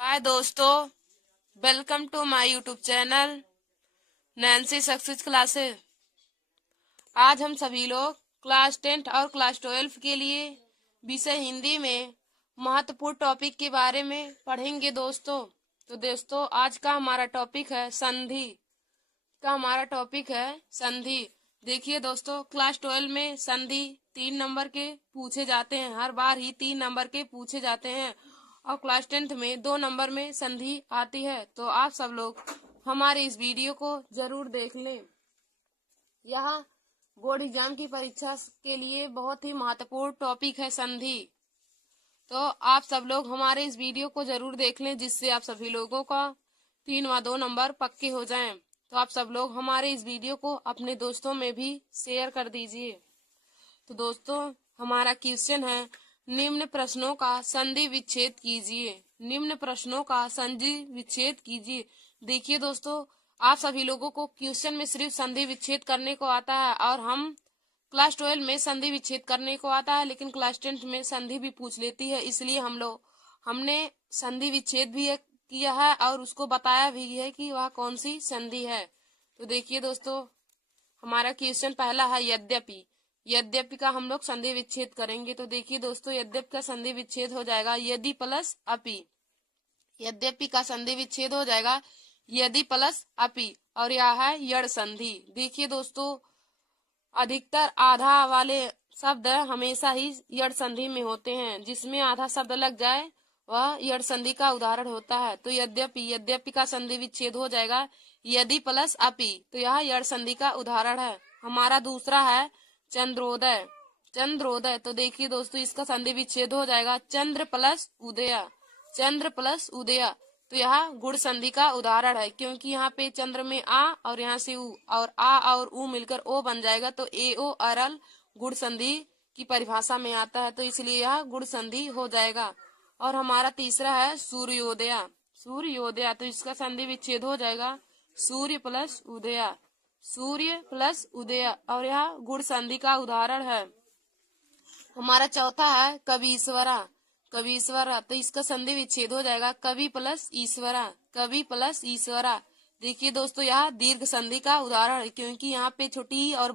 हाय दोस्तों, welcome to my YouTube channel Nancy success classes. आज हम सभी लोग क्लास 10 और क्लास 12 के लिए विषय हिंदी में महत्वपूर्ण टॉपिक के बारे में पढ़ेंगे दोस्तों। तो दोस्तों, आज का हमारा टॉपिक है संधि। देखिए दोस्तों, क्लास 12 में संधि 3 नंबर के पूछे जाते हैं। हर बार ही 3 नंबर के पूछे जाते हैं और क्लास 10 में 2 नंबर में संधि आती है। तो आप सब लोग हमारे इस वीडियो को जरूर देख लें। यह बोर्ड एग्जाम की परीक्षा के लिए बहुत ही महत्वपूर्ण टॉपिक है संधि। तो आप सब लोग हमारे इस वीडियो को जरूर देख लें, जिससे आप सभी लोगों का 3 व 2 नंबर पक्के हो जाएं। तो आप सब लोग हमारे इस वीडियो को अपने दोस्तों में भी शेयर कर दीजिए। तो दोस्तों, हमारा क्वेश्चन है, निम्न प्रश्नों का संधि विच्छेद कीजिए। निम्न प्रश्नों का संधि विच्छेद कीजिए। देखिए दोस्तों, आप सभी लोगों को क्वेश्चन में सिर्फ संधि विच्छेद करने को आता है और हम क्लास 12 में संधि विच्छेद करने को आता है, लेकिन क्लास 10 में संधि भी पूछ लेती है। इसलिए हमने संधि विच्छेद भी किया है और उसको बताया भी है कि वह कौन सी संधि है। तो देखिए दोस्तों, हमारा क्वेश्चन पहला है यद्यपि का हम लोग संधि विच्छेद करेंगे। तो देखिए दोस्तों, यद्यपि का संधि विच्छेद हो जाएगा यदि प्लस अपि। यद्यपि का संधि विच्छेद हो जाएगा यदि प्लस अपि, और यह है यड़ संधि। देखिए दोस्तों, अधिकतर आधा वाले शब्द हमेशा ही यड़ संधि में होते हैं। जिसमें आधा शब्द लग जाए वह यड़ संधि का उदाहरण होता है। तो यद्यपि का संधि विच्छेद हो जाएगा यदि प्लस अपि, तो यह यड़ संधि का उदाहरण है। हमारा दूसरा है चंद्रोदय। तो देखिए दोस्तों, इसका संधि विच्छेद हो जाएगा चंद्र प्लस उदय। तो यह गुण संधि का उदाहरण है, क्योंकि यहाँ पे चंद्र में आ और यहाँ से उ, और आ और उ मिलकर ओ बन जाएगा। तो ए ओ अरल गुण संधि की परिभाषा में आता है, तो इसलिए यह गुण संधि हो जाएगा। और हमारा तीसरा है सूर्योदय। तो इसका संधि विच्छेद हो जाएगा सूर्य प्लस उदय, और यह गुण संधि का उदाहरण है। हमारा चौथा है कवीश्वरा। तो इसका संधि विच्छेद हो जाएगा कवि प्लस ईश्वरा। देखिए दोस्तों, यह दीर्घ संधि का उदाहरण है, क्योंकि यहाँ पे छोटी और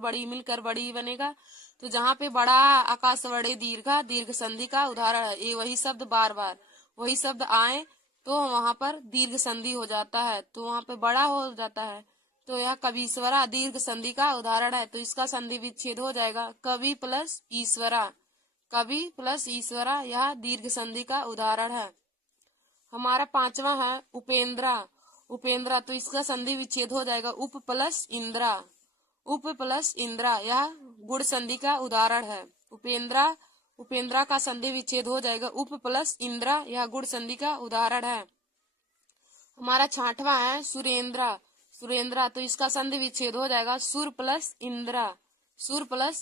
बड़ी मिलकर बड़ी बनेगा। तो जहाँ पे बड़ा आकाश बड़े दीर्घ संधि का उदाहरण है। ये वही शब्द बार बार वही शब्द आए तो वहां पर दीर्घ संधि हो जाता है, तो वहां पे बड़ा हो जाता है। तो यह कवीश्वरा दीर्घ संधि का उदाहरण है। तो इसका संधि विच्छेद हो जाएगा कवि प्लस ईश्वरा। यह दीर्घ संधि का उदाहरण है। हमारा पांचवा है उपेंद्रा। तो इसका संधि विच्छेद हो जाएगा उप प्लस इंद्रा। यह गुण संधि का उदाहरण है। उपेंद्रा का संधि विच्छेद हो जाएगा उप प्लस इंद्रा। यह गुण संधि का उदाहरण है। हमारा छठवां है सुरेंद्रा। तो इसका संधि विच्छेद हो जाएगा सुर प्लस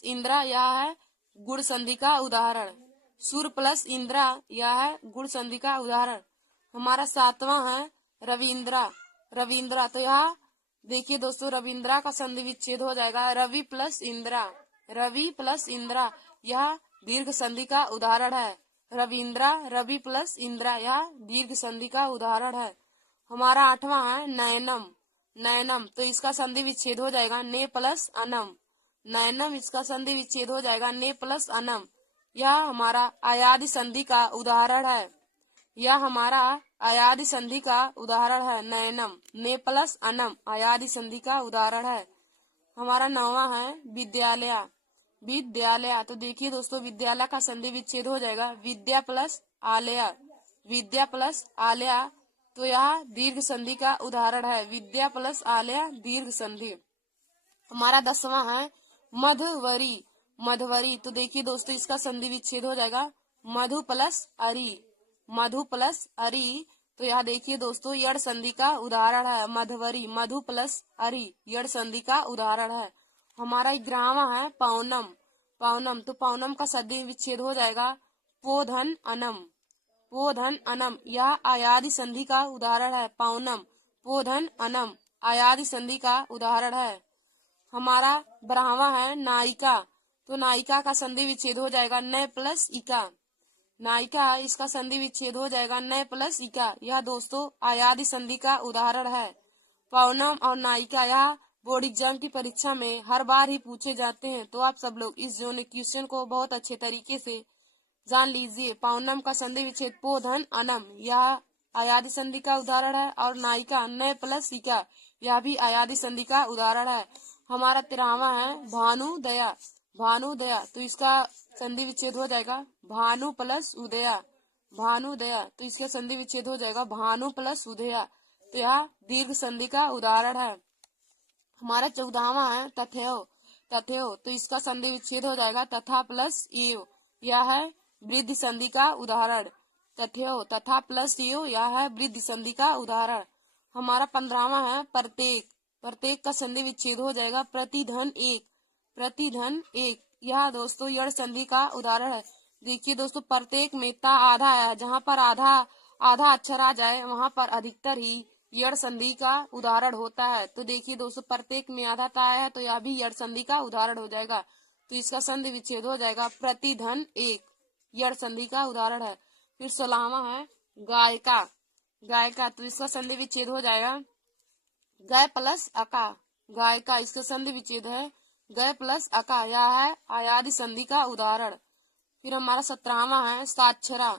इंद्रा। यह है गुण संधि का उदाहरण। सुर प्लस इंद्रा, यह है गुण संधि का उदाहरण। हमारा सातवां है रविंद्रा। तो यह देखिए दोस्तों, रविंद्रा का संधि विच्छेद हो जाएगा रवि प्लस इंद्रा। यह दीर्घ संधि का उदाहरण है। रवि प्लस इंद्रा, यह दीर्घ संधि का उदाहरण है। हमारा आठवां है नयनम। तो इसका संधि विच्छेद हो जाएगा ने प्लस अनम। इसका संधि विच्छेद हो जाएगा ने प्लस अनम। यह हमारा अयादि संधि का उदाहरण है। नयनम ने प्लस अनम अयादि संधि का उदाहरण है। हमारा नौवां है विद्यालय। तो देखिए दोस्तों, विद्यालय का संधि विच्छेद हो जाएगा विद्या प्लस आलया। तो यह दीर्घ संधि का उदाहरण है। विद्या प्लस आलया दीर्घ संधि। हमारा 10वां है मधवरी। तो देखिए दोस्तों, इसका संधि विच्छेद हो जाएगा मधु प्लस अरी। तो यह देखिए दोस्तों, यड़ संधि का उदाहरण है। मधु प्लस अरी यड़ संधि का उदाहरण है। हमारा 11वां है पौनम। तो पौनम का संधि विच्छेद हो जाएगा पोधन अनम। यह अयादि संधि का उदाहरण है। पोधन अनम अयादि संधि का उदाहरण है। हमारा 12वां है नायिका। तो नायिका का संधि विच्छेद हो जाएगा न प्लस इका। नायिका इसका संधि विच्छेद हो जाएगा नय प्लस इका। यह दोस्तों आयादी संधि का उदाहरण है। पौनम और नायिका यह बोर्ड एग्जाम की परीक्षा में हर बार ही पूछे जाते हैं, तो आप सब लोग इस जो क्वेश्चन को बहुत अच्छे तरीके से जान लीजिए। पौनम का संधि विच्छेद पो धन अनम, यह आयादी संधि का उदाहरण है। और नायिका नय प्लस इका, यह भी आयादी संधि का उदाहरण है। हमारा 13वां है भानुदया। भानुदया तो इसका संधि विच्छेद हो जाएगा भानु प्लस उदया। भानुदया तो इसका संधि विच्छेद हो जाएगा भानु प्लस उदया। तो यह दीर्घ संधि का उदाहरण है। हमारा 14वां है तथेव। तथेव तो इसका संधि विच्छेद हो जाएगा तथा प्लस एव, यह है वृद्धि संधि का उदाहरण। तथेव तथा प्लस एव, यह है वृद्धि संधि का उदाहरण। हमारा 15वां है प्रत्येक। प्रत्येक का संधि विच्छेद हो जाएगा प्रतिधन एक। प्रतिधन एक, यह दोस्तों यड़ संधि का उदाहरण है। देखिए दोस्तों प्रत्येक में ता आधा आया है, जहाँ पर आधा आधा अक्षर आ जाए वहां पर अधिकतर ही यड़ संधि का उदाहरण होता है। तो देखिए दोस्तों प्रत्येक में आधा ता आया है, तो यह भी यड़ संधि का उदाहरण हो जाएगा। तो इसका संधि विच्छेद हो जाएगा प्रतिधन एक, यड़ संधि का उदाहरण है। फिर 16वां है गायिका। गायिका तो इसका संधि विच्छेद हो जाएगा गय प्लस अका। गायिका इसका संधि विच्छेद है गय प्लस अका, यह है आयादी संधि का उदाहरण। फिर हमारा 17वां है साक्षरा।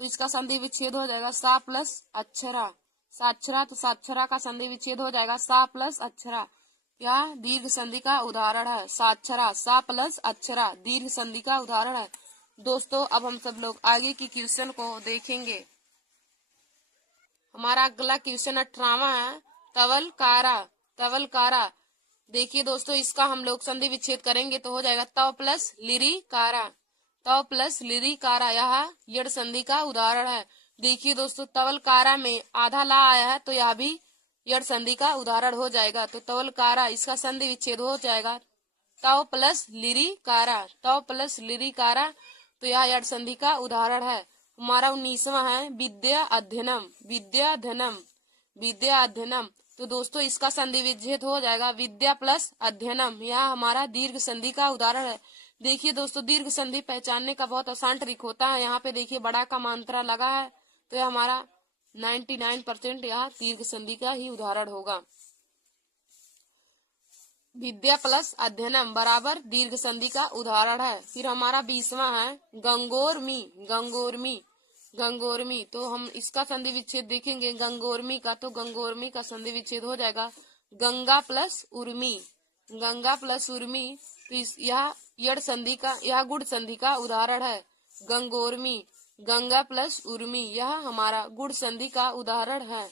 तो इसका संधि विच्छेद हो जाएगा सा प्लस अक्षरा। साक्षरा तो साक्षरा का संधि विच्छेद हो जाएगा सा प्लस अक्षरा, यह दीर्घ संधि का उदाहरण है। साक्षरा सा प्लस अक्षरा दीर्घ संधि का उदाहरण है। दोस्तों अब हम सब लोग आगे की क्वेश्चन को देखेंगे। हमारा अगला क्वेश्चन 18वां है तवलकारा। तवलकारा देखिए दोस्तों इसका हम लोग संधि विच्छेद करेंगे तो हो जाएगा तव प्लस लिरी कारा। तव प्लस लिरी कारा, यह यड़ संधि का उदाहरण है। देखिए दोस्तों तवलकारा में आधा ला आया है, तो यह भी यड़ संधि का उदाहरण हो जाएगा। तो तवलकारा इसका संधि विच्छेद हो जाएगा तव प्लस लिरी कारा। तव प्लस लिरी कारा, तो यह यड़ संधि का उदाहरण है। हमारा 19वां है विद्या अध्ययनम। विद्या अध्ययनम। विद्या अध्ययनम तो दोस्तों इसका संधि विच्छेद हो जाएगा विद्या प्लस अध्ययनम, यह हमारा दीर्घ संधि का उदाहरण है। देखिए दोस्तों दीर्घ संधि पहचानने का बहुत आसान ट्रिक होता है। यहाँ पे देखिए बड़ा का मात्रा लगा है, तो यह हमारा 99% यह दीर्घ संधि का ही उदाहरण होगा। विद्या प्लस अध्ययनम बराबर दीर्घ संधि का उदाहरण है। फिर हमारा 20वां है गंगोरमी। गंगोरमी। गंगोरमी तो हम इसका संधि विच्छेद देखेंगे गंगोरमी का, तो गंगोरमी का संधि विच्छेद हो जाएगा गंगा प्लस उर्मी। गंगा प्लस उर्मी तो यह यड़ संधि का, यह गुण संधि का उदाहरण है। गंगोरमी गंगा प्लस उर्मी, यह हमारा गुण संधि का उदाहरण है।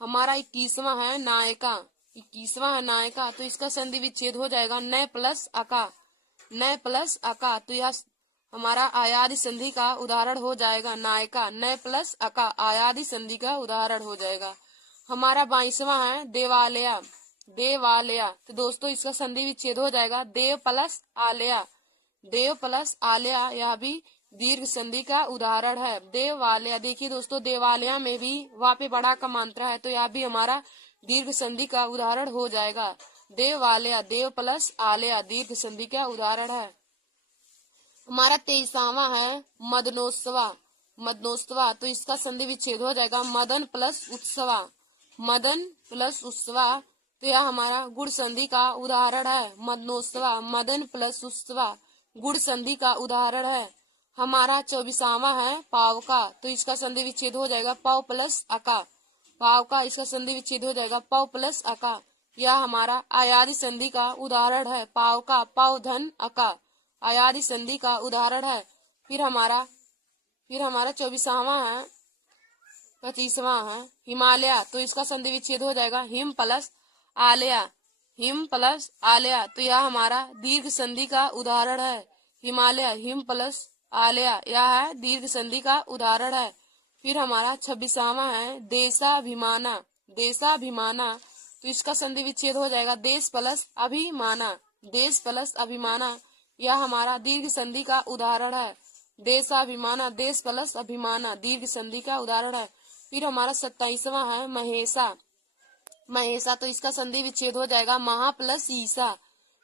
हमारा 21वां है नायका। 21वां है नायका तो इसका संधि विच्छेद हो जाएगा नय प्लस अका। नय प्लस अका तो यह हमारा आयादी संधि का उदाहरण हो जाएगा। नायका नय प्लस अका आयादी संधि का उदाहरण हो जाएगा। हमारा 22वां है देवालया। देवालया तो दोस्तों इसका संधि विच्छेद हो जाएगा देव प्लस आलया। देव प्लस आलया, यह भी दीर्घ संधि का उदाहरण है। देवालया देखिए दोस्तों देवालया में भी वहाँ पे बड़ा का मात्रा है, तो यह भी हमारा दीर्घ संधि का उदाहरण हो जाएगा। देवालया देव प्लस आलया दीर्घ संधि का उदाहरण है। हमारा 23वां है मदनोत्सवा। मदनोत्सवा तो इसका संधि विच्छेद हो जाएगा मदन प्लस उत्सवा। मदन प्लस उत्सवा तो यह हमारा गुण संधि का उदाहरण है। मदनोत्सवा मदन प्लस उत्सवा गुण संधि का उदाहरण है। हमारा 24वां है पावका। तो इसका संधि विच्छेद हो जाएगा पव प्लस अका। पावका इसका संधि विच्छेद हो जाएगा पव प्लस अका, यह हमारा आयादी संधि का उदाहरण है। पावका पव धन अका आयादी संधि का उदाहरण है। फिर हमारा 24वां है 25वां है हिमालय। तो इसका संधि विच्छेद हो जाएगा हिम प्लस आलया। हिम प्लस आलया तो यह हमारा दीर्घ संधि का उदाहरण है। हिमालय हिम प्लस आलया, यह है दीर्घ संधि का उदाहरण है। फिर हमारा 26वां है देशाभिमाना। देशाभिमाना तो इसका संधि विच्छेद हो जाएगा देश प्लस अभिमाना। देश प्लस अभिमाना, यह हमारा दीर्घ संधि का उदाहरण है। देशाभिमाना देश प्लस अभिमाना दीर्घ संधि का उदाहरण है। फिर हमारा 27वां है महेशा। महेशा तो इसका संधि विच्छेद हो जाएगा महा प्लस ईसा।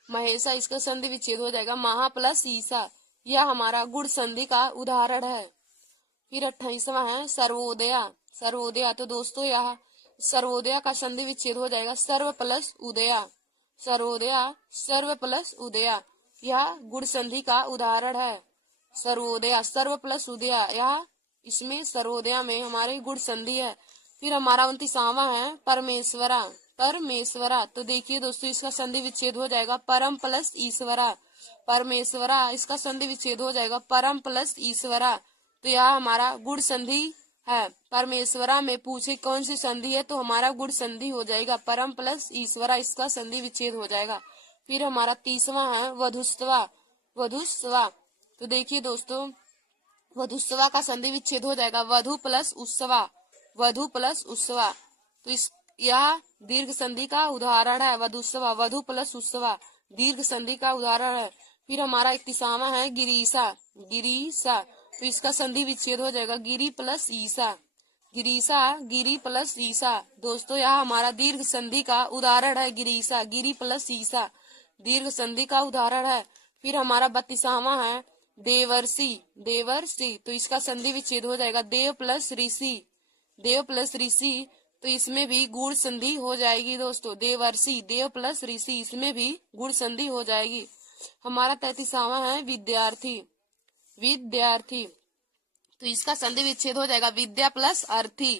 महेशा इसका संधि विच्छेद हो जाएगा महा प्लस ईसा, यह हमारा गुण संधि का उदाहरण है। फिर 28वां है सर्वोदया। सर्वोदया, तो दोस्तों यह सर्वोदया का संधि विच्छेद हो जाएगा सर्व प्लस उदया। सर्वोदया सर्व प्लस उदया, यह गुण संधि का उदाहरण है। सर्वोदया सर्व प्लस उदया, यह इसमें सर्वोदया में हमारे गुण संधि है। फिर हमारा 29वां है परमेश्वरा। परमेश्वरा, तो देखिए दोस्तों इसका संधि विच्छेद हो जाएगा परम प्लस ईश्वरा। परमेश्वरा, इसका संधि विच्छेद हो जाएगा परम प्लस ईश्वरा, तो यह हमारा गुण संधि है। परमेश्वरा में पूछे कौन सी संधि है, तो हमारा गुण संधि हो जाएगा परम प्लस ईश्वरा, इसका संधि विच्छेद हो जाएगा। फिर हमारा 30वां है वधुस्वा। वधुस्वा, तो देखिए दोस्तों वधुस्वा का संधि विच्छेद हो जाएगा वधु प्लस उत्सवा। वधु प्लस उत्सवा, तो इस यह दीर्घ संधि का उदाहरण है। वधुस्वा वधु प्लस उत्सवा दीर्घ संधि का उदाहरण है। फिर हमारा 31वां है गिरीशा। गिरीशा, तो इसका संधि विच्छेद हो जाएगा गिरी प्लस ईसा। गिरीशा गिरी प्लस ईसा, दोस्तों यह हमारा दीर्घ संधि का उदाहरण है। गिरीशा गिरी प्लस ईसा दीर्घ संधि का उदाहरण है। फिर हमारा 32वां है देवर्षि। देवर्षि, तो इसका संधि विच्छेद हो जाएगा देव प्लस ऋषि। देव प्लस ऋषि, तो इसमें भी गुण संधि हो जाएगी दोस्तों। देवर्षि देव प्लस ऋषि, इसमें भी गुण संधि हो जाएगी। हमारा 33वां है विद्यार्थी। विद्यार्थी, तो इसका संधि विच्छेद हो जाएगा विद्या प्लस अर्थी।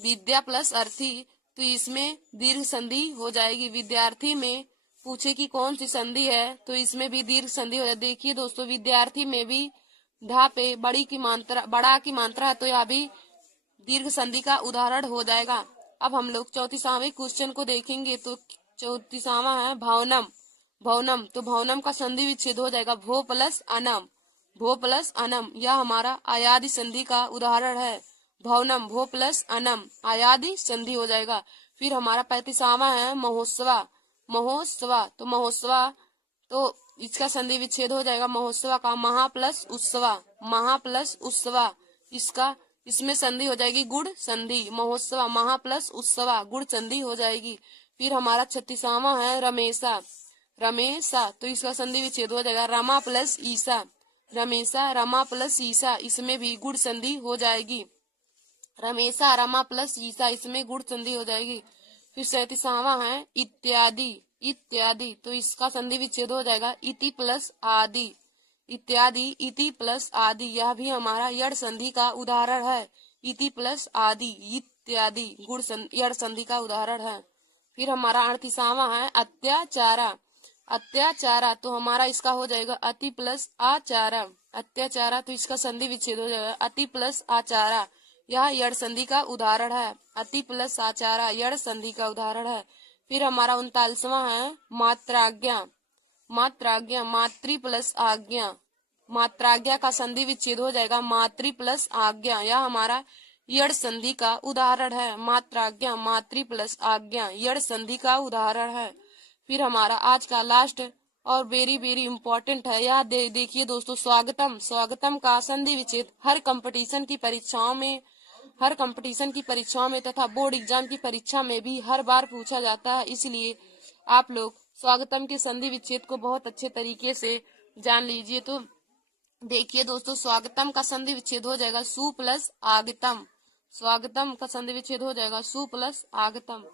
विद्या प्लस अर्थी, तो इसमें दीर्घ संधि हो जाएगी। विद्यार्थी में पूछे कि कौन सी संधि है, तो इसमें भी दीर्घ संधि हो जाएगी। देखिए दोस्तों विद्यार्थी में भी ढा पे बड़ी की मात्रा बड़ा की मात्रा है, तो यह भी दीर्घ संधि का उदाहरण हो जाएगा। अब हम लोग 34वें क्वेश्चन को देखेंगे। तो 34वां है भवनम। भवनम, तो भवनम का संधि विच्छेद हो जाएगा भो प्लस अनम। भो प्लस अनम, यह हमारा आयादी संधि का उदाहरण है। भवनम भो प्लस अनम आयादी संधि हो जाएगा। फिर हमारा 35वां है महोत्सवा। महोत्सवा, तो महोत्सवा, तो इसका संधि विच्छेद हो जाएगा महोत्सवा का महा प्लस उत्सवा। महा प्लस उत्सवा, इसका इसमें संधि हो जाएगी गुण संधि। महोत्सवा महा प्लस उत्सवा गुण संधि हो जाएगी। फिर हमारा 36वां है रमेशा। रमेशा, तो इसका संधि विच्छेद हो जाएगा रमा प्लस ईसा। रमेशा रमा प्लस ईसा, इसमें भी गुण संधि हो जाएगी। रमेशा रमा प्लस ईसा, इसमें गुण संधि हो जाएगी। फिर 37वां है इत्यादि। इत्यादि, तो इसका संधि विच्छेद हो जाएगा इति प्लस आदि। इत्यादि इति प्लस आदि, यह भी हमारा यड़ संधि का उदाहरण है। इति प्लस आदि इत्यादि गुण यड़ संधि का उदाहरण है। फिर हमारा 38वां है अत्याचारा। अत्याचारा, तो हमारा इसका हो जाएगा अति प्लस आचारा। अत्याचारा, तो इसका संधि विच्छेद हो जाएगा अति प्लस आचारा, यह यड़ संधि का उदाहरण है। अति प्लस आचारा यड़ संधि का उदाहरण है। फिर हमारा 39वां है मात्राज्ञा। मात्राज्ञा मातृ प्लस आज्ञा। मात्राज्ञा का संधि विच्छेद हो जाएगा मातृ प्लस आज्ञा, यह हमारा यड़ संधि का उदाहरण है। मात्राज्ञा मातृ प्लस आज्ञा यड़ संधि का उदाहरण है। फिर हमारा आज का लास्ट और वेरी वेरी इम्पोर्टेंट है, यह देखिए दोस्तों स्वागतम। स्वागतम का संधि विच्छेद हर कंपटीशन की परीक्षाओं में तथा बोर्ड एग्जाम की परीक्षा में भी हर बार पूछा जाता है, इसलिए आप लोग स्वागतम के संधि विच्छेद को बहुत अच्छे तरीके से जान लीजिए। तो देखिए दोस्तों स्वागतम का संधि विच्छेद हो जाएगा सु प्लस आगतम। स्वागतम का संधि विच्छेद हो जाएगा सु प्लस आगतम।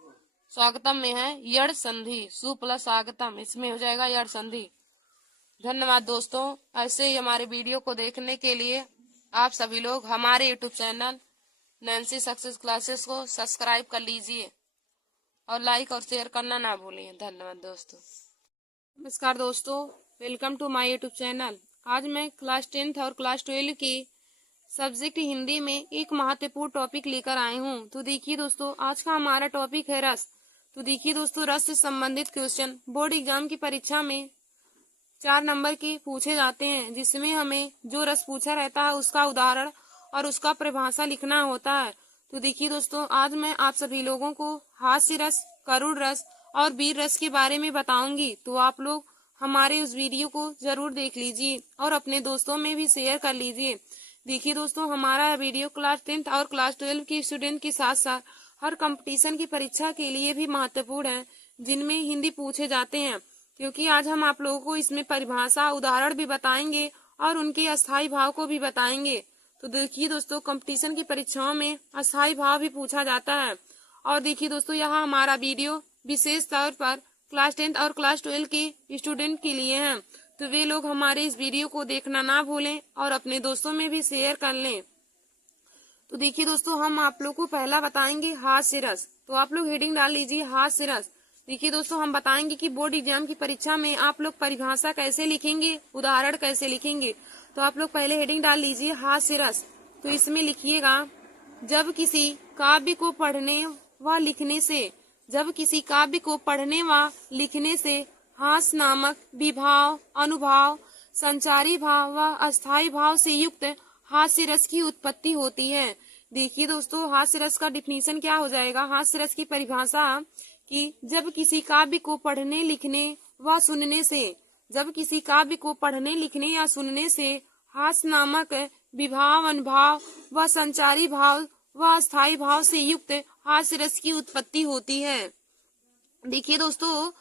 स्वागतम में है यड़ संधि, सु प्लस आगतम इसमें हो जाएगा यड़ संधि। धन्यवाद दोस्तों। ऐसे ही हमारे वीडियो को देखने के लिए आप सभी लोग हमारे YouTube channel Nancy success classes को सब्सक्राइब कर लीजिए और लाइक और शेयर करना ना भूलिए। धन्यवाद दोस्तों। नमस्कार दोस्तों, welcome to my YouTube channel. आज मैं क्लास 10th और क्लास 12 की सब्जेक्ट हिंदी में एक महत्वपूर्ण टॉपिक लेकर आई हूँ। तो देखिए दोस्तों आज का हमारा टॉपिक है रस। तो देखिए दोस्तों रस से संबंधित क्वेश्चन बोर्ड एग्जाम की परीक्षा में 4 नंबर के पूछे जाते हैं, जिसमें हमें जो रस पूछा रहता है उसका उदाहरण और उसका परिभाषा लिखना होता है। तो देखिए दोस्तों आज मैं आप सभी लोगों को हास्य रस, करुण रस और वीर रस के बारे में बताऊंगी। तो आप लोग हमारे उस वीडियो को जरूर देख लीजिए और अपने दोस्तों में भी शेयर कर लीजिए। देखिए दोस्तों हमारा वीडियो क्लास 10th और क्लास 12 के स्टूडेंट के साथ साथ हर कंपटीशन की परीक्षा के लिए भी महत्वपूर्ण है, जिनमें हिंदी पूछे जाते हैं। क्योंकि आज हम आप लोगों को इसमें परिभाषा, उदाहरण भी बताएंगे और उनके अस्थायी भाव को भी बताएंगे। तो देखिए दोस्तों, कंपटीशन की परीक्षाओं में अस्थायी भाव भी पूछा जाता है। और देखिए दोस्तों, यहाँ हमारा वीडियो विशेष तौर पर क्लास 10 और क्लास 12 के स्टूडेंट के लिए है, तो वे लोग हमारे इस वीडियो को देखना ना भूलें और अपने दोस्तों में भी शेयर कर लें। तो देखिए दोस्तों, हम आप लोग को पहला बताएंगे हास्य रस। तो आप लोग हेडिंग डाल लीजिए हास्य रस। देखिए दोस्तों, हम बताएंगे कि बोर्ड एग्जाम की परीक्षा में आप लोग परिभाषा कैसे लिखेंगे, उदाहरण कैसे लिखेंगे। तो आप लोग पहले हेडिंग डाल लीजिए हास्य रस। तो इसमें लिखिएगा, जब किसी काव्य को पढ़ने व लिखने से, जब किसी काव्य को पढ़ने व लिखने से हास्य नामक विभाव, अनुभाव, संचारी भाव व अस्थायी भाव से युक्त हास्य रस की उत्पत्ति होती है। देखिए दोस्तों, हास्य रस का डिफिनीशन क्या हो जाएगा। हास्य रस की परिभाषा कि जब किसी काव्य को पढ़ने लिखने व सुनने से, जब किसी काव्य को पढ़ने लिखने या सुनने से हास्य नामक विभाव, अनुभाव व संचारी भाव व अस्थायी भाव से युक्त हास्य रस की उत्पत्ति होती है। देखिए दोस्तों,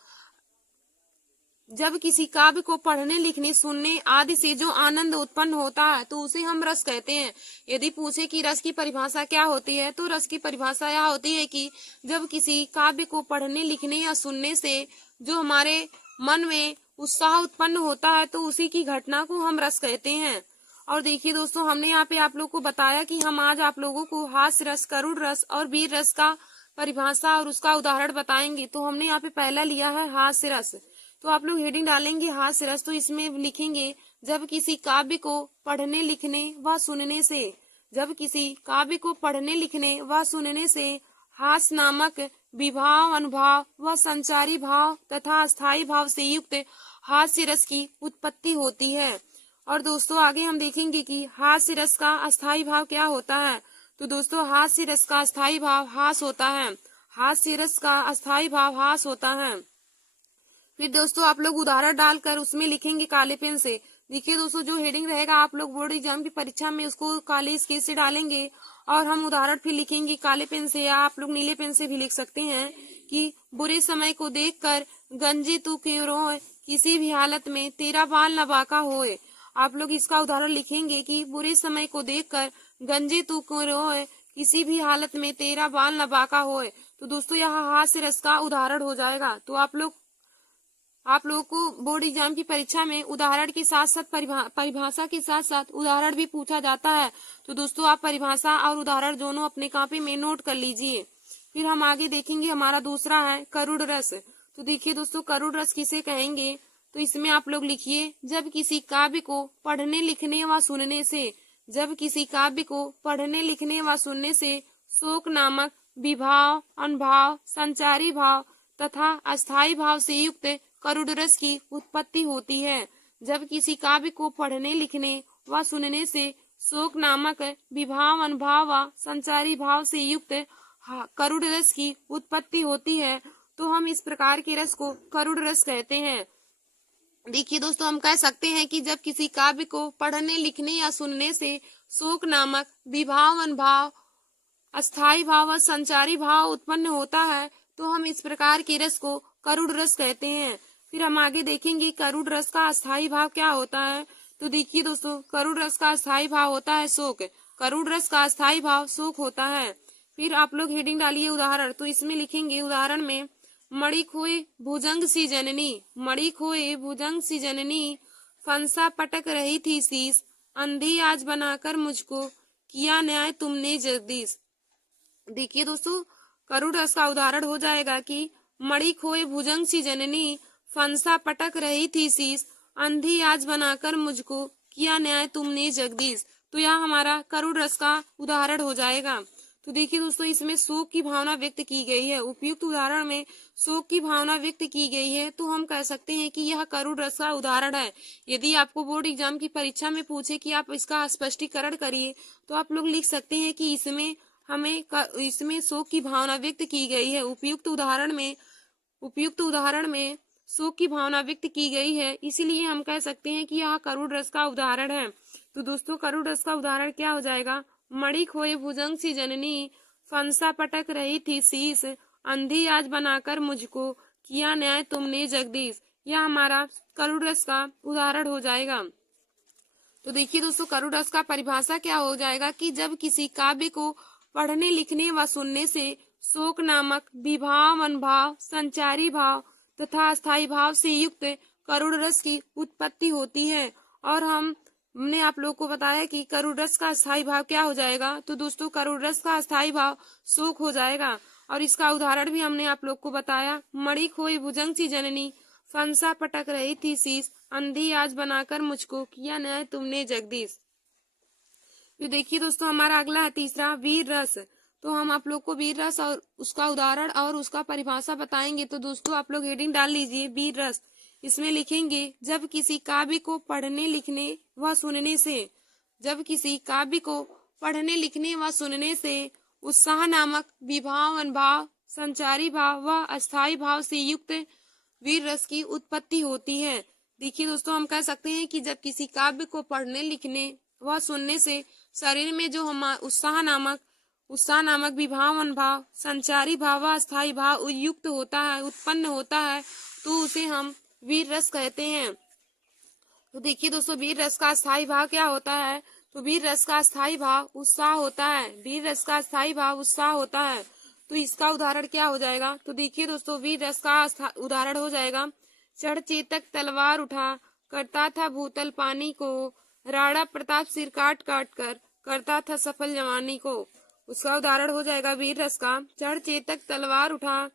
जब किसी काव्य को पढ़ने, लिखने, सुनने आदि से जो आनंद उत्पन्न होता है तो उसे हम रस कहते हैं। यदि पूछे कि रस की परिभाषा क्या होती है, तो रस की परिभाषा यह होती है कि जब किसी काव्य को पढ़ने, लिखने या सुनने से जो हमारे मन में उत्साह उत्पन्न होता है तो उसी की घटना को हम रस कहते हैं। और देखिए दोस्तों, हमने यहाँ पे आप लोग को बताया कि हम आज आप लोगों को हास्य रस, करुण रस और वीर रस का परिभाषा और उसका उदाहरण बताएंगे। तो हमने यहाँ पे पहला लिया है हास्य रस। तो आप लोग हेडिंग डालेंगे हास्य रस। तो इसमें लिखेंगे, जब किसी काव्य को पढ़ने, लिखने व सुनने से, जब किसी काव्य को पढ़ने, लिखने व सुनने से हास्य नामक विभाव, अनुभाव व संचारी भाव तथा अस्थायी भाव से युक्त हास्य रस की उत्पत्ति होती है। और दोस्तों, आगे हम देखेंगे कि हास्य रस का अस्थायी भाव क्या होता है। तो दोस्तों, हास्य रस का अस्थायी भाव हास होता है। हास्य रस का अस्थायी भाव हास होता है। फिर दोस्तों, आप लोग उदाहरण डालकर उसमें लिखेंगे काले पेन से। देखिए दोस्तों, जो हेडिंग रहेगा आप लोग बोर्ड एग्जाम की परीक्षा में उसको काले स्केच से डालेंगे और हम उदाहरण फिर लिखेंगे काले पेन से, या आप लोग नीले पेन से भी लिख सकते हैं कि बुरे समय को देखकर गंजी तू क्यों रोए, किसी भी हालत में तेरा बाल न बाका होए। आप लोग इसका उदाहरण लिखेंगे कि बुरे समय को देखकर गंजी तू क्यों रोए, किसी भी हालत में तेरा बाल न बाका होए। तो दोस्तों, यहाँ हास्य रस का उदाहरण हो जाएगा। तो आप लोगों को बोर्ड एग्जाम की परीक्षा में उदाहरण के साथ साथ परिभाषा के साथ साथ उदाहरण भी पूछा जाता है। तो दोस्तों, आप परिभाषा और उदाहरण दोनों अपने कॉपी में नोट कर लीजिए। फिर हम आगे देखेंगे, हमारा दूसरा है करुण रस। तो देखिए दोस्तों, करुण रस किसे कहेंगे। तो इसमें आप लोग लिखिए, जब किसी काव्य को पढ़ने, लिखने व सुनने से, जब किसी काव्य को पढ़ने, लिखने व सुनने से शोक नामक विभाव, अनुभाव, संचारी भाव तथा अस्थायी भाव से युक्त करुण रस की उत्पत्ति होती है। जब किसी काव्य को पढ़ने, लिखने व सुनने से शोक नामक विभाव, अनुभाव व संचारी भाव से युक्त करुण रस की उत्पत्ति होती है तो हम इस प्रकार के रस को करुण रस कहते हैं। देखिए दोस्तों, हम कह सकते हैं कि जब किसी काव्य को पढ़ने, लिखने या सुनने से शोक नामक विभाव, अनुभाव, अस्थायी भाव व संचारी भाव उत्पन्न होता है तो हम इस प्रकार के रस को करुण रस कहते हैं। फिर हम आगे देखेंगे करुण रस का अस्थायी भाव क्या होता है। तो देखिए दोस्तों, करुण रस का अस्थायी भाव होता है शोक। करुण रस का अस्थायी भाव शोक होता है। फिर आप लोग हेडिंग डालिए उदाहरण। तो इसमें लिखेंगे उदाहरण में, मणि खोए भुजंग सी जननी, मणि खोए भुजंग सी जननी, फंसा पटक रही थी शीस, अंधी आज बनाकर मुझको किया न्याय तुमने जगदीश। देखिए दोस्तों, करुण रस का उदाहरण हो जाएगा कि मणि खोए भुजंग सी जननी, फंसा पटक रही थी शीस, अंधी आज बनाकर मुझको किया न्याय तुमने जगदीश। तो यह हमारा करुण रस का उदाहरण हो जाएगा। तो देखिए दोस्तों, इसमें शोक की भावना व्यक्त की गई है। उपयुक्त उदाहरण में शोक की भावना व्यक्त की गई है तो हम कह सकते हैं कि यह करुण रस का उदाहरण है। यदि आपको बोर्ड एग्जाम की परीक्षा में पूछे कि आप इसका स्पष्टीकरण करिए तो आप लोग लिख सकते हैं कि इसमें शोक की भावना व्यक्त की गई है। उपयुक्त उदाहरण में शोक की भावना व्यक्त की गई है, इसीलिए हम कह सकते हैं कि यह करुण रस का उदाहरण है। तो दोस्तों, करुण रस का उदाहरण क्या हो जाएगा, मणि खोए भुजंग सी जननी, फंसा पटक रही थी शीस, अंधी आज बनाकर मुझको किया न्याय तुमने जगदीश। यह हमारा करुण रस का उदाहरण हो जाएगा। तो देखिए दोस्तों, करुड़ रस का परिभाषा क्या हो जाएगा कि जब किसी काव्य को पढ़ने, लिखने व सुनने से शोक नामक विभाव, अनुभाव, संचारी भाव तथा अस्थायी भाव से युक्त करुड़ रस की उत्पत्ति होती है। और हमने आप लोग को बताया कि करुड़ रस का अस्थायी भाव क्या हो जाएगा। तो दोस्तों, करुड़ रस का अस्थायी भाव शोक हो जाएगा। और इसका उदाहरण भी हमने आप लोग को बताया। मणि खोई भुजंग सी जननी, फंसा पटक रही थी शीश, अंधी आज बनाकर मुझको किया न्याय तुमने जगदीश। तो देखिए दोस्तों, हमारा अगला है तीसरा, वीर रस। तो हम आप लोग को वीर रस और उसका उदाहरण और उसका परिभाषा बताएंगे। तो दोस्तों, आप लोग हेडिंग डाल लीजिए, वीर रस। इसमें लिखेंगे, जब किसी काव्य को पढ़ने, लिखने व सुनने से, जब किसी काव्य को पढ़ने, लिखने व सुनने से उत्साह नामक विभाव, अनुभाव, संचारी भाव व अस्थायी भाव से युक्त वीर रस की उत्पत्ति होती है। देखिए दोस्तों, हम कह सकते हैं कि जब किसी काव्य को पढ़ने, लिखने व सुनने से शरीर में जो हम उत्साह नामक विभाव, अनुभाव, संचारी भाव व अस्थायी भाव युक्त होता है, उत्पन्न होता है, तो उसे हम वीर रस कहते हैं। तो देखिए दोस्तों, वीर रस का अस्थायी भाव क्या होता है। तो वीर रस का अस्थायी भाव उत्साह होता है। वीर रस का अस्थायी भाव उत्साह होता है। तो इसका उदाहरण क्या हो जाएगा। तो देखिए दोस्तों, वीर रस का उदाहरण हो जाएगा, चढ़ चेतक तलवार उठा, करता था भूतल पानी को, राणा प्रताप सिर काट काट कर करता था सफल जवानी को। उसका उदाहरण हो जाएगा वीर रस का, चढ़ चेतक तलवार उठा,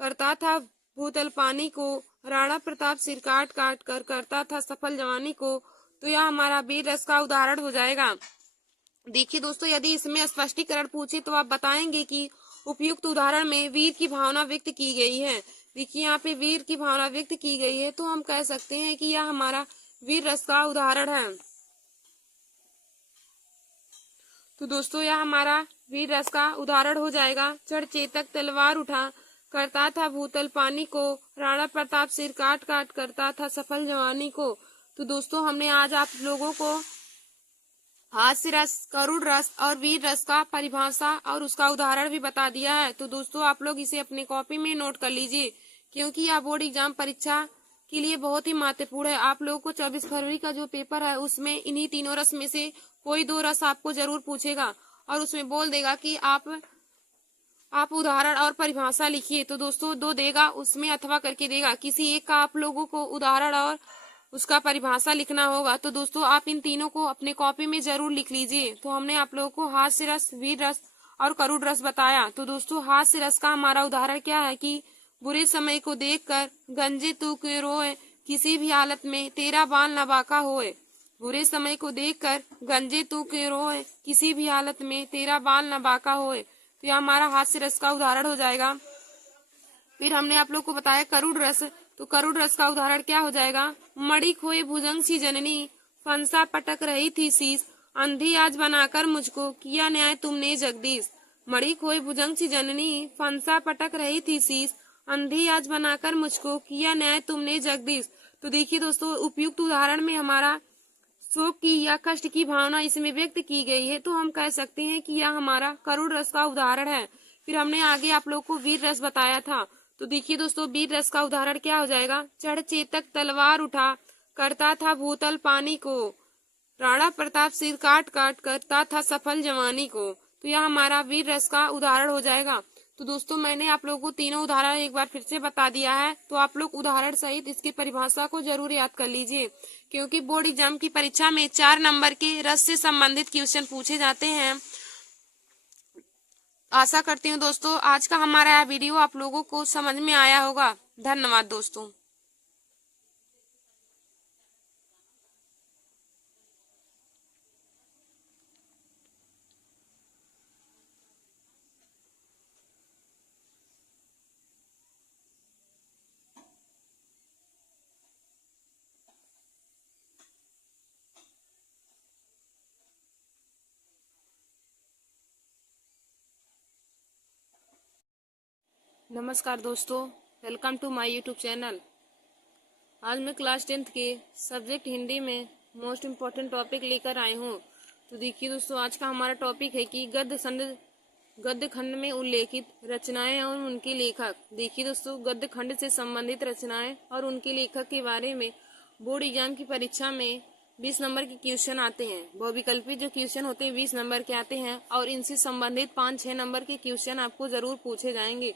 करता था भूतल पानी को, राणा प्रताप सिर काट काट कर करता था सफल जवानी को। तो यह हमारा वीर रस का उदाहरण हो जाएगा। देखिए दोस्तों, यदि इसमें स्पष्टीकरण पूछे तो आप बताएंगे कि उपयुक्त उदाहरण में वीर की भावना व्यक्त की गई है। देखिए यहाँ पे वीर की भावना व्यक्त की गई है, तो हम कह सकते हैं कि यह हमारा वीर रस का उदाहरण है। तो दोस्तों, यह हमारा वीर रस का उदाहरण हो जाएगा, चढ़ चेतक तलवार उठा, करता था भूतल पानी को, राणा प्रताप सिर काट काट करता था सफल जवानी को। तो दोस्तों, हमने आज आप लोगों को हास्य रस, करुण रस और वीर रस का परिभाषा और उसका उदाहरण भी बता दिया है। तो दोस्तों, आप लोग इसे अपने कॉपी में नोट कर लीजिए, क्योंकि यह बोर्ड एग्जाम परीक्षा के लिए बहुत ही महत्वपूर्ण है। आप लोगों को 24 फरवरी का जो पेपर है उसमें इन्हीं तीनों रस में से कोई दो रस आपको जरूर पूछेगा और उसमें बोल देगा कि आप उदाहरण और परिभाषा लिखिए। तो दोस्तों, दो देगा उसमें अथवा करके देगा, किसी एक का आप लोगों को उदाहरण और उसका परिभाषा लिखना होगा। तो दोस्तों, आप इन तीनों को अपने कॉपी में जरूर लिख लीजिए। तो हमने आप लोगों को हास्य रस, वीर रस और करुण रस बताया। तो दोस्तों, हास्य रस का हमारा उदाहरण क्या है कि बुरे समय को देखकर गंजे तू क्यों रोए, किसी भी हालत में तेरा बाल न बाका होए। बुरे समय को देखकर गंजे तू क्यों रोए, किसी भी हालत में तेरा बाल न बाका होए। तो यह हमारा हास्य रस का उदाहरण हो जाएगा। फिर हमने आप लोग को बताया करुण रस। तो करुण रस का उदाहरण क्या हो जाएगा, मणि खोए भुजंग सी जननी, फंसा पटक रही थी शीश, अंधी आज बनाकर मुझको किया न्याय तुमने जगदीश। मणि खोए भुजंग सी जननी, फंसा पटक रही थी शीश, अंधी आज बनाकर मुझको किया न्याय तुमने जगदीश। तो देखिए दोस्तों, उपयुक्त उदाहरण में हमारा शोक की या कष्ट की भावना इसमें व्यक्त की गई है, तो हम कह सकते हैं कि यह हमारा करुण रस का उदाहरण है। फिर हमने आगे आप लोग को वीर रस बताया था। तो देखिए दोस्तों, वीर रस का उदाहरण क्या हो जाएगा, चढ़ चेतक तलवार उठा, करता था भूतल पानी को, राणा प्रताप सिर काट काट करता था सफल जवानी को। तो यह हमारा वीर रस का उदाहरण हो जाएगा। तो दोस्तों, मैंने आप लोगों को तीनों उदाहरण एक बार फिर से बता दिया है। तो आप लोग उदाहरण सहित इसकी परिभाषा को जरूर याद कर लीजिए, क्योंकि बोर्ड एग्जाम की परीक्षा में 4 नंबर के रस से संबंधित क्वेश्चन पूछे जाते हैं। आशा करती हूँ दोस्तों, आज का हमारा वीडियो आप लोगों को समझ में आया होगा। धन्यवाद दोस्तों। नमस्कार दोस्तों, welcome to my YouTube channel. आज मैं क्लास 10th के सब्जेक्ट हिंदी में मोस्ट इम्पोर्टेंट टॉपिक लेकर आए हूँ। तो देखिए दोस्तों, आज का हमारा टॉपिक है कि गद्य खंड में उल्लेखित रचनाएं और उनके लेखक। देखिए दोस्तों, गद्य खंड से संबंधित रचनाएं और उनके लेखक के बारे में बोर्ड एग्जाम की परीक्षा में 20 नंबर के क्वेश्चन आते हैं। बहुविकल्पी जो क्वेश्चन होते हैं 20 नंबर के आते हैं और इनसे संबंधित 5-6 नंबर के क्वेश्चन आपको जरूर पूछे जाएंगे।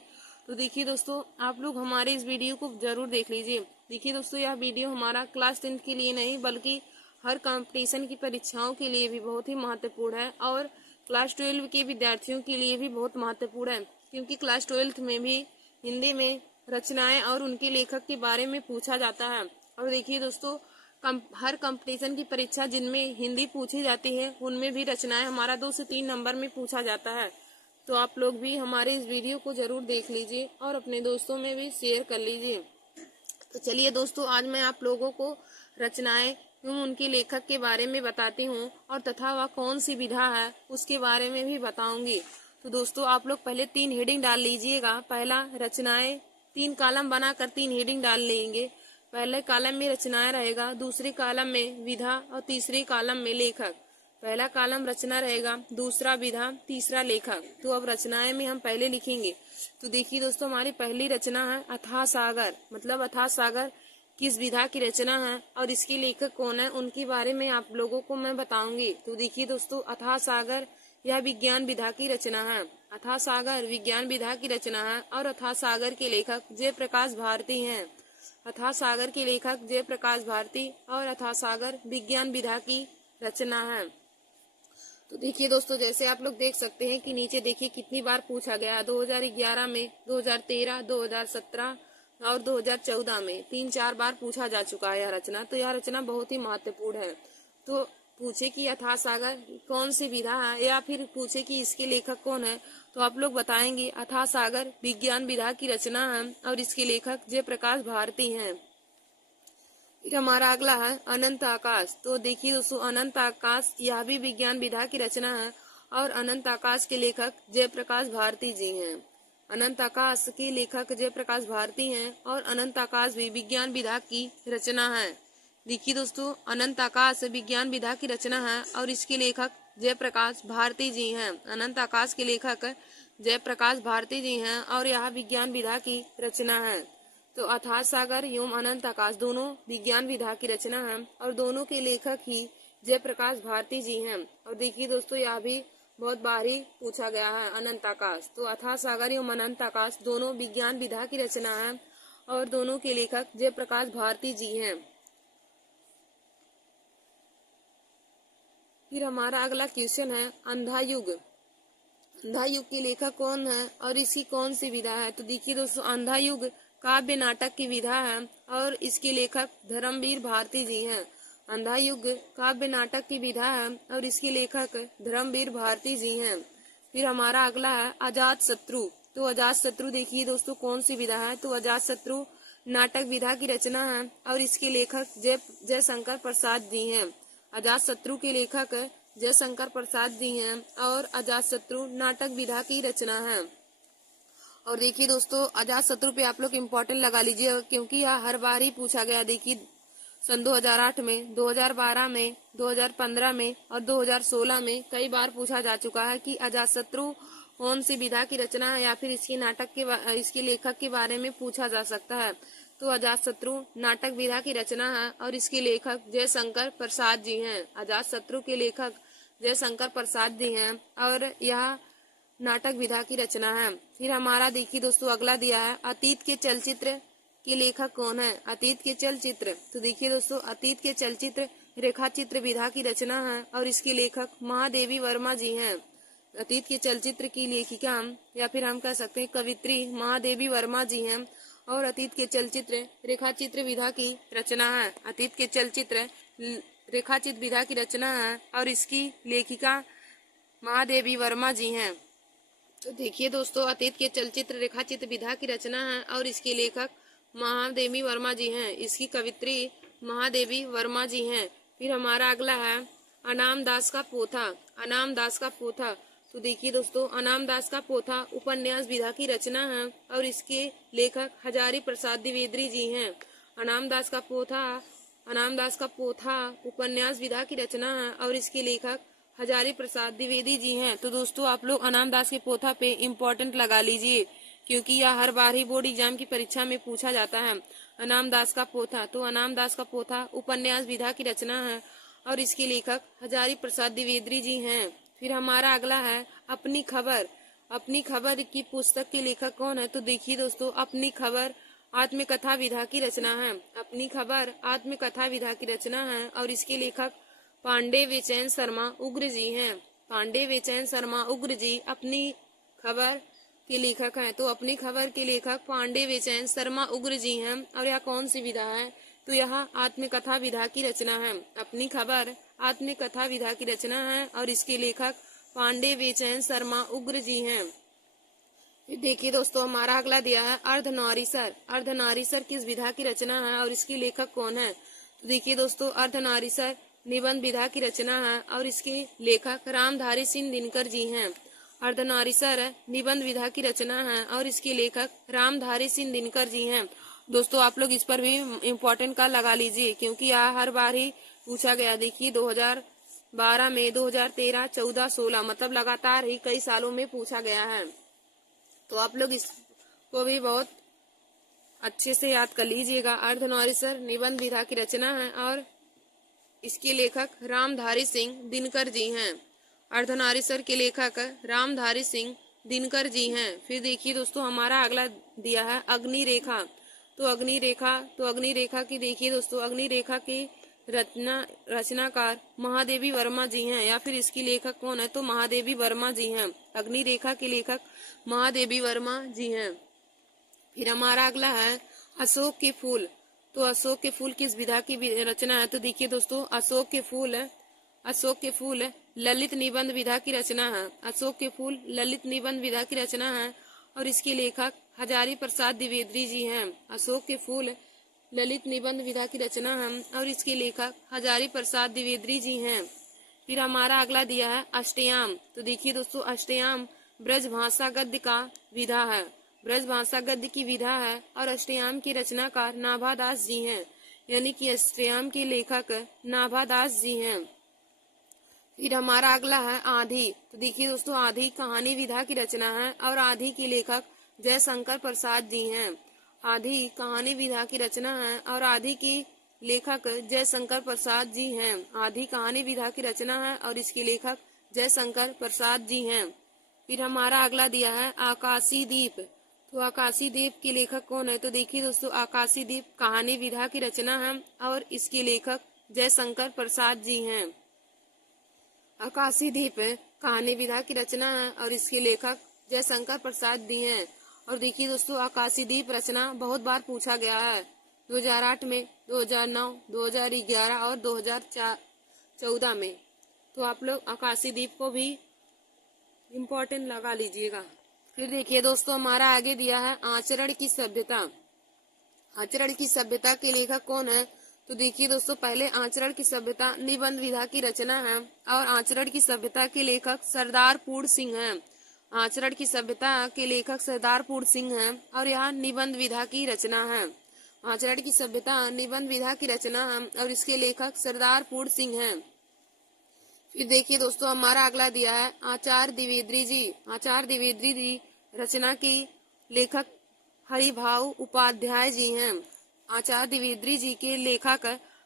तो देखिए दोस्तों, आप लोग हमारे इस वीडियो को जरूर देख लीजिए। देखिए दोस्तों, यह वीडियो हमारा क्लास 10 के लिए नहीं बल्कि हर कंपटीशन की परीक्षाओं के लिए भी बहुत ही महत्वपूर्ण है और क्लास 12 के विद्यार्थियों के लिए भी बहुत महत्वपूर्ण है, क्योंकि क्लास 12 में भी हिंदी में रचनाएं और उनके लेखक के बारे में पूछा जाता है। और देखिए दोस्तों, हर कंपटीशन की परीक्षा जिनमें हिंदी पूछी जाती है उनमें भी रचनाएं हमारा 2 से 3 नंबर में पूछा जाता है। तो आप लोग भी हमारे इस वीडियो को जरूर देख लीजिए और अपने दोस्तों में भी शेयर कर लीजिए। तो चलिए दोस्तों, आज मैं आप लोगों को रचनाएं एवं उनके लेखक के बारे में बताती हूँ और तथा वह कौन सी विधा है उसके बारे में भी बताऊंगी। तो दोस्तों, आप लोग पहले 3 हेडिंग डाल लीजिएगा। पहला रचनाएं, 3 कॉलम बनाकर 3 हेडिंग डाल लेंगे। पहले कॉलम में रचनाएं रहेगा, दूसरे कॉलम में विधा और तीसरे कॉलम में लेखक। पहला कॉलम रचना रहेगा, दूसरा विधा, तीसरा लेखक। तो अब रचनाएं में हम पहले लिखेंगे। तो देखिए दोस्तों, हमारी पहली रचना है अथाह सागर। मतलब अथाह सागर किस विधा की रचना है और इसके लेखक कौन है उनके बारे में आप लोगों को मैं बताऊंगी। तो देखिए दोस्तों, अथाह सागर यह विज्ञान विधा की रचना है। अथाह सागर विज्ञान विधा की रचना है और अथाह सागर के लेखक जयप्रकाश भारती हैं। अथाह सागर के लेखक जयप्रकाश भारती और अथाह सागर विज्ञान विधा की रचना है। तो देखिए दोस्तों, जैसे आप लोग देख सकते हैं कि नीचे देखिए कितनी बार पूछा गया। 2011 में, 2013, 2017 और 2014 में 3-4 बार पूछा जा चुका है यह रचना। तो यह रचना बहुत ही महत्वपूर्ण है। तो पूछे कि अथाह सागर कौन सी विधा है या फिर पूछे कि इसके लेखक कौन है, तो आप लोग बताएंगे अथाह सागर विज्ञान विधा की रचना है और इसके लेखक जयप्रकाश भारती हैं। फिर हमारा अगला है अनंत आकाश। तो देखिए दोस्तों, अनंत आकाश यह भी विज्ञान विधा की रचना है और अनंत आकाश के लेखक जयप्रकाश भारती जी हैं। अनंत आकाश के लेखक जयप्रकाश भारती हैं और अनंत आकाश भी विज्ञान विधा की रचना है। देखिए दोस्तों, अनंत आकाश विज्ञान विधा की रचना है और इसके लेखक जयप्रकाश भारती जी हैं। अनंत आकाश के लेखक जयप्रकाश भारती जी हैं और यह विज्ञान विधा की रचना है। तो अथाह सागर एवं अनंत आकाश दोनों विज्ञान विधा की रचना है और दोनों के लेखक ही जयप्रकाश भारती जी हैं। और देखिए दोस्तों, यह भी बहुत बार ही पूछा गया है अनंत आकाश। तो अथाह सागर एवं अनंत आकाश दोनों विज्ञान विधा की रचना है और दोनों के लेखक जयप्रकाश भारती जी हैं। फिर हमारा अगला क्वेश्चन है अंधा युग। अंधा युग के लेखक कौन है और इसकी कौन सी विधा है। तो देखिए दोस्तों, अंधा युग काव्य नाटक की विधा है और इसके लेखक धर्मवीर भारती जी हैं। अंधा युग काव्य नाटक की विधा है और इसके लेखक धर्मवीर भारती जी हैं। फिर हमारा अगला है अजात शत्रु। तो अजात शत्रु देखिए दोस्तों कौन सी विधा है। तो अजात शत्रु नाटक विधा की रचना है और इसके लेखक जयशंकर प्रसाद जी हैं। अजात शत्रु के लेखक जयशंकर प्रसाद जी हैं और अजात शत्रु नाटक विधा की रचना है। और देखिए दोस्तों, अजात शत्रु पे आप लोग इम्पोर्टेंट लगा लीजिए क्योंकि यह हर बार ही पूछा गया। देखिए सन 2008 में, 2012 में, 2015 में और 2016 में कई बार पूछा जा चुका है कि अजात शत्रु कौन सी विधा की रचना है या फिर इसके इसके लेखक के बारे में पूछा जा सकता है। तो अजात शत्रु नाटक विधा की रचना है और इसके लेखक जयशंकर प्रसाद जी हैं। अजात शत्रु के लेखक जयशंकर प्रसाद जी हैं और यह नाटक विधा की रचना है। फिर हमारा देखिए दोस्तों अगला दिया है अतीत के चलचित्र के लेखक कौन है। अतीत के चलचित्र, तो देखिए दोस्तों अतीत के चलचित्र रेखाचित्र विधा की रचना है और इसके लेखक महादेवी वर्मा जी हैं। अतीत के चलचित्र की लेखिका या फिर हम कह सकते हैं कवित्री महादेवी वर्मा जी हैं और अतीत के चलचित्र रेखाचित्र विधा की रचना है। अतीत के चलचित्र रेखाचित्र विधा की रचना है और इसकी लेखिका महादेवी वर्मा जी हैं। तो देखिए दोस्तों, अतीत के चलचित्र रेखाचित्र विधा की रचना है और इसके लेखक महादेवी वर्मा जी हैं। इसकी कवित्री महादेवी वर्मा जी हैं। फिर हमारा अगला है अनाम दास का पोथा। अनाम दास का पोथा, तो देखिए दोस्तों अनाम दास का पोथा उपन्यास विधा की रचना है और इसके लेखक हजारी प्रसाद द्विवेदी जी हैं। अनाम दास का पोथा उपन्यास विधा की रचना है और इसके लेखक हजारी प्रसाद द्विवेदी जी हैं। तो दोस्तों आप लोग अनाम दास के पोथा पे इम्पोर्टेंट लगा लीजिए क्योंकि यह हर बार ही बोर्ड एग्जाम की परीक्षा में पूछा जाता है। अनाम दास का पोथा, तो अनाम दास का पोथा उपन्यास विधा की रचना है और इसके लेखक हजारी प्रसाद द्विवेदी जी हैं। फिर हमारा अगला है अपनी खबर। अपनी खबर की पुस्तक के लेखक कौन है? तो देखिए दोस्तों, अपनी खबर आत्मकथा विधा की रचना है। अपनी खबर आत्मकथा विधा की रचना है और इसके लेखक पांडे बेचैन शर्मा उग्र जी हैं। पांडे बेचैन शर्मा उग्र जी अपनी खबर के लेखक हैं। तो अपनी खबर के लेखक पांडे बेचैन शर्मा उग्र जी हैं। और यह कौन सी विधा है? तो यह आत्मकथा विधा की रचना है। अपनी खबर आत्मकथा विधा की रचना है और इसके लेखक पांडे बेचैन शर्मा उग्र जी हैं। देखिए दोस्तों, हमारा अगला दिया है अर्धनारीसर। अर्धनारीसर किस विधा की रचना है और इसके लेखक कौन है? तो देखिए दोस्तों, अर्धनारीसर निबंध विधा की रचना है और इसके लेखक रामधारी सिंह दिनकर जी हैं। अर्धनारीसर निबंध विधा की रचना है और इसके लेखक रामधारी सिंह दिनकर जी हैं। दोस्तों, आप लोग इस पर भी इम्पोर्टेंट का लगा लीजिए क्योंकि यह हर बार ही पूछा गया। देखिए 2012 में, 2013, 14, 16 मतलब लगातार ही कई सालों में पूछा गया है। तो आप लोग इसको भी बहुत अच्छे से याद कर लीजिएगा। अर्धनारीसर निबंध विधा की रचना है और इसके लेखक रामधारी सिंह दिनकर जी हैं। अर्धनारीसर के लेखक रामधारी सिंह दिनकर जी हैं। फिर देखिए दोस्तों, हमारा अगला दिया है अग्निरेखा। तो अग्निरेखा की देखिए दोस्तों, अग्निरेखा की रचनाकार महादेवी वर्मा जी हैं या फिर इसकी लेखक कौन है? तो महादेवी वर्मा जी हैं। अग्निरेखा के लेखक महादेवी वर्मा जी हैं। फिर हमारा अगला है अशोक के फूल। तो अशोक के फूल किस विधा की रचना है? तो देखिए दोस्तों, अशोक के फूल ललित निबंध विधा की रचना है। अशोक के फूल ललित निबंध विधा की रचना है और इसके लेखक हजारी प्रसाद द्विवेदी जी हैं। अशोक के फूल ललित निबंध विधा की रचना है और इसके लेखक हजारी प्रसाद द्विवेदी जी हैं। फिर हमारा अगला दिया है अष्टयाम। तो देखिए दोस्तों, अष्टयाम ब्रज भाषा गद्य का विधा है। ब्रज भाषा गद्य की विधा है और अष्टयाम के रचनाकार नाभादास जी हैं, यानी कि अष्टयाम के लेखक नाभादास जी हैं। फिर हमारा अगला है आधी। तो देखिए दोस्तों, आधी कहानी विधा की रचना है और आधी के लेखक जयशंकर प्रसाद जी हैं। आधी कहानी विधा की रचना है और आधी की लेखक जयशंकर प्रसाद जी हैं। आधी कहानी विधा की रचना है और इसके लेखक जयशंकर प्रसाद जी हैं। फिर हमारा अगला दिया है आकाशी दीप। तो आकाशी दीप के लेखक कौन है? तो देखिए दोस्तों, आकाशी दीप कहानी विधा की रचना है और इसके लेखक जयशंकर प्रसाद जी हैं। आकाशी दीप कहानी विधा की रचना है और इसके लेखक जयशंकर प्रसाद जी हैं। और देखिए दोस्तों, आकाशी दीप रचना बहुत बार पूछा गया है। 2008 में, 2009, 2011 और 2014 में। तो आप लोग आकाशी दीप को भी इम्पोर्टेंट लगा लीजिएगा। फिर देखिए दोस्तों, हमारा आगे दिया है आचरण की सभ्यता। आचरण की सभ्यता के लेखक कौन है? तो देखिए दोस्तों, पहले आचरण की सभ्यता निबंध विधा की रचना है और आचरण की सभ्यता के लेखक सरदार पूर्ण सिंह हैं। आचरण की सभ्यता के लेखक सरदार पूर्ण सिंह हैं और यह निबंध विधा की रचना है। आचरण की सभ्यता निबंध विधा की रचना है और इसके लेखक सरदार पूर्ण सिंह हैं। फिर देखिए दोस्तों, हमारा अगला दिया है आचार्य द्विवेदी जी। आचार्य द्विवेदी जी रचना की लेखक हरिभाऊ उपाध्याय जी हैं। आचार्य द्विवेदी जी के लेखक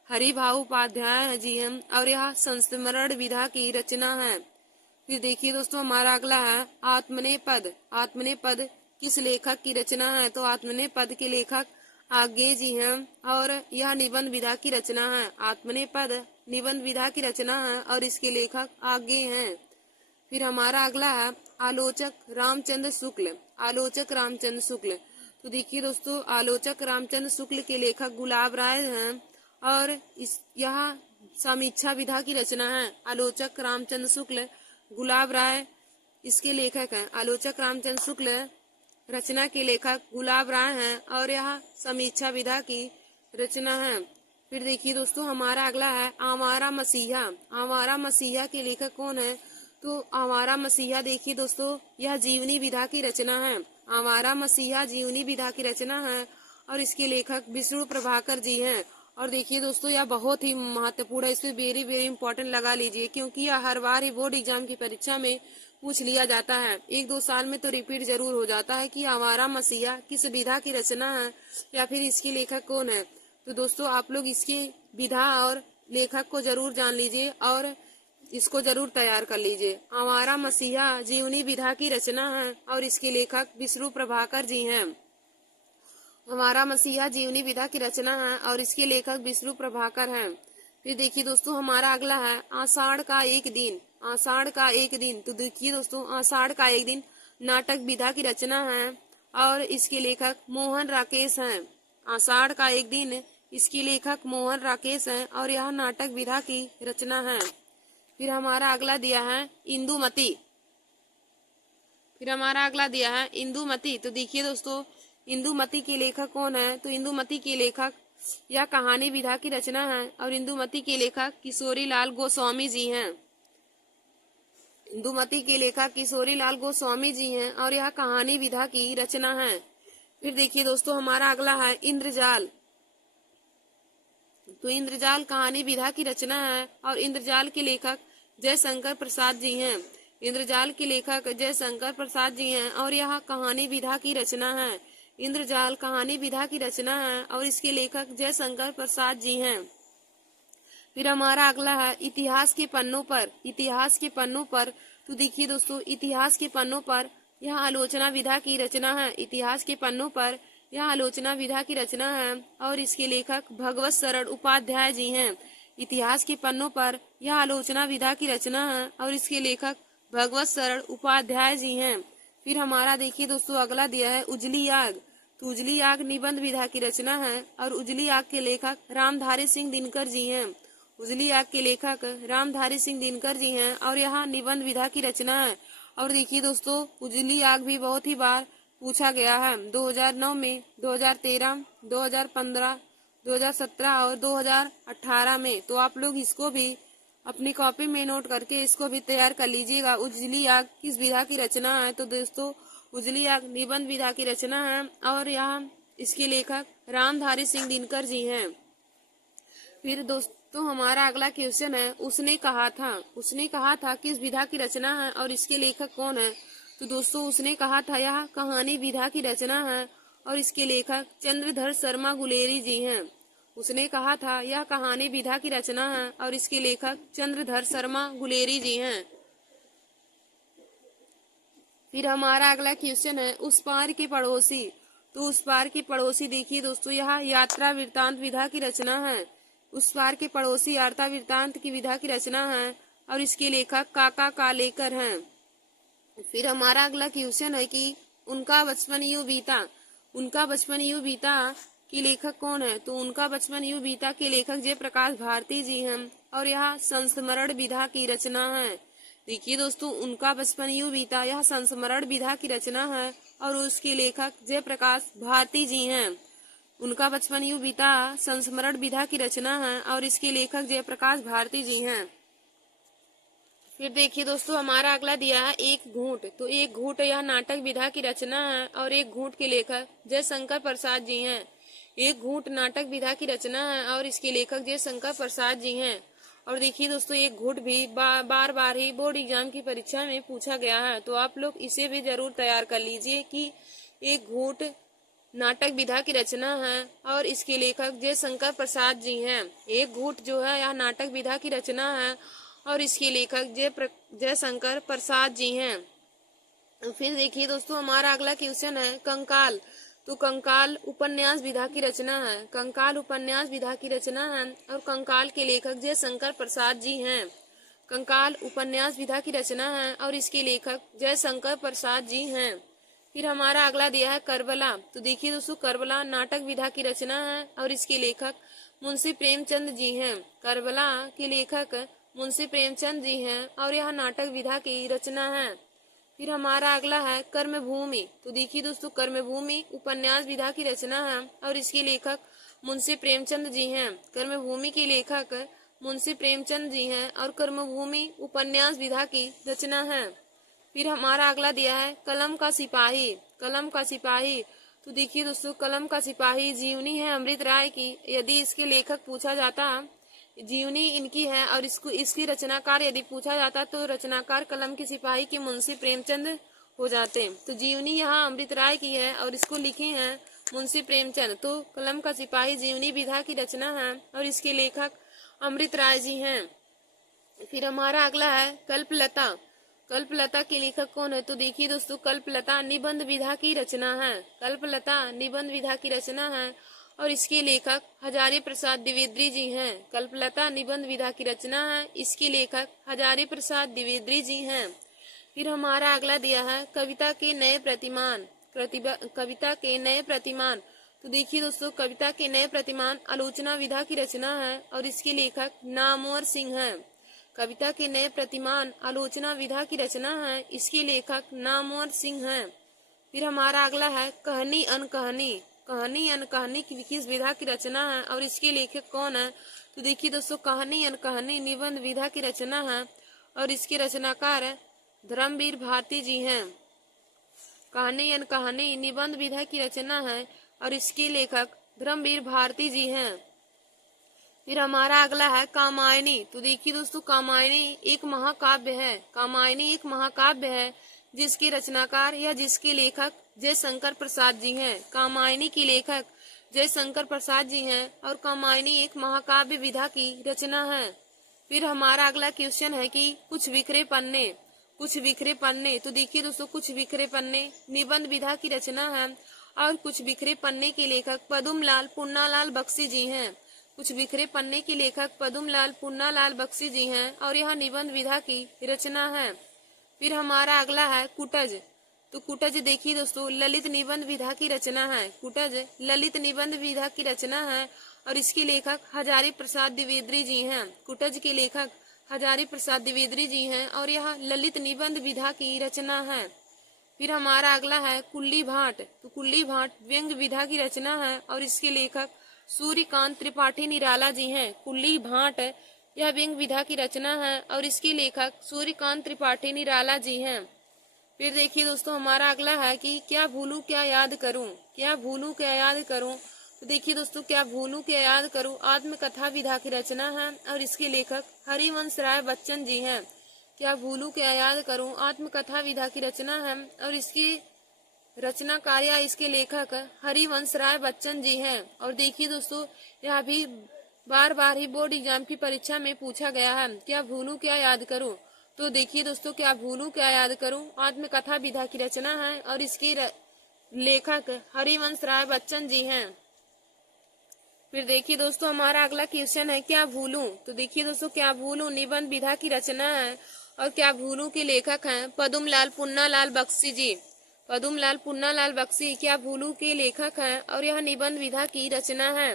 हरिभाऊ उपाध्याय जी हैं और यह संस्मरण विधा की रचना है। फिर देखिए दोस्तों, हमारा अगला है आत्मने पद। आत्मने पद किस लेखक की रचना है? तो आत्मने पद के लेखक आज्ञे जी हैं और यह निबंध विधा की रचना है। आत्मने पद निबंध विधा की रचना है और इसके लेखक आज्ञे हैं। फिर हमारा अगला है आलोचक रामचंद्र शुक्ल। आलोचक रामचंद्र शुक्ल। तो देखिए दोस्तों, आलोचक रामचंद्र शुक्ल के लेखक गुलाब राय हैं और यह समीक्षा विधा की रचना है। आलोचक रामचंद्र शुक्ल गुलाब राय इसके लेखक हैं। आलोचक रामचंद्र शुक्ल रचना के लेखक गुलाब राय हैं और यह समीक्षा विधा की रचना है। फिर देखिए दोस्तों, हमारा अगला है आवारा मसीहा। आवारा मसीहा के लेखक कौन है? तो आवारा मसीहा देखिए दोस्तों, यह जीवनी विधा की रचना है। आवारा मसीहा जीवनी विधा की रचना है और इसके लेखक विष्णु प्रभाकर जी हैं। और देखिए दोस्तों, यह बहुत ही महत्वपूर्ण है, इसमें वेरी वेरी इंपॉर्टेंट लगा लीजिए क्योंकि यह हर बार ही बोर्ड एग्जाम की परीक्षा में पूछ लिया जाता है। 1-2 साल में तो रिपीट जरूर हो जाता है कि आवारा मसीहा किस विधा की रचना है या फिर इसके लेखक कौन है। तो दोस्तों, आप लोग इसकी विधा और लेखक को जरूर जान लीजिए और इसको जरूर तैयार कर लीजिए। आवारा मसीहा जीवनी विधा की रचना है और इसके लेखक विष्णु प्रभाकर जी हैं। हमारा मसीहा जीवनी विधा की रचना है और इसके लेखक विष्णु प्रभाकर हैं। फिर देखिए दोस्तों, हमारा अगला है आषाढ़ का एक दिन। आषाढ़ का एक दिन, तो देखिए दोस्तों, आषाढ़ का एक दिन नाटक विधा की रचना है और इसके लेखक मोहन राकेश हैं। आषाढ़ का एक दिन, इसके लेखक मोहन राकेश हैं और यह नाटक विधा की रचना है। फिर हमारा अगला दिया है इंदुमती। फिर हमारा अगला दिया है इंदुमती। तो देखिए दोस्तों, इंदुमती के लेखक कौन है? तो इंदुमती के लेखक यह कहानी विधा की रचना है और इंदुमती के लेखक किशोरी लाल गोस्वामी जी हैं। इंदुमती के लेखक किशोरी लाल गोस्वामी जी हैं और यह कहानी विधा की रचना है। फिर देखिए दोस्तों, हमारा अगला है इंद्रजाल। तो इंद्रजाल कहानी विधा की रचना है और इंद्रजाल के लेखक जयशंकर प्रसाद जी हैं। इंद्रजाल के लेखक जयशंकर प्रसाद जी हैं और यह कहानी विधा की रचना है। इंद्रजाल कहानी विधा की रचना है और इसके लेखक जयशंकर प्रसाद जी हैं। फिर हमारा अगला है इतिहास के पन्नों पर। इतिहास के पन्नों पर, तो देखिए दोस्तों, इतिहास के पन्नों पर यह आलोचना विधा की रचना है। इतिहास के पन्नों पर यह आलोचना विधा की रचना है और इसके लेखक भगवत शरण उपाध्याय जी हैं। इतिहास के पन्नों पर यह आलोचना विधा की रचना है और इसके लेखक भगवत शरण उपाध्याय जी हैं। फिर हमारा देखिए दोस्तों, अगला दिया है उजली आग। तो उजली आग निबंध विधा की रचना है और उजली आग के लेखक रामधारी सिंह दिनकर जी हैं। उजली आग के लेखक रामधारी सिंह दिनकर जी हैं और यहाँ निबंध विधा की रचना है। और देखिए दोस्तों, उजली आग भी बहुत ही बार पूछा गया है। 2009 में, 2013, 2015, 2017 और 2018 में। तो आप लोग इसको भी अपनी कॉपी में नोट करके इसको भी तैयार कर लीजिएगा। उजली आग किस विधा की रचना है? तो दोस्तों, उजली आग निबंध विधा की रचना है और यहाँ इसके लेखक रामधारी सिंह दिनकर जी हैं। फिर दोस्तों, हमारा अगला क्वेश्चन है उसने कहा था। उसने कहा था किस विधा की रचना है और इसके लेखक कौन है? तो दोस्तों, उसने कहा था यह कहानी विधा की रचना है और इसके लेखक चंद्रधर शर्मा गुलेरी जी हैं। उसने कहा था यह कहानी विधा की रचना है और इसके लेखक चंद्रधर शर्मा गुलेरी जी हैं। फिर हमारा अगला क्वेश्चन है उस पार के पड़ोसी। तो उस पार के पड़ोसी, देखिए दोस्तों, यह यात्रा वृत्तांत विधा की रचना है। उस पार के पड़ोसी यात्रा वृत्तांत की विधा की रचना है और इसके लेखक काका कालेकर हैं। फिर हमारा अगला क्वेश्चन है कि उनका बचपन यूं बीता। उनका बचपन यूं बीता की लेखक कौन है? तो उनका बचपन यूं बीता के लेखक जयप्रकाश भारती जी हैं और यह संस्मरण विधा की रचना है। देखिए दोस्तों, उनका बचपन यूं बीता यह संस्मरण विधा की रचना है और उसके लेखक जयप्रकाश भारती जी हैं। उनका बचपन यूं बीता संस्मरण विधा की रचना है और इसके लेखक जयप्रकाश भारती जी हैं। फिर देखिए दोस्तों, हमारा अगला दिया है एक घूंट। तो एक घूंट यह नाटक विधा की रचना है और एक घूंट के लेखक जयशंकर प्रसाद जी हैं। एक घूंट नाटक विधा की रचना है और इसके लेखक जयशंकर प्रसाद जी हैं। और देखिए दोस्तों, एक घूंट भी बार बार ही बोर्ड एग्जाम की परीक्षा में पूछा गया है, तो आप लोग इसे भी जरूर तैयार कर लीजिए कि एक घूंट नाटक विधा की रचना है और इसके लेखक जयशंकर प्रसाद जी हैं। एक घूंट जो है यह नाटक विधा की रचना है और इसके लेखक जयशंकर प्रसाद जी हैं। फिर देखिए दोस्तों, हमारा अगला क्वेश्चन है कंकाल। तो कंकाल उपन्यास विधा की रचना है। कंकाल उपन्यास विधा की रचना है और कंकाल के लेखक जयशंकर प्रसाद जी हैं। कंकाल उपन्यास विधा की रचना है और इसके लेखक जयशंकर प्रसाद जी हैं। फिर हमारा अगला दिया है करबला। तो देखिए दोस्तों, करबला नाटक विधा की रचना है और इसके लेखक मुंशी प्रेमचंद जी हैं। करबला के लेखक मुंशी प्रेमचंद जी हैं और यह नाटक विधा की रचना है। फिर हमारा अगला है कर्मभूमि। तो देखिए दोस्तों, कर्मभूमि उपन्यास विधा की रचना है और इसके लेखक मुंशी प्रेमचंद जी हैं। कर्मभूमि के लेखक मुंशी प्रेमचंद जी हैं और कर्मभूमि उपन्यास विधा की रचना है। फिर हमारा अगला दिया है कलम का सिपाही। कलम का सिपाही, तो देखिए दोस्तों, कलम का सिपाही जीवनी है अमृत राय की। यदि इसके लेखक पूछा जाता, जीवनी इनकी है और इसकी रचनाकार यदि पूछा जाता तो रचनाकार कलम के सिपाही के मुंशी प्रेमचंद हो जाते। तो जीवनी यहाँ अमृत राय की है और इसको लिखे हैं मुंशी प्रेमचंद। तो कलम का सिपाही जीवनी विधा की रचना है और इसके लेखक अमृत राय जी हैं। फिर हमारा अगला है कल्पलता। कल्पलता के लेखक कौन है? तो देखिए दोस्तों, कल्पलता निबंध विधा की रचना है। कल्पलता निबंध विधा की रचना है और इसके लेखक हजारी प्रसाद द्विवेदी जी हैं। कल्पलता निबंध विधा की रचना है, इसके लेखक हजारी प्रसाद द्विवेदी जी हैं। फिर हमारा अगला दिया है कविता के नए प्रतिमान। कविता के नए प्रतिमान। तो देखिए दोस्तों, कविता के नए प्रतिमान आलोचना विधा की रचना है और इसके लेखक नामवर सिंह हैं। कविता के नए प्रतिमान आलोचना विधा की रचना है, इसके लेखक नामवर सिंह हैं। फिर हमारा अगला है कहानी अनकहानी। कहानी अनकहानी की किस विधा की रचना है और इसके लेखक कौन है? तो देखिए दोस्तों, कहानी अनकहानी निबंध विधा की रचना है और इसके रचनाकार धर्मवीर भारती जी हैं। कहानी अनकहानी निबंध विधा की रचना है और इसके लेखक धर्मवीर भारती जी हैं। फिर हमारा अगला है कामायनी। तो देखिए दोस्तों, कामायनी एक महाकाव्य है। कामायनी एक महाकाव्य है जिसके रचनाकार या जिसके लेखक जयशंकर प्रसाद जी हैं। कामायनी के लेखक जयशंकर प्रसाद जी हैं और कामायनी एक महाकाव्य विधा की रचना है। फिर हमारा अगला क्वेश्चन है कि कुछ बिखरे पन्ने। कुछ बिखरे पन्ने। तो देखिए दोस्तों, कुछ बिखरे पन्ने निबंध विधा की रचना है और कुछ बिखरे पन्ने के लेखक पदुमलाल पुन्नालाल बख्शी जी हैं। कुछ बिखरे पन्ने के लेखक पदुमलाल पुन्नालाल बख्शी जी हैं और यह निबंध विधा की रचना है। फिर हमारा अगला है कुटज। तो कुटज देखिए दोस्तों, ललित निबंध विधा की रचना है। कुटज ललित निबंध विधा की रचना है और इसके लेखक हजारी प्रसाद द्विवेदी जी हैं। कुटज के लेखक हजारी प्रसाद द्विवेदी जी हैं और यह ललित निबंध विधा की रचना है। फिर हमारा अगला है कुल्ली भाट। तो कुल्ली भाट व्यंग विधा की रचना है और इसके लेखक सूर्यकांत त्रिपाठी निराला जी हैं। कुल्ली भाट यह व्यंग विधा की रचना है और इसके लेखक सूर्यकांत त्रिपाठी निराला जी हैं। फिर देखिए दोस्तों, हमारा अगला है कि क्या भूलूं क्या याद करूं। क्या भूलूं क्या याद करूं। तो देखिए दोस्तों, क्या भूलूं क्या याद करूं आत्मकथा विधा की रचना है और इसके लेखक हरिवंश राय बच्चन जी हैं। क्या भूलूं क्या याद करूं आत्मकथा विधा की रचना है और इसकी रचनाकार या इसके लेखक हरिवंश राय बच्चन जी हैं। और देखिए दोस्तों, यह भी बार बार ही बोर्ड एग्जाम की परीक्षा में पूछा गया है, क्या भूलूं क्या याद करूं। तो देखिए दोस्तों, क्या भूलूं क्या याद करूं आत्मकथा विधा की रचना है और इसके लेखक हरिवंश राय बच्चन जी हैं। फिर देखिए दोस्तों, हमारा अगला क्वेश्चन है क्या भूलूं। तो देखिए दोस्तों, क्या भूलूं निबंध विधा की रचना है और क्या भूलूं के लेखक हैं पदुमलाल पुन्नालाल बख्शी जी। पदुमलाल पुन्नालाल बख्शी क्या भूलूं के लेखक हैं और यह निबंध विधा की रचना है।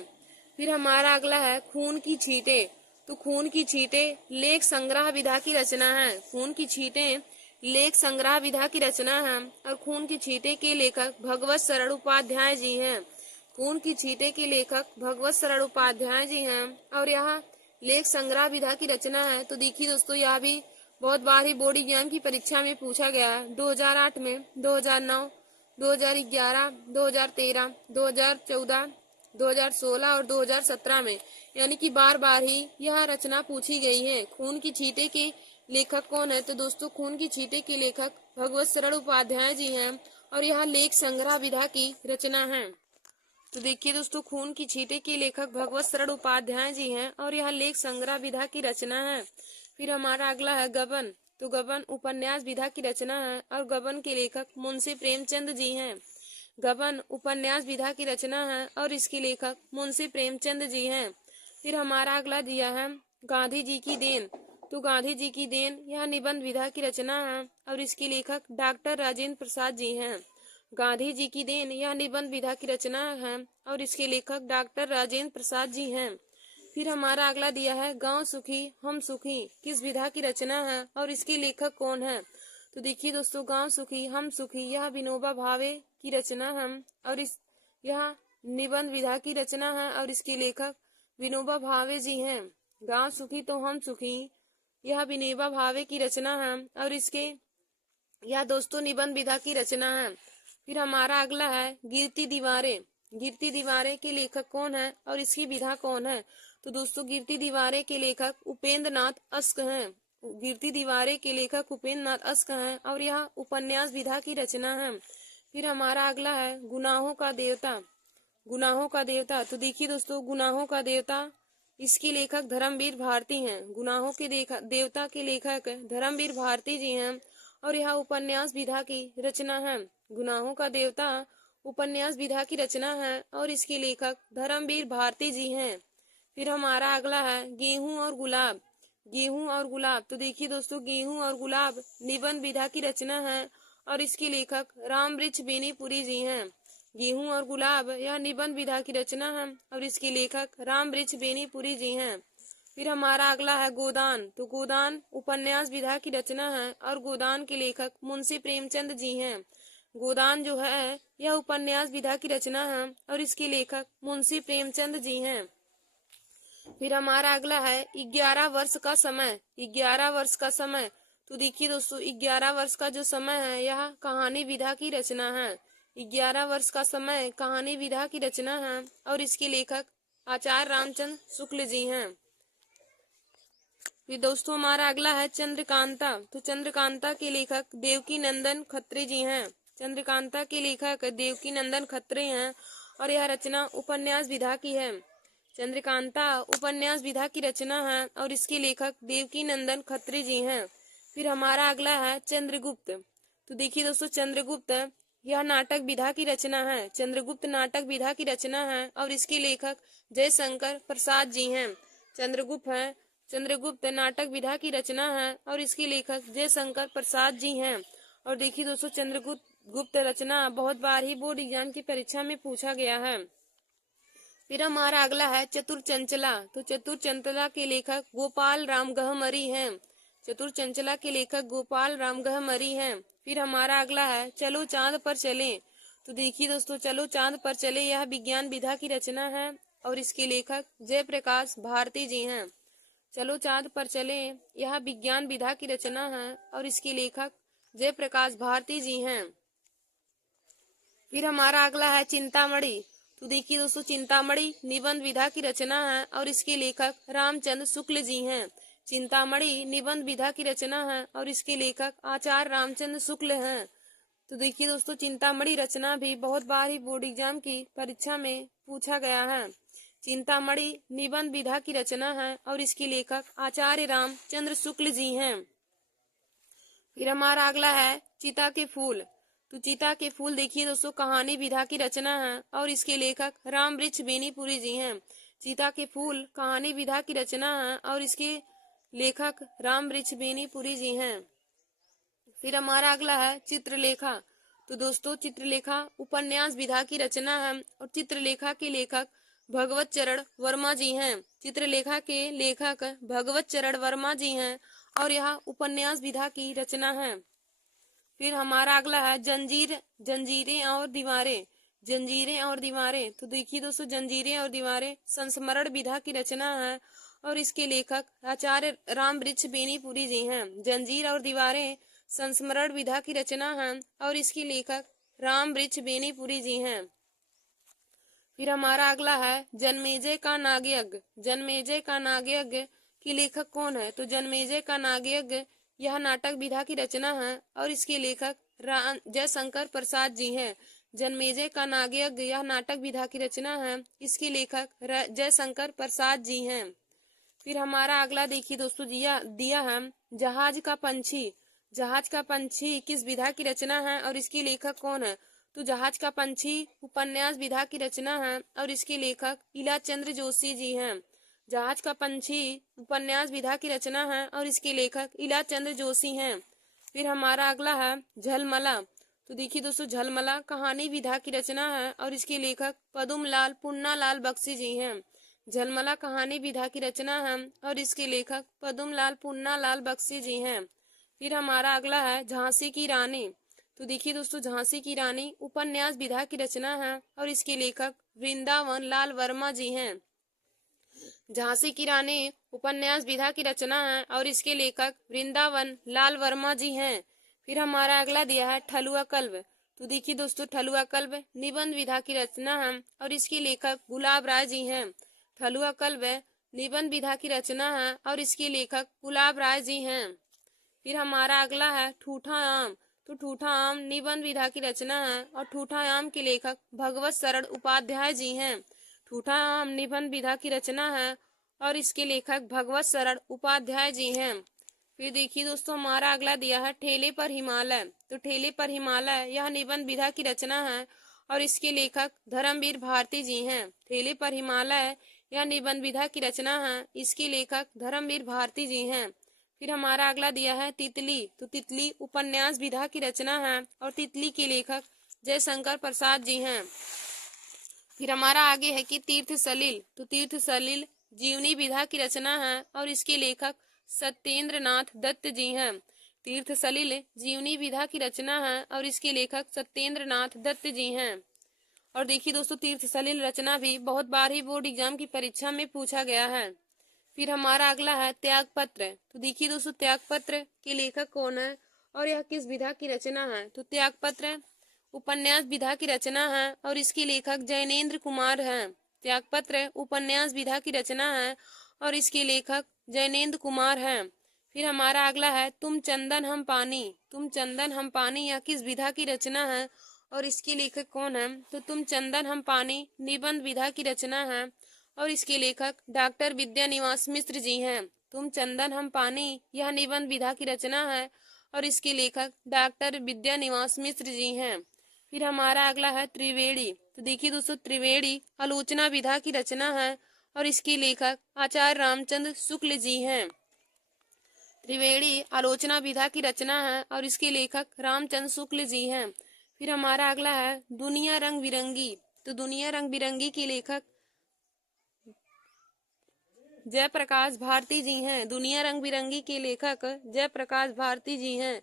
फिर हमारा अगला है खून की छींटे। तो खून की छींटे लेख संग्रह विधा की रचना है। खून की छींटे लेख संग्रह विधा की रचना है और खून की छींटे के लेखक भगवत शरण उपाध्याय जी हैं। खून की छींटे के लेखक भगवत शरण उपाध्याय जी हैं और यह लेख संग्रह विधा की रचना है। तो देखिए दोस्तों, यह भी बहुत बार ही बोर्ड एग्जाम की परीक्षा में पूछा गया है। 2008 में, 2009, 2011, 2013, 2014, 2016 और 2017 में, यानी कि बार बार ही यह रचना पूछी गई है। खून की छींटे के लेखक कौन है? तो दोस्तों, खून की छींटे के लेखक भगवत शरण उपाध्याय जी हैं और यह लेख संग्रह विधा की रचना है। तो देखिए दोस्तों, खून की छींटे के लेखक भगवत शरण उपाध्याय जी हैं और यह लेख संग्रह विधा की रचना है। फिर हमारा अगला है गबन। तो गबन उपन्यास विधा की रचना है और गबन के लेखक मुंशी प्रेमचंद जी हैं। गबन उपन्यास विधा की रचना है और इसके लेखक मुंशी प्रेमचंद जी हैं। फिर हमारा अगला दिया है गांधी जी की देन। तो गांधी जी की देन यह निबंध विधा की रचना है और इसके लेखक डॉक्टर राजेंद्र प्रसाद जी हैं। गांधी जी की देन यह निबंध विधा की रचना है और इसके लेखक डॉक्टर राजेंद्र प्रसाद जी हैं। फिर हमारा अगला दिया है गांव सुखी हम सुखी किस विधा की रचना है और इसके लेखक कौन है। तो देखिए दोस्तों, गांव सुखी हम सुखी यह विनोबा भावे की रचना है और यह निबंध विधा की रचना है और इसके लेखक विनोबा भावे जी हैं। गांव सुखी तो हम सुखी यह विनोबा भावे की रचना है और इसके यह दोस्तों निबंध विधा की रचना है। फिर हमारा अगला है गिरती दीवारें। गिरती दीवारें के लेखक कौन है और इसकी विधा कौन है। तो दोस्तों, गिरती दीवारें के लेखक उपेंद्र नाथ अस्क हैं। गिरती दीवारें के लेखक उपेंद्र नाथ अस्क हैं और यह उपन्यास विधा की रचना है। फिर हमारा अगला है गुनाहों का देवता। गुनाहों का देवता। तो देखिए दोस्तों, गुनाहों का देवता इसके लेखक धर्मवीर भारती हैं। गुनाहों के देवता के लेखक धर्मवीर भारती जी हैं और यह उपन्यास विधा की रचना है। गुनाहों का देवता उपन्यास विधा की रचना है और इसके लेखक धर्मवीर भारती जी हैं। फिर हमारा अगला है गेहूं और गुलाब। गेहूं और गुलाब, तो देखिए दोस्तों, गेहूं और गुलाब निबंध विधा की रचना है और इसके लेखक रामवृक्ष बेनीपुरी जी हैं। गेहूं और गुलाब यह निबंध विधा की रचना है और इसके लेखक रामवृक्ष बेनीपुरी जी हैं। फिर हमारा अगला है गोदान। तो गोदान उपन्यास विधा की रचना है और गोदान के लेखक मुंशी प्रेमचंद जी हैं। गोदान जो है यह उपन्यास विधा की रचना है और इसके लेखक मुंशी प्रेमचंद जी हैं। फिर हमारा अगला है 11 वर्ष का समय। 11 वर्ष का समय, तो देखिए दोस्तों, 11 वर्ष का जो समय है यह कहानी विधा की रचना है। 11 वर्ष का समय कहानी विधा की रचना है और इसके लेखक आचार्य रामचंद्र शुक्ल जी हैं। फिर दोस्तों हमारा अगला है चंद्रकांता। तो चंद्रकांता के लेखक देवकी नंदन खत्री जी हैं। चंद्रकांता के लेखक देवकी नंदन खत्री हैं और यह रचना उपन्यास विधा की है। चंद्रकांता उपन्यास विधा की रचना है और इसके लेखक देवकी नंदन खत्री जी हैं। फिर हमारा अगला है चंद्रगुप्त। तो देखिए दोस्तों, चंद्रगुप्त यह नाटक विधा की रचना है। चंद्रगुप्त नाटक विधा की रचना है और इसके लेखक जयशंकर प्रसाद जी हैं। चंद्रगुप्त नाटक विधा की रचना है और इसके लेखक जयशंकर प्रसाद जी हैं। और देखिए दोस्तों, चंद्रगुप्त रचना बहुत बार ही बोर्ड एग्जाम की परीक्षा में पूछा गया है। फिर हमारा अगला है चतुर चंचला। तो चतुर चंचला के लेखक गोपाल राम गहमरी हैं। चतुर चंचला के लेखक गोपाल राम गहमरी हैं। फिर हमारा अगला है चलो चांद पर चले। तो देखिए दोस्तों, चलो चांद पर चले यह विज्ञान विधा की रचना है और इसके लेखक जयप्रकाश भारती जी हैं। चलो चांद पर चले यह विज्ञान विधा की रचना है और इसके लेखक जयप्रकाश भारती जी हैं। फिर हमारा अगला है चिंतामणि। तो देखिए दोस्तों, चिंतामणि निबंध विधा की रचना है और इसके लेखक रामचंद्र शुक्ल जी हैं। चिंतामणि निबंध विधा की रचना है और इसके लेखक आचार्य रामचंद्र शुक्ल हैं। तो देखिए दोस्तों, चिंतामणि रचना भी बहुत बार ही बोर्ड एग्जाम की परीक्षा में पूछा गया है। चिंतामणि निबंध विधा की रचना है और इसके लेखक आचार्य रामचंद्र शुक्ल जी हैं। फिर हमारा अगला है चिता के फूल। तो चिता के फूल देखिए दोस्तों, कहानी विधा की रचना है और इसके लेखक रामवृक्ष बेनीपुरी जी हैं। चिता के फूल कहानी विधा की रचना है और इसके लेखक रामवृक्ष बेनीपुरी जी हैं। फिर हमारा अगला है चित्रलेखा। तो दोस्तों, चित्रलेखा उपन्यास विधा की रचना है और चित्रलेखा के लेखक भगवत चरण वर्मा जी हैं। चित्रलेखा के लेखक भगवत चरण वर्मा जी हैं और यह उपन्यास विधा की रचना है। फिर हमारा अगला है जंजीरें और दीवारें। जंजीरें और दीवारें, तो देखिए दोस्तों, जंजीरें और दीवारें संस्मरण विधा की रचना है और इसके लेखक आचार्य रामवृक्ष बेनीपुरी जी हैं। जंजीर और दीवारें संस्मरण विधा की रचना है और इसके लेखक रामवृक्ष बेनीपुरी जी हैं। फिर हमारा अगला है जन्मेजय का नागयज्ञ। जन्मेजय का नागयज्ञ की लेखक कौन है? तो जन्मेजय का नागयज्ञ यह नाटक विधा की रचना है और इसके लेखक जयशंकर प्रसाद जी हैं। जन्मेजय का नागयज्ञ यह नाटक विधा की रचना है, इसके लेखक जयशंकर प्रसाद जी हैं। फिर हमारा अगला देखिए दोस्तों, दिया है जहाज का पंछी। जहाज का पंछी किस विधा की रचना है और इसके लेखक कौन है? तो जहाज का पंछी उपन्यास विधा की रचना है और इसके लेखक इलाचंद्र जोशी जी हैं। जहाज का पंछी उपन्यास विधा की रचना है और इसके लेखक इलाचंद्र जोशी हैं। फिर हमारा अगला है झलमला। तो देखिए दोस्तों, झलमला कहानी विधा की रचना है और इसके लेखक पदुमलाल पुन्नालाल बख्शी जी हैं। झलमला कहानी विधा की रचना है और इसके लेखक पदुमलाल पुन्नालाल बख्शी जी हैं। फिर हमारा अगला है झांसी की रानी। तो देखिए दोस्तों, झांसी की रानी उपन्यास विधा की रचना है और इसके लेखक वृंदावन लाल वर्मा जी हैं। झांसी की रानी उपन्यास विधा की रचना है और इसके लेखक वृंदावन लाल वर्मा जी हैं। फिर हमारा अगला दिया है ठलुआ कल्ब। तो देखिए दोस्तों, ठलुआ कल्ब निबंध विधा की रचना है और इसके लेखक गुलाब राय जी हैं। ठलुआ कल्ब निबंध विधा की रचना है और इसके लेखक गुलाब राय जी हैं। फिर हमारा अगला है ठूठा आम। तो ठूठा आम निबंध विधा की रचना है और ठूठा आम के लेखक भगवत शरण उपाध्याय जी हैं। ठूठा आम निबंध विधा की रचना है और इसके लेखक भगवत शरण उपाध्याय जी हैं। फिर देखिए दोस्तों, हमारा अगला दिया है ठेले पर हिमालय। तो ठेले पर हिमालय यह निबंध विधा की रचना है और इसके लेखक धर्मवीर भारती जी हैं। ठेले पर हिमालय यह निबंध विधा की रचना है, इसके लेखक धर्मवीर भारती जी हैं। फिर हमारा अगला दिया है तितली। तो तितली उपन्यास विधा की रचना है और तितली के लेखक जयशंकर प्रसाद जी हैं। फिर हमारा आगे है कि तीर्थ सलिल। तो तीर्थ सलिल जीवनी विधा की रचना है और इसके लेखक सत्येंद्र नाथ दत्त जी हैं। तीर्थ सलिल जीवनी विधा की रचना है और इसके लेखक सत्येंद्र नाथ दत्त जी हैं। और देखिए दोस्तों, तीर्थ सलिल रचना भी बहुत बार ही बोर्ड एग्जाम की परीक्षा में पूछा गया है। फिर हमारा अगला है त्याग पत्र। तो देखिए दोस्तों, त्याग पत्र के लेखक कौन है और यह किस विधा की रचना है। तो त्याग पत्र उपन्यास विधा की रचना है और इसके लेखक जैनेन्द्र कुमार हैं। त्यागपत्र उपन्यास विधा की रचना है और इसके लेखक जैनेन्द्र कुमार हैं। फिर हमारा अगला है तुम चंदन हम पानी। तुम चंदन हम पानी यह किस विधा की रचना है और इसके लेखक कौन है। तो तुम चंदन हम पानी निबंध विधा की रचना है और इसके लेखक डॉक्टर विद्यानिवास मिश्र जी हैं। तुम चंदन हम पानी यह निबंध विधा की रचना है और इसके लेखक डॉक्टर विद्यानिवास मिश्र जी हैं। फिर हमारा अगला है त्रिवेणी। तो देखिए दोस्तों, त्रिवेणी आलोचना विधा की रचना है और इसके लेखक आचार्य रामचंद्र शुक्ल जी हैं। त्रिवेणी आलोचना विधा की रचना है और इसके लेखक रामचंद्र शुक्ल जी हैं। फिर हमारा अगला है दुनिया रंग बिरंगी। तो दुनिया रंग बिरंगी के लेखक जयप्रकाश भारती जी हैं। दुनिया रंग बिरंगी के लेखक जयप्रकाश भारती जी हैं।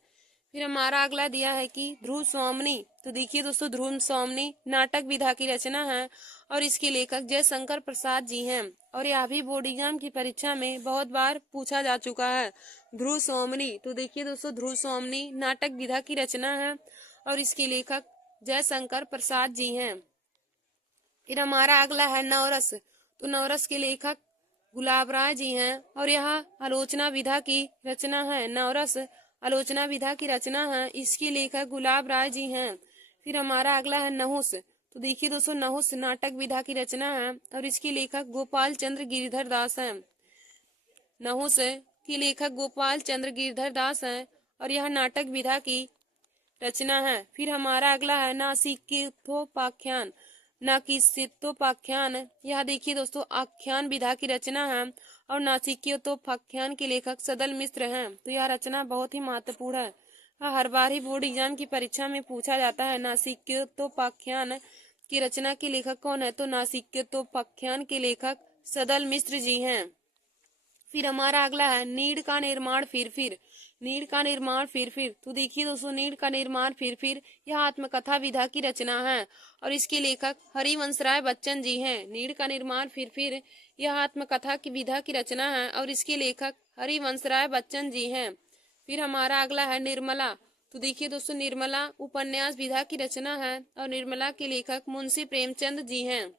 फिर हमारा अगला दिया है कि ध्रुव स्वामिनी। तो देखिए दोस्तों, ध्रुव स्वामिनी नाटक विधा की रचना है और इसके लेखक जयशंकर प्रसाद जी हैं। और यह भी बोर्ड एग्जाम की परीक्षा में बहुत बार पूछा जा चुका है, ध्रुव स्वामिनी। तो देखिए दोस्तों, ध्रुव स्वामिनी नाटक विधा की रचना है और इसके लेखक जयशंकर प्रसाद जी हैं। फिर हमारा अगला है नवरस। तो नवरस के लेखक गुलाब राय जी हैं और यह आलोचना विधा की रचना है। नवरस आलोचना विधा की रचना है, इसके लेखक गुलाब राय जी हैं। फिर हमारा अगला है नहुस। तो देखिए दोस्तों, नहुस नाटक विधा की रचना है और इसके लेखक गोपाल चंद्र गिरिधर दास हैं। नहुस के लेखक गोपाल चंद्र गिरिधर दास हैं और यह नाटक विधा की रचना है। फिर हमारा अगला है नासिकेतोपाख्यान। नासिकेतोपाख्यान यह देखिए दोस्तों आख्यान विधा की रचना है और नासिकेतोपाख्यान के लेखक सदल मिश्र हैं। तो यह रचना बहुत ही महत्वपूर्ण है, हर बार ही बोर्ड एग्जाम की परीक्षा में पूछा जाता है। नासिकेतोपाख्यान की रचना के लेखक कौन है। तो नासिकेतोपाख्यान के लेखक सदल मिश्र जी हैं। फिर हमारा अगला है नीड़ का निर्माण फिर। नीड़ का निर्माण फिर। तो देखिए दोस्तों, नीड़ का निर्माण फिर यह आत्मकथा विधा की रचना है और इसके लेखक हरिवंश राय बच्चन जी हैं। नीड़ का निर्माण फिर यह आत्मकथा की विधा की रचना है और इसके लेखक हरिवंश राय बच्चन जी हैं। फिर हमारा अगला है निर्मला। तो देखिए दोस्तों, निर्मला उपन्यास विधा की रचना है और निर्मला के लेखक मुंशी प्रेमचंद जी हैं।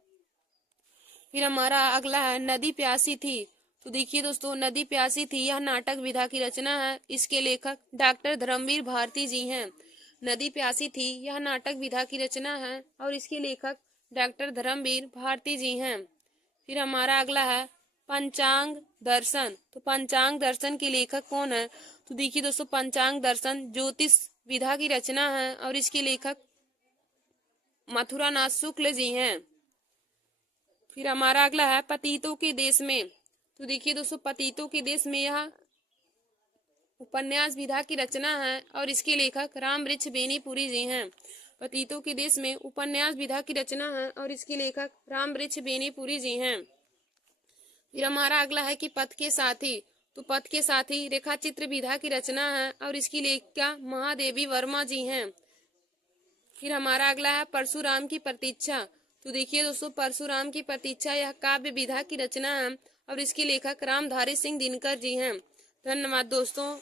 फिर हमारा अगला है नदी प्यासी थी। तो देखिए दोस्तों, नदी प्यासी थी यह नाटक विधा की रचना है, इसके लेखक डॉक्टर धर्मवीर भारती जी हैं। नदी प्यासी थी यह नाटक विधा की रचना है और इसके लेखक डॉक्टर धर्मवीर भारती जी हैं। फिर हमारा अगला है पंचांग दर्शन। तो पंचांग दर्शन के लेखक कौन है। तो देखिए दोस्तों, पंचांग दर्शन ज्योतिष विधा की रचना है और इसके लेखक मथुरानाथ शुक्ल जी हैं। फिर हमारा अगला है पतितों के देश में। तो देखिए दोस्तों, पतितों के देश में यह उपन्यास विधा की रचना है और इसके लेखक राम वृक्ष बेनीपुरी जी हैं। पतितों के देश में उपन्यास विधा की रचना है और इसके लेखक राम वृक्ष बेनीपुरी जी हैं। फिर हमारा अगला है कि पथ के साथी। तो पथ के साथी रेखा चित्र विधा की रचना है और इसकी लेखिका महादेवी वर्मा जी हैं। फिर हमारा अगला है परशुराम की प्रतीक्षा। तो देखिए दोस्तों, परशुराम की प्रतीक्षा यह काव्य विधा की रचना है और इसके लेखक रामधारी सिंह दिनकर जी हैं। धन्यवाद दोस्तों।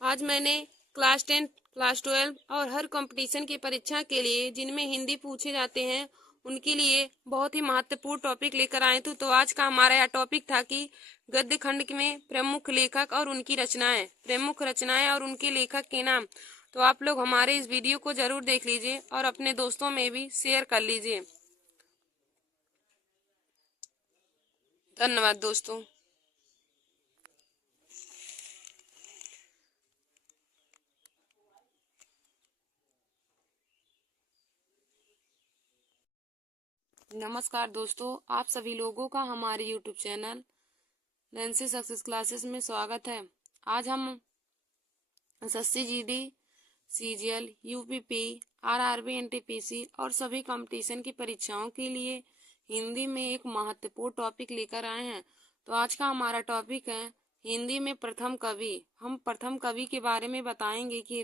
आज मैंने क्लास 10, क्लास 12 और हर कंपटीशन की परीक्षा के लिए जिनमें हिंदी पूछे जाते हैं उनके लिए बहुत ही महत्वपूर्ण टॉपिक लेकर आए थे। तो आज का हमारा यह टॉपिक था कि गद्य खंड में प्रमुख लेखक और उनकी रचनाएं, प्रमुख रचनाएं और उनके लेखक के नाम। तो आप लोग हमारे इस वीडियो को जरूर देख लीजिए और अपने दोस्तों में भी शेयर कर लीजिए। धन्यवाद दोस्तों। नमस्कार दोस्तों, आप सभी लोगों का हमारे YouTube channel Nancy success classes में स्वागत है। आज हम SSC GD, CGL, UPP, RRB, NTPC और सभी कंपटीशन की परीक्षाओं के लिए हिंदी में एक महत्वपूर्ण टॉपिक लेकर आए हैं। तो आज का हमारा टॉपिक है हिंदी में प्रथम कवि। हम प्रथम कवि के बारे में बताएंगे कि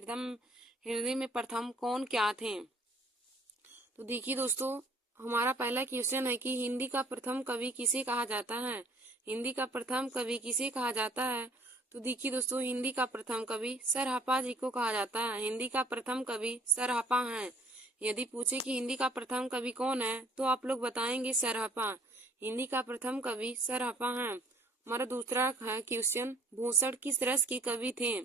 हिंदी में प्रथम कौन क्या थे। तो देखिए दोस्तों, हमारा पहला क्वेश्चन है कि हिंदी का प्रथम कवि किसे कहा जाता है। हिंदी का प्रथम कवि किसे कहा जाता है। तो देखिए दोस्तों, हिंदी का प्रथम कवि सरहप्पा जी को कहा जाता है। हिंदी का प्रथम कवि सरहप्पा है। यदि पूछे कि हिंदी का प्रथम कवि कौन है तो आप लोग बताएंगे सरहप्पा। हिंदी का प्रथम कवि सरहप्पा है। हमारा दूसरा है क्वेश्चन, भूषण किस रस के कवि थे।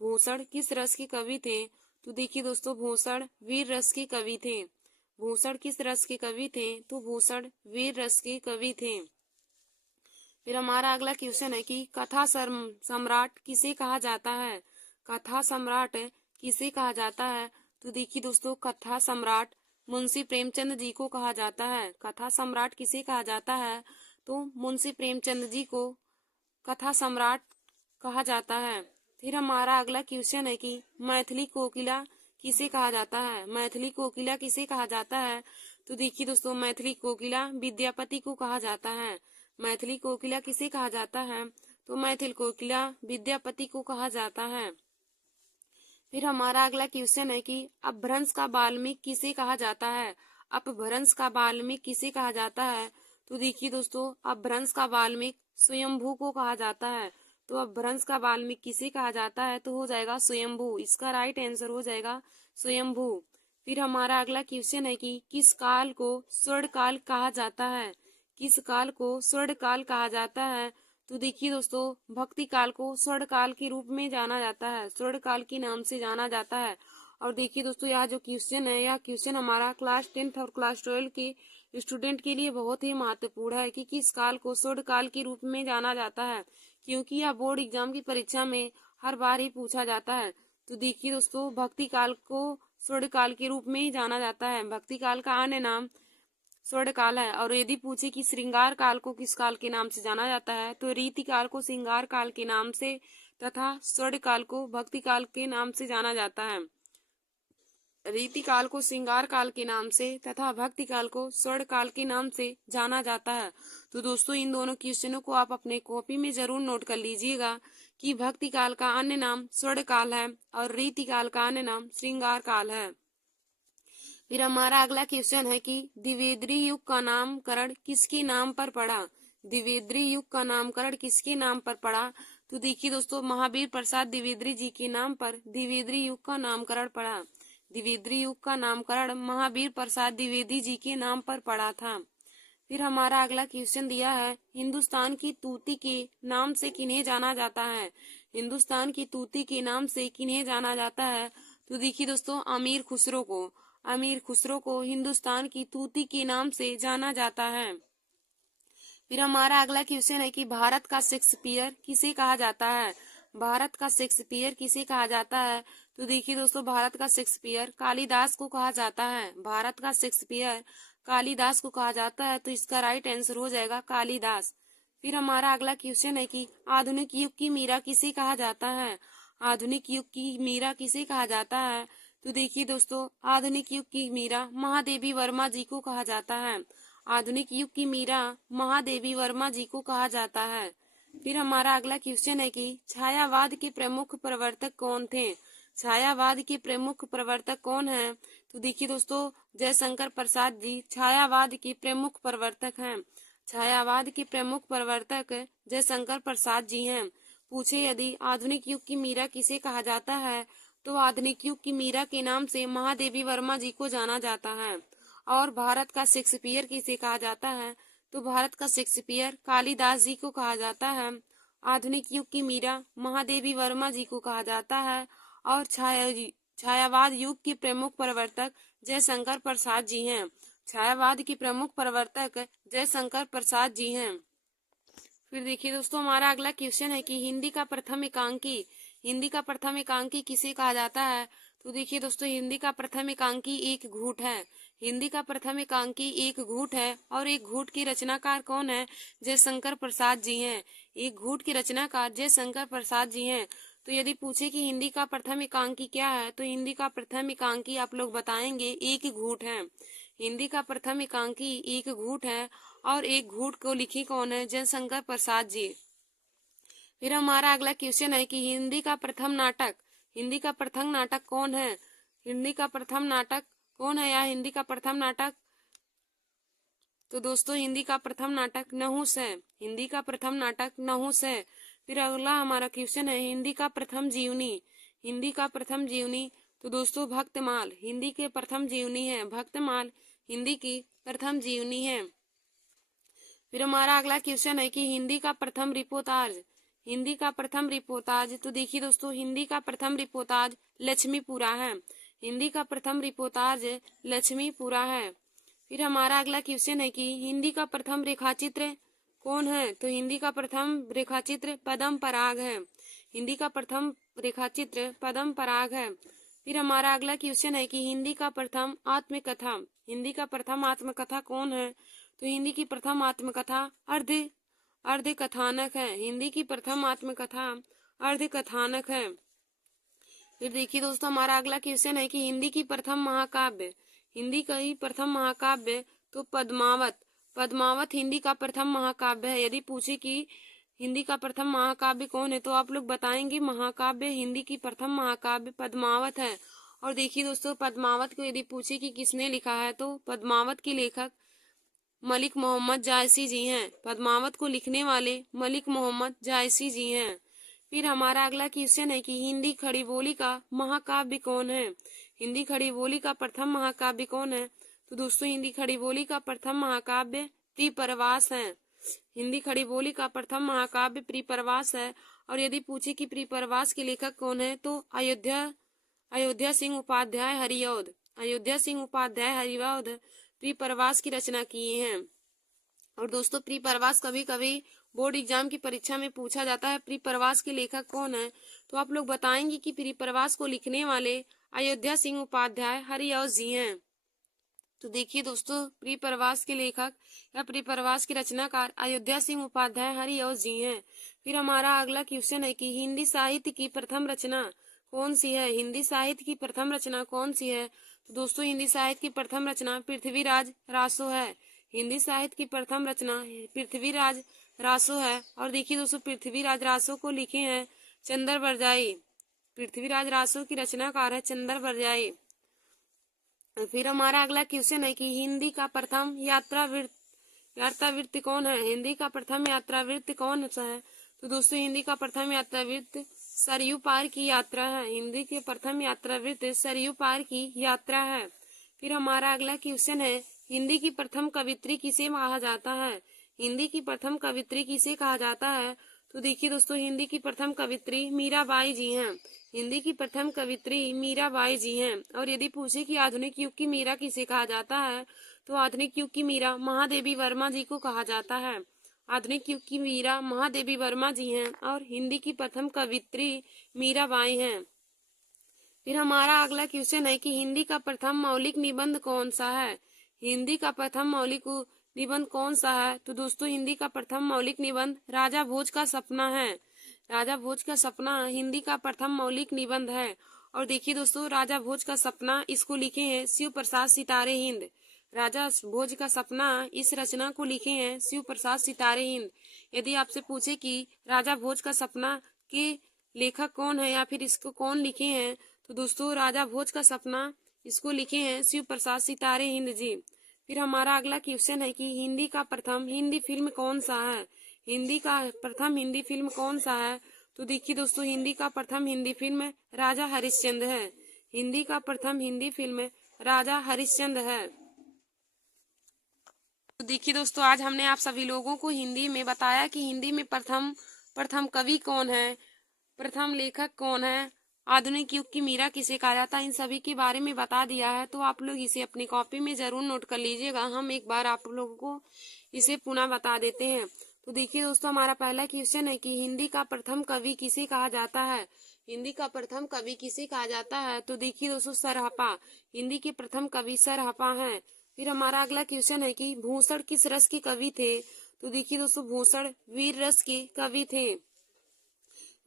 भूषण किस रस के कवि थे। तो देखिए दोस्तों, भूषण वीर रस के कवि थे। भूषण किस रस के कवि थे। तो भूषण वीर रस के कवि थे। फिर हमारा अगला क्वेश्चन है कि कथा सम्राट किसे कहा जाता है। कथा सम्राट किसे कहा जाता है। तो देखिए दोस्तों, कथा सम्राट मुंशी प्रेमचंद जी को कहा जाता है। कथा सम्राट किसे कहा जाता है। तो मुंशी प्रेमचंद जी को कथा सम्राट कहा जाता है। फिर हमारा अगला क्वेश्चन है कि मैथिली कोकिला किसे कहा जाता है। मैथिली कोकिला किसे कहा जाता है। तो देखिए दोस्तों, मैथिली कोकिला विद्यापति को कहा जाता है। मैथिली कोकिला किसे कहा जाता है। तो मैथिली कोकिला विद्यापति को कहा जाता है। फिर हमारा अगला क्वेश्चन है कि अपभ्रंश का वाल्मीकि किसे कहा जाता है। अपभ्रंश का वाल्मीकि किसे कहा जाता है। तो देखिए दोस्तों, अपभ्रंश का वाल्मीकि स्वयंभू को कहा जाता है। तो अपभ्रंश का वाल्मीकि किसे कहा जाता है। तो हो जाएगा स्वयंभू। इसका राइट आंसर हो जाएगा स्वयंभू। फिर हमारा अगला क्वेश्चन है कि किस काल को स्वर्ण काल कहा जाता है। किस काल को स्वर्ण काल कहा जाता है। तो देखिए दोस्तों, भक्ति काल को स्वर्ण काल के रूप में जाना जाता है। स्वर्ण काल के नाम से जाना जाता है। और देखिए दोस्तों, यह जो क्वेश्चन है, यह क्वेश्चन हमारा क्लास 10th और क्लास 12 के स्टूडेंट के लिए बहुत ही महत्वपूर्ण है कि किस काल को स्वर्ण काल के रूप में जाना जाता है, क्योंकि यह बोर्ड एग्जाम की परीक्षा में हर बार ही पूछा जाता है। तो देखिए दोस्तों, भक्ति काल को स्वर्ण काल के रूप में ही जाना जाता है। भक्ति काल का अन्य नाम स्वर्ण काल है। और यदि पूछे कि श्रृंगार काल को किस काल के नाम से जाना जाता है, तो रीति काल को श्रृंगार काल के नाम से तथा स्वर्ण काल को भक्ति काल के नाम से जाना जाता है। रीति काल को श्रृंगार काल के नाम से तथा भक्ति काल को स्वर्ण काल के नाम से जाना जाता है। तो दोस्तों, इन दोनों क्वेश्चनों को आप अपने कॉपी में जरूर नोट कर लीजिएगा कि भक्ति काल का अन्य नाम स्वर्ण काल है और रीति काल का अन्य नाम श्रृंगार काल है। फिर हमारा अगला क्वेश्चन है कि द्विवेदी युग का नामकरण किसके नाम पर पड़ा। द्विवेदी युग का नामकरण किसके नाम पर पड़ा। तो देखिए दोस्तों, महावीर प्रसाद द्विवेदी जी के नाम पर द्विवेदी युग का नामकरण पड़ा। द्विवेदी युग का नामकरण महावीर प्रसाद द्विवेदी जी के नाम पर पड़ा था। फिर हमारा अगला क्वेश्चन दिया है, हिंदुस्तान की तूती के नाम से किन्हें जाना जाता है। हिंदुस्तान की तूती के नाम से किन्हें जाना जाता है। तो देखिए दोस्तों, अमीर खुसरो को। अमीर खुसरो को हिंदुस्तान की तूती के नाम से जाना जाता है। फिर हमारा अगला क्वेश्चन है कि भारत का शेक्सपियर किसे कहा जाता है। भारत का शेक्सपियर किसे कहा जाता है। तो देखिए दोस्तों, भारत का शेक्सपियर कालिदास को कहा जाता है। भारत का शेक्सपियर कालिदास को कहा जाता है। तो इसका राइट आंसर हो जाएगा कालिदास। फिर हमारा अगला क्वेश्चन है कि आधुनिक युग की मीरा किसे कहा जाता है। आधुनिक युग की मीरा किसे कहा जाता है। तो देखिए दोस्तों, आधुनिक युग की मीरा महादेवी वर्मा जी को कहा जाता है। आधुनिक युग की मीरा महादेवी वर्मा जी को कहा जाता है। फिर हमारा अगला क्वेश्चन है कि छायावाद के प्रमुख प्रवर्तक कौन थे। छायावाद के प्रमुख प्रवर्तक कौन हैं। तो देखिए दोस्तों, जयशंकर प्रसाद जी छायावाद के प्रमुख प्रवर्तक हैं। छायावाद के प्रमुख प्रवर्तक जयशंकर प्रसाद जी हैं। पूछे यदि आधुनिक युग की मीरा किसे कहा जाता है, तो आधुनिक युग की मीरा के नाम से महादेवी वर्मा जी को जाना जाता है। और भारत का शेक्सपियर किसे कहा जाता है। तो भारत का शेक्सपियर कालिदास जी को कहा जाता है। आधुनिक युग की मीरा महादेवी वर्मा जी को कहा जाता है। और छायावाद युग के प्रमुख प्रवर्तक जयशंकर प्रसाद जी हैं। छायावाद के प्रमुख प्रवर्तक जयशंकर प्रसाद जी हैं। फिर देखिए दोस्तों, हमारा अगला क्वेश्चन है कि हिंदी का प्रथम एकांकी, हिंदी का प्रथम एकांकी किसे कहा जाता है? तो देखिए दोस्तों, हिंदी का प्रथम एकांकी एक घूट है। हिंदी का प्रथम एकांकी एक घूट है। और एक घूट की रचनाकार कौन है? जयशंकर प्रसाद जी हैं। एक घूट की रचनाकार जयशंकर प्रसाद जी हैं। तो यदि पूछे कि हिंदी का प्रथम एकांकी क्या है, तो हिंदी का प्रथम एकांकी आप लोग बताएंगे एक घूट है। हिंदी का प्रथम एकांकी एक घूट है। और एक घूट को लिखी कौन है? जयशंकर प्रसाद जी। फिर हमारा अगला क्वेश्चन है कि हिंदी का प्रथम नाटक, हिंदी का प्रथम नाटक कौन है? हिंदी का प्रथम नाटक कौन है या हिंदी का प्रथम नाटक? तो दोस्तों, हिंदी का प्रथम नाटक नहुस है। हिंदी का प्रथम नाटक नहुस है। फिर अगला हमारा क्वेश्चन है हिंदी का प्रथम जीवनी, हिंदी का प्रथम जीवनी। तो दोस्तों, भक्तमाल हिंदी के प्रथम जीवनी है। भक्तमाल हिंदी की प्रथम जीवनी है। फिर हमारा अगला क्वेश्चन है कि हिंदी का प्रथम रिपोर्टाज, हिंदी का प्रथम रिपोर्टाज। तो देखिए दोस्तों, हिंदी का प्रथम रिपोर्टाज लक्ष्मीपुरा है। हिंदी का प्रथम रिपोर्टाज लक्ष्मीपुरा है। फिर हमारा अगला क्वेश्चन है कि हिंदी का प्रथम रेखाचित्र कौन है? तो हिंदी का प्रथम रेखाचित्र पद्म पराग है। हिंदी का प्रथम रेखाचित्र पद्म पराग है। फिर हमारा अगला क्वेश्चन है कि हिंदी का प्रथम आत्मकथा, हिंदी का प्रथम आत्मकथा कौन है? तो हिंदी की प्रथम आत्मकथा अर्ध कथानक है। हिंदी की प्रथम आत्मकथा अर्ध कथानक है। फिर देखिए दोस्तों, हमारा अगला क्वेश्चन है कि हिंदी की प्रथम महाकाव्य, हिंदी का ही प्रथम महाकाव्य तो पद्मावत, पद्मावत हिंदी का प्रथम महाकाव्य है। यदि पूछे कि हिंदी का प्रथम महाकाव्य कौन है, तो आप लोग बताएंगे महाकाव्य हिंदी की प्रथम महाकाव्य पद्मावत है। और देखिए दोस्तों, पद्मावत को यदि पूछे कि किसने लिखा है, तो पद्मावत की लेखक मलिक मोहम्मद जायसी जी हैं। पद्मावत को लिखने वाले मलिक मोहम्मद जायसी जी हैं। फिर हमारा अगला क्वेश्चन है कि हिंदी खड़ी बोली का महाकाव्य कौन है? हिंदी खड़ी बोली का प्रथम महाकाव्य कौन है? तो दोस्तों, हिंदी खड़ी बोली का प्रथम महाकाव्य प्रिप्रवास है। हिंदी खड़ी बोली का प्रथम महाकाव्य प्रिप्रवास है। और यदि पूछे कि प्रिप्रवास के लेखक कौन है, तो अयोध्या सिंह उपाध्याय हरिऔध, अयोध्या सिंह उपाध्याय हरिऔध प्रिप्रवास की रचना किए हैं। और दोस्तों, प्रिप्रवास कभी कभी बोर्ड एग्जाम की परीक्षा में पूछा जाता है, प्रिप्रवास के लेखक कौन है? तो आप लोग बताएंगे कि प्रिप्रवास को लिखने वाले अयोध्या सिंह उपाध्याय हरिऔध जी हैं। तो देखिए दोस्तों, प्रिप्रवास के लेखक या प्रिप्रवास के रचनाकार अयोध्या सिंह उपाध्याय हरिऔध जी हैं। फिर हमारा अगला क्वेश्चन है कि हिंदी साहित्य की प्रथम रचना कौन सी है? हिंदी साहित्य की प्रथम रचना कौन सी है? तो दोस्तों, हिंदी साहित्य की प्रथम रचना पृथ्वीराज रासो है। हिंदी साहित्य की प्रथम रचना पृथ्वीराज रासो है। और देखिए दोस्तों, पृथ्वीराज रासो को लिखे हैं चंदर बरजाई। पृथ्वीराज रासो की रचनाकार है चंदर बरजाई। फिर हमारा अगला क्वेश्चन है कि हिंदी का प्रथम यात्रावृत्ति कौन है? हिंदी का प्रथम यात्रावृत्ति कौन सा है? तो दोस्तों, हिंदी का प्रथम यात्रावृत्ति सरयू पार की यात्रा है। हिंदी के प्रथम यात्रावृत्ति सरयू पार की यात्रा है। फिर हमारा अगला क्वेश्चन है हिंदी की प्रथम कवित्री किसे कहा जाता है? हिंदी की प्रथम कवित्री किसे कहा जाता है? तो देखिए दोस्तों, हिंदी की प्रथम कवित्री मीराबाई जी हैं। हिंदी की प्रथम कवित्री मीराबाई जी हैं। और यदि पूछे कि आधुनिक युग की मीरा किसे कहा जाता है, तो आधुनिक युग की मीरा महादेवी वर्मा जी को कहा जाता है। आधुनिक युग की मीरा महादेवी वर्मा जी हैं। और हिंदी की प्रथम कवित्री मीराबाई हैं। फिर हमारा अगला क्वेश्चन है कि हिंदी का प्रथम मौलिक निबंध कौन सा है? हिंदी का प्रथम मौलिक निबंध कौन सा है? तो दोस्तों, हिंदी का प्रथम मौलिक निबंध राजा भोज का सपना है। राजा भोज का सपना हिंदी का प्रथम मौलिक निबंध है। और देखिए दोस्तों, राजा भोज का सपना इसको लिखे हैं शिव प्रसाद सितारे हिंद। राजा भोज का सपना इस रचना को लिखे हैं शिव प्रसाद सितारे हिंद। यदि आपसे पूछे कि राजा भोज का सपना के लेखक कौन है या फिर इसको कौन लिखे हैं, तो दोस्तों, राजा भोज का सपना इसको लिखे हैं शिव प्रसाद सितारे हिंद जी। फिर हमारा अगला क्वेश्चन है कि हिंदी का प्रथम हिंदी फिल्म कौन सा है? हिंदी का प्रथम हिंदी फिल्म कौन सा है? तो देखिए दोस्तों, हिंदी का प्रथम हिंदी फिल्म राजा हरिश्चंद्र है। हिंदी का प्रथम हिंदी फिल्म राजा हरिश्चंद्र है। तो देखिए दोस्तों, आज हमने आप सभी लोगों को हिंदी में बताया कि हिंदी में प्रथम कवि कौन है, प्रथम लेखक कौन है, आधुनिक युग की मीरा किसे कहा जाता है, इन सभी के बारे में बता दिया है। तो आप लोग इसे अपनी कॉपी में जरूर नोट कर लीजिएगा। हम एक बार आप लोगों को इसे पुनः बता देते हैं। तो देखिए दोस्तों हमारा पहला क्वेश्चन है कि हिंदी का प्रथम कवि किसे कहा जाता है। हिंदी का प्रथम कवि किसे कहा जाता है। तो देखिए दोस्तों सरहपा, हिंदी के प्रथम कवि सरहपा हैं। फिर हमारा अगला क्वेश्चन है कि भूषण किस रस के कवि थे। तो देखिए दोस्तों भूषण वीर रस के कवि थे।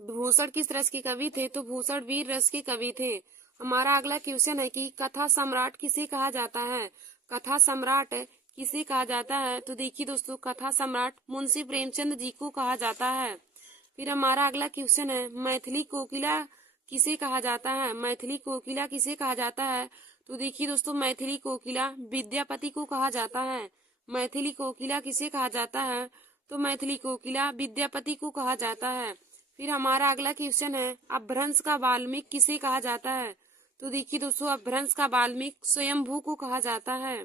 भूषण किस रस के कवि थे। तो भूषण वीर रस के कवि थे। हमारा अगला क्वेश्चन है कि कथा सम्राट किसे कहा जाता है। कथा सम्राट किसे कहा जाता है। तो देखिए दोस्तों कथा सम्राट मुंशी प्रेमचंद जी को कहा जाता है। फिर हमारा अगला क्वेश्चन है मैथिली कोकिला किसे कहा जाता है। मैथिली कोकिला किसे कहा जाता है। तो देखिए दोस्तों मैथिली कोकिला विद्यापति को कहा जाता है। मैथिली कोकिला किसे कहा जाता है। तो मैथिली कोकिला विद्यापति को कहा जाता है। फिर हमारा अगला क्वेश्चन है अपभ्रंश का वाल्मीकि किसे कहा जाता है। तो देखिए दोस्तों अपभ्रंश का वाल्मीकि स्वयंभू को कहा जाता है।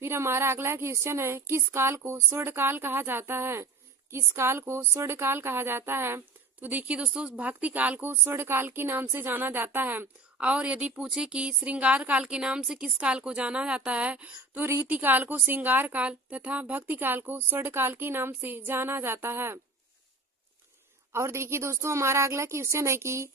फिर हमारा अगला क्वेश्चन है किस काल को स्वर्णकाल कहा जाता है। किस काल को स्वर्णकाल कहा जाता है। तो देखिए दोस्तों भक्ति काल को स्वर्णकाल के नाम से जाना जाता है। और यदि पूछे कि श्रृंगार काल के नाम से किस काल को जाना जाता है। तो रीति काल को श्रृंगार काल तथा भक्ति काल को स्वर्णकाल के नाम से जाना जाता है। और देखिए दोस्तों हमारा अगला क्वेश्चन है कि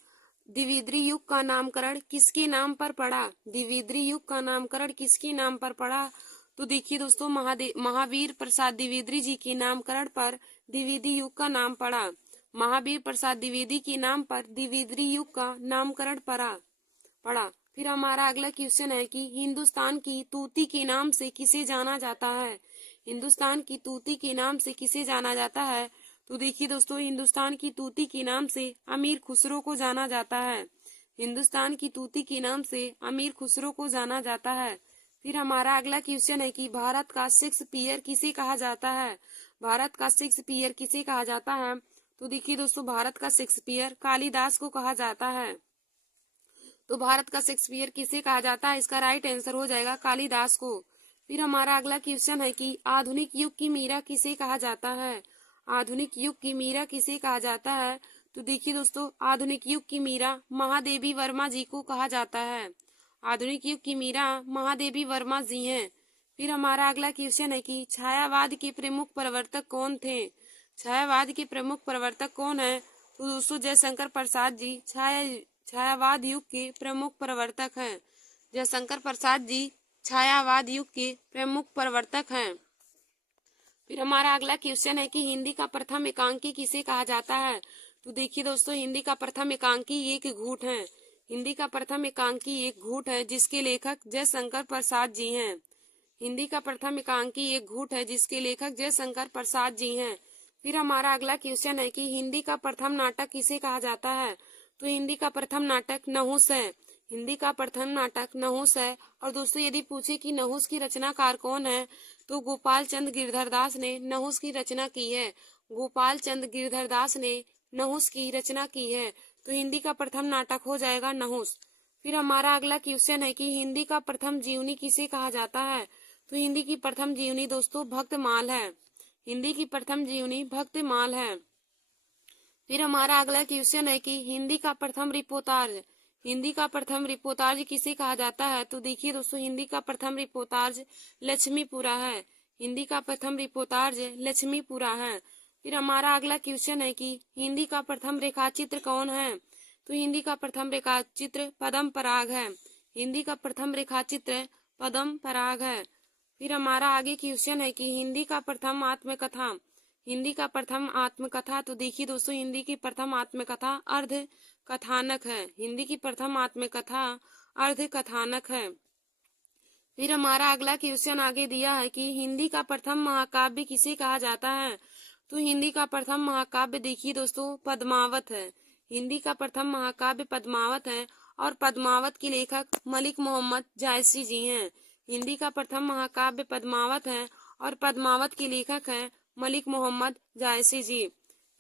द्विवेदी युग का नामकरण किसके नाम पर पड़ा। द्विवेदी युग का नामकरण किसके नाम पर पड़ा। तो देखिए दोस्तों महावीर प्रसाद द्विवेदी जी के नामकरण पर द्विवेदी युग का नाम पड़ा। महावीर प्रसाद द्विवेदी के नाम पर द्विवेदी युग का नामकरण पड़ा। फिर हमारा अगला क्वेश्चन है कि हिंदुस्तान की तूती के नाम से किसे जाना जाता है। हिंदुस्तान की तूती के नाम से किसे जाना जाता है। तो देखिए दोस्तों हिंदुस्तान की तूती के नाम से अमीर खुसरो को जाना जाता है। हिंदुस्तान की तूती के नाम से अमीर खुसरो को जाना जाता है। फिर हमारा अगला क्वेश्चन है कि भारत का शेक्सपियर किसे कहा जाता है। भारत का शेक्सपियर किसे कहा जाता है। तो देखिए दोस्तों भारत का शेक्सपियर कालिदास को कहा जाता है। तो भारत का शेक्सपियर किसे कहा जाता है। इसका राइट आंसर हो जाएगा कालिदास को। फिर हमारा अगला क्वेश्चन है कि आधुनिक युग की मीरा किसे कहा जाता है। आधुनिक युग की मीरा किसे कहा जाता है। तो देखिए दोस्तों आधुनिक युग की मीरा महादेवी वर्मा जी को कहा जाता है। आधुनिक युग की मीरा महादेवी वर्मा जी हैं। फिर हमारा अगला क्वेश्चन है कि छायावाद के प्रमुख प्रवर्तक कौन थे। छायावाद के प्रमुख प्रवर्तक कौन है। तो दोस्तों जयशंकर प्रसाद जी छायावाद युग के प्रमुख प्रवर्तक हैं। जयशंकर प्रसाद जी छायावाद युग के प्रमुख प्रवर्तक हैं। फिर हमारा अगला क्वेश्चन है कि हिंदी का प्रथम एकांकी किसे कहा जाता है। तो देखिए दोस्तों हिंदी का प्रथम एकांकी एक घूट है। हिंदी का प्रथम एकांकी एक घूट है जिसके लेखक जयशंकर प्रसाद जी हैं। हिंदी का प्रथम एकांकी एक घूट है जिसके लेखक जयशंकर प्रसाद जी हैं। फिर हमारा अगला क्वेश्चन है कि हिंदी का प्रथम नाटक किसे कहा जाता है। तो हिंदी का प्रथम नाटक नहुस है। हिंदी का प्रथम नाटक नहुस है। और दोस्तों यदि पूछे कि नहुस की रचनाकार कौन है। तो गोपाल चंद गिरधर दास ने नहुस की रचना की है। गोपाल चंद गिरधर दास ने नहुस की रचना की है। तो हिंदी का प्रथम नाटक हो जाएगा नहुस। फिर हमारा अगला क्वेश्चन है कि हिंदी का प्रथम जीवनी किसे कहा जाता है। तो हिंदी की प्रथम जीवनी दोस्तों भक्तमाल है। हिंदी की प्रथम जीवनी भक्तमाल है। फिर हमारा अगला क्वेश्चन है कि हिंदी का प्रथम रिपोर्टाज। हिंदी का प्रथम रिपोर्टाज किसे कहा जाता है। तो देखिए दोस्तों हिंदी का प्रथम रिपोर्टाज लक्ष्मीपुरा है। हिंदी का प्रथम रिपोर्टाज लक्ष्मीपुरा है। फिर हमारा अगला क्वेश्चन है कि हिंदी का प्रथम रेखाचित्र कौन है। तो हिंदी का प्रथम रेखाचित्र पद्म पराग है। हिंदी का प्रथम रेखाचित्र पद्म पराग है। फिर हमारा आगे क्वेश्चन है कि हिंदी का प्रथम आत्मकथा। हिंदी का प्रथम आत्मकथा। तो देखिए दोस्तों हिंदी की प्रथम आत्मकथा अर्ध कथानक है। हिंदी की प्रथम आत्मकथा अर्ध कथानक है। फिर हमारा अगला क्वेश्चन आगे दिया है कि हिंदी का प्रथम महाकाव्य किसे कहा जाता है। तो हिंदी का प्रथम महाकाव्य देखिए दोस्तों पद्मावत है। हिंदी का प्रथम महाकाव्य पद्मावत है। और पद्मावत के लेखक मलिक मोहम्मद जायसी जी हैं। हिंदी का प्रथम महाकाव्य पद्मावत है और पद्मावत के लेखक हैं मलिक मोहम्मद जायसी जी।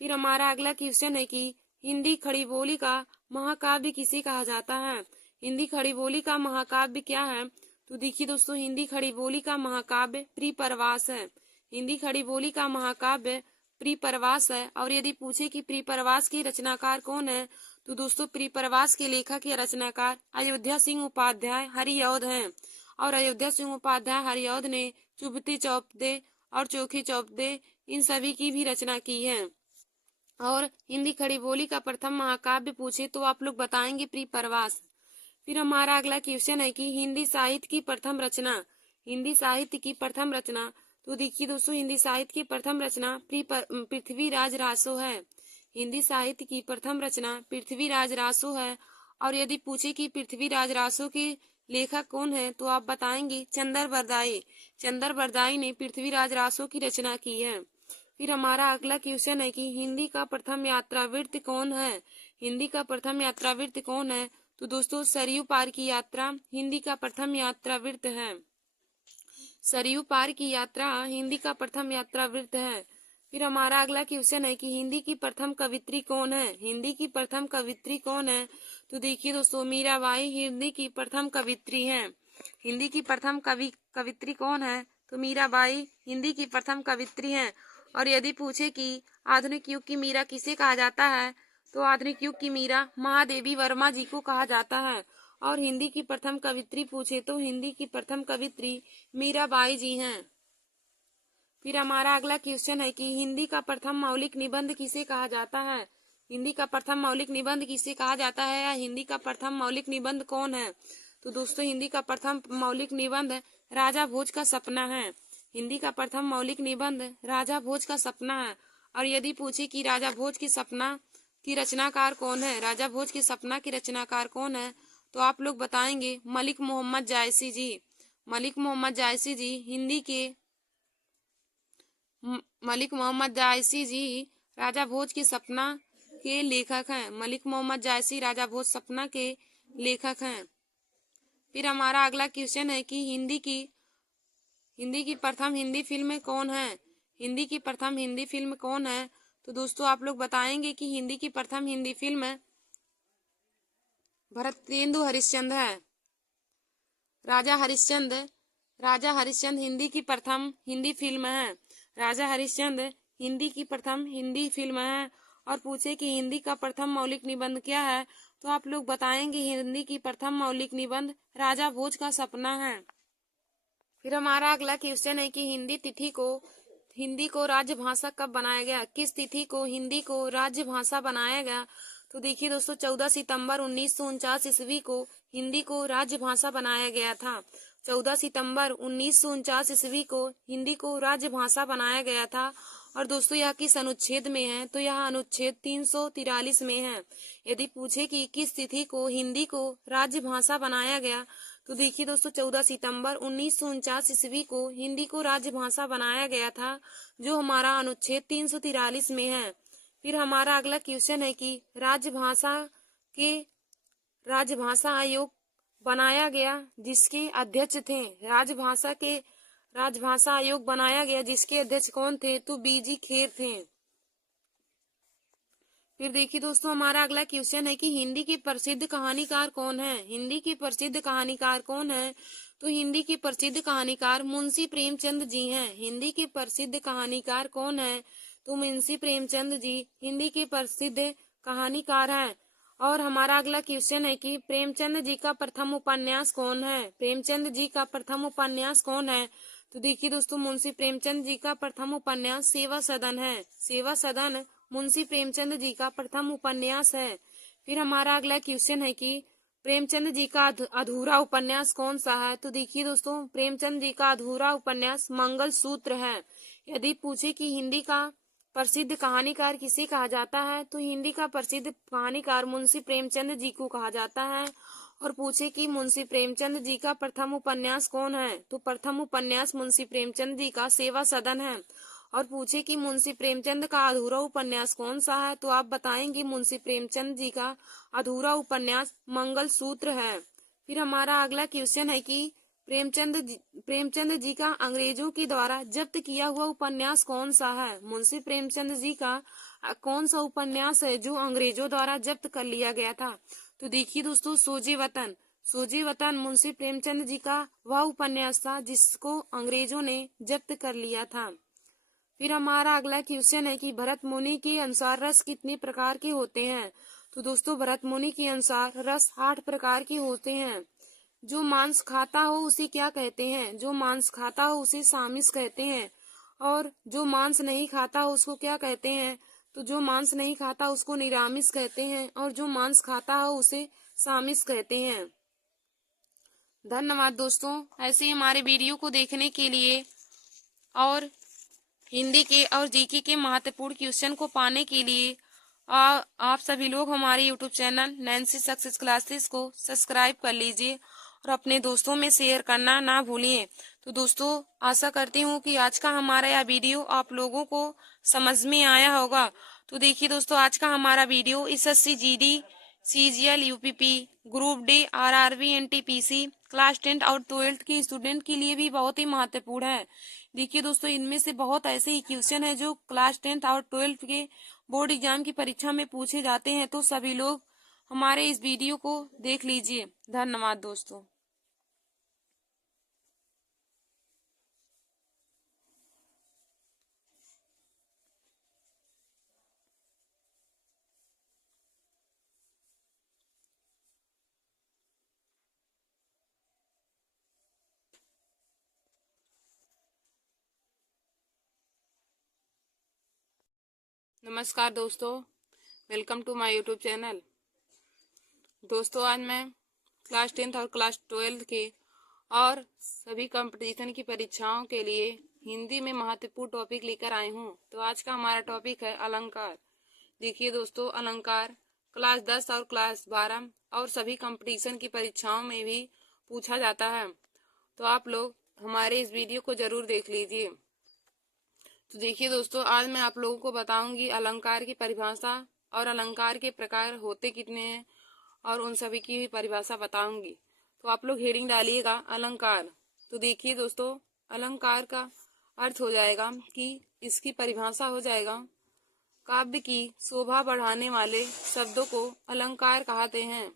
फिर हमारा अगला क्वेश्चन है कि हिंदी खड़ी बोली का महाकाव्य किसे कहा जाता है। हिंदी खड़ी बोली का महाकाव्य क्या है। तो देखिए दोस्तों हिंदी खड़ी बोली का महाकाव्य प्रिप्रवास है। हिंदी खड़ी बोली का महाकाव्य प्रिप्रवास है। और यदि पूछे कि प्रिप्रवास के रचनाकार कौन है। तो दोस्तों प्रिप्रवास के लेखक या रचनाकार अयोध्या सिंह उपाध्याय हरिऔध हैं। और अयोध्या सिंह उपाध्याय हरिऔध ने चुभते चौपदे और चोखे चौपदे इन सभी की भी रचना की है। और हिंदी खड़ी बोली का प्रथम महाकाव्य पूछे तो आप लोग बताएंगे प्रिय प्रवास। फिर हमारा अगला क्वेश्चन है कि हिंदी साहित्य की प्रथम रचना, हिंदी साहित्य की प्रथम रचना। तो देखिए दोस्तों, हिंदी साहित्य की प्रथम रचना पृथ्वीराज रासो है। हिंदी साहित्य की प्रथम रचना पृथ्वीराज रासो है। और यदि पूछे कि पृथ्वीराज रासो के लेखक कौन है तो आप बताएंगे चंदर बरदाई। चंदर बरदाई ने पृथ्वीराज रासो की रचना की है। फिर हमारा अगला क्वेश्चन है कि हिंदी का प्रथम यात्रावृत्त कौन है। हिंदी का प्रथम यात्रावृत्त कौन है। तो दोस्तों, सरयू पार की यात्रा हिंदी का प्रथम यात्रावृत्त है। सरयू पार की यात्रा हिंदी का प्रथम यात्रावृत्त है। फिर हमारा अगला क्वेश्चन है कि हिंदी की प्रथम कवित्री कौन है। हिंदी की प्रथम कवित्री कौन है। तो देखिए दोस्तों, मीराबाई हिंदी की प्रथम कवित्री हैं। हिंदी की प्रथम कवित्री कौन है। तो मीराबाई हिंदी की प्रथम कवित्री हैं। और यदि पूछे कि आधुनिक युग की मीरा किसे कहा जाता है तो आधुनिक युग की मीरा महादेवी वर्मा जी को कहा जाता है। और हिंदी की प्रथम कवित्री पूछे तो हिंदी की प्रथम कवित्री मीराबाई जी हैं। फिर हमारा अगला क्वेश्चन है कि हिंदी का प्रथम मौलिक निबंध किसे कहा जाता है। हिंदी का प्रथम मौलिक निबंध किसे कहा जाता है या हिंदी का प्रथम मौलिक निबंध कौन है। तो दोस्तों, हिंदी का प्रथम मौलिक निबंध राजा भोज का सपना है। हिंदी का प्रथम मौलिक निबंध राजा भोज का सपना है। और यदि पूछे कि राजा भोज की सपना की रचनाकार कौन है, राजा भोज की सपना की रचनाकार कौन है, तो आप लोग बताएंगे मलिक मोहम्मद जायसी जी। मलिक मोहम्मद जायसी जी हिंदी के मलिक मोहम्मद जायसी जी राजा भोज की सपना के लेखक हैं। मलिक मोहम्मद जायसी राजा भोज सपना के लेखक हैं। फिर हमारा अगला क्वेश्चन है कि हिंदी की प्रथम हिंदी फिल्म कौन है। हिंदी की प्रथम हिंदी फिल्म कौन है। तो दोस्तों, आप लोग बताएंगे कि हिंदी की प्रथम हिंदी फिल्म भरतेंदु हरिश्चंद्र है। राजा हरिश्चंद्र हिंदी की प्रथम हिंदी फिल्म है। राजा हरिश्चंद्र हिंदी की प्रथम हिंदी फिल्म है। और पूछे कि हिंदी का प्रथम मौलिक निबंध क्या है तो आप लोग बताएंगे हिंदी की प्रथम मौलिक निबंध राजा भोज का सपना है। फिर हमारा अगला क्वेश्चन है कि हिंदी को राजभाषा कब बनाया गया। किस तिथि को हिंदी को राजभाषा बनाया गया। तो देखिए दोस्तों, 14 सितंबर 1949 ईस्वी को हिंदी को राजभाषा बनाया गया था। 14 सितंबर 1949 ईस्वी को हिंदी को राजभाषा बनाया गया था। और दोस्तों, यह किस अनुच्छेद में है तो यह अनुच्छेद 343 में है। यदि पूछे कि किस तिथि को हिंदी को राजभाषा बनाया गया तो देखिए दोस्तों, 14 सितंबर 1949 ईस्वी को हिंदी को राजभाषा बनाया गया था, जो हमारा अनुच्छेद 343 में है। फिर हमारा अगला क्वेश्चन है कि राजभाषा आयोग बनाया गया जिसके अध्यक्ष थे। राजभाषा आयोग बनाया गया जिसके अध्यक्ष कौन थे तो बीजी खेर थे। फिर देखिए दोस्तों, हमारा अगला क्वेश्चन है कि हिंदी की प्रसिद्ध कहानीकार कौन है। हिंदी की प्रसिद्ध कहानीकार कौन है। तो हिंदी की प्रसिद्ध कहानीकार मुंशी प्रेमचंद जी हैं। हिंदी के प्रसिद्ध कहानीकार कौन है तो मुंशी प्रेमचंद जी हिंदी के प्रसिद्ध कहानीकार हैं। और हमारा अगला क्वेश्चन है कि प्रेमचंद जी का प्रथम उपन्यास कौन है। प्रेमचंद जी का प्रथम उपन्यास कौन है। तो देखिए दोस्तों, मुंशी प्रेमचंद जी का प्रथम उपन्यास सेवा सदन है। सेवा सदन मुंशी प्रेमचंद जी का प्रथम उपन्यास है। फिर हमारा अगला क्वेश्चन है कि प्रेमचंद जी का अधूरा उपन्यास कौन सा है। तो देखिए दोस्तों, प्रेमचंद जी का अधूरा उपन्यास मंगल सूत्र है। यदि पूछे कि हिंदी का प्रसिद्ध कहानीकार किसे कहा जाता है तो हिंदी का प्रसिद्ध कहानीकार मुंशी प्रेमचंद जी को कहा जाता है। और पूछे कि मुंशी प्रेमचंद जी का प्रथम उपन्यास कौन है तो प्रथम उपन्यास मुंशी प्रेमचंद जी का सेवा सदन है। और पूछे कि मुंशी प्रेमचंद का अधूरा उपन्यास कौन सा है तो आप बताएंगे मुंशी प्रेमचंद जी का अधूरा उपन्यास मंगल सूत्र है। फिर हमारा अगला क्वेश्चन है कि प्रेमचंद जी का अंग्रेजों के द्वारा जब्त किया हुआ उपन्यास कौन सा है। मुंशी प्रेमचंद जी का कौन सा उपन्यास है जो अंग्रेजों द्वारा जब्त कर लिया गया था। तो देखिए दोस्तों, सोजे वतन मुंशी प्रेमचंद जी का वह उपन्यास था जिसको अंग्रेजों ने जब्त कर लिया था। फिर हमारा अगला क्वेश्चन है कि भरत मुनि के अनुसार रस कितने प्रकार के होते हैं। तो दोस्तों, भरत मुनि के अनुसार रस 8 प्रकार के होते हैं। जो मांस खाता हो उसे क्या कहते हैं। जो मांस खाता हो उसे सामिस कहते हैं। और जो मांस नहीं खाता उसको क्या कहते हैं? तो जो मांस नहीं खाता उसको निरामिष कहते हैं, और जो मांस खाता है उसे सामिष कहते हैं। धन्यवाद दोस्तों। ऐसे ही हमारे वीडियो को देखने के लिए और हिंदी के और जीके के महत्वपूर्ण क्वेश्चन को पाने के लिए आप सभी लोग हमारे YouTube channel Nancy success classes को सब्सक्राइब कर लीजिए और अपने दोस्तों में शेयर करना ना भूलिए। तो दोस्तों, आशा करती हूँ कि आज का हमारा यह वीडियो आप लोगों को समझ में आया होगा। तो देखिए दोस्तों, आज का हमारा video SSC GD CGL UPP group D RRB NTPC class 10 और 12th के स्टूडेंट के लिए भी बहुत ही महत्वपूर्ण है। देखिए दोस्तों, इनमें से बहुत ऐसे ही क्वेश्चन है जो क्लास 10th और 12th के बोर्ड एग्जाम की परीक्षा में पूछे जाते हैं। तो सभी लोग हमारे इस वीडियो को देख लीजिए। धन्यवाद दोस्तों। नमस्कार दोस्तों, welcome to my YouTube channel. दोस्तों, आज मैं क्लास 10th और क्लास 12th के और सभी कंपटीशन की परीक्षाओं के लिए हिंदी में महत्वपूर्ण टॉपिक लेकर आई हूँ। तो आज का हमारा टॉपिक है अलंकार। देखिए दोस्तों, अलंकार क्लास 10 और क्लास 12 और सभी कंपटीशन की परीक्षाओं में भी पूछा जाता है। तो आप लोग हमारे इस वीडियो को जरूर देख लीजिए। तो देखिए दोस्तों, आज मैं आप लोगों को बताऊंगी अलंकार की परिभाषा और अलंकार के प्रकार होते कितने हैं और उन सभी की भी परिभाषा बताऊंगी। तो आप लोग हेडिंग डालिएगा अलंकार। तो देखिए दोस्तों, अलंकार का अर्थ हो जाएगा कि इसकी परिभाषा हो जाएगा काव्य की शोभा बढ़ाने वाले शब्दों को अलंकार कहते हैं।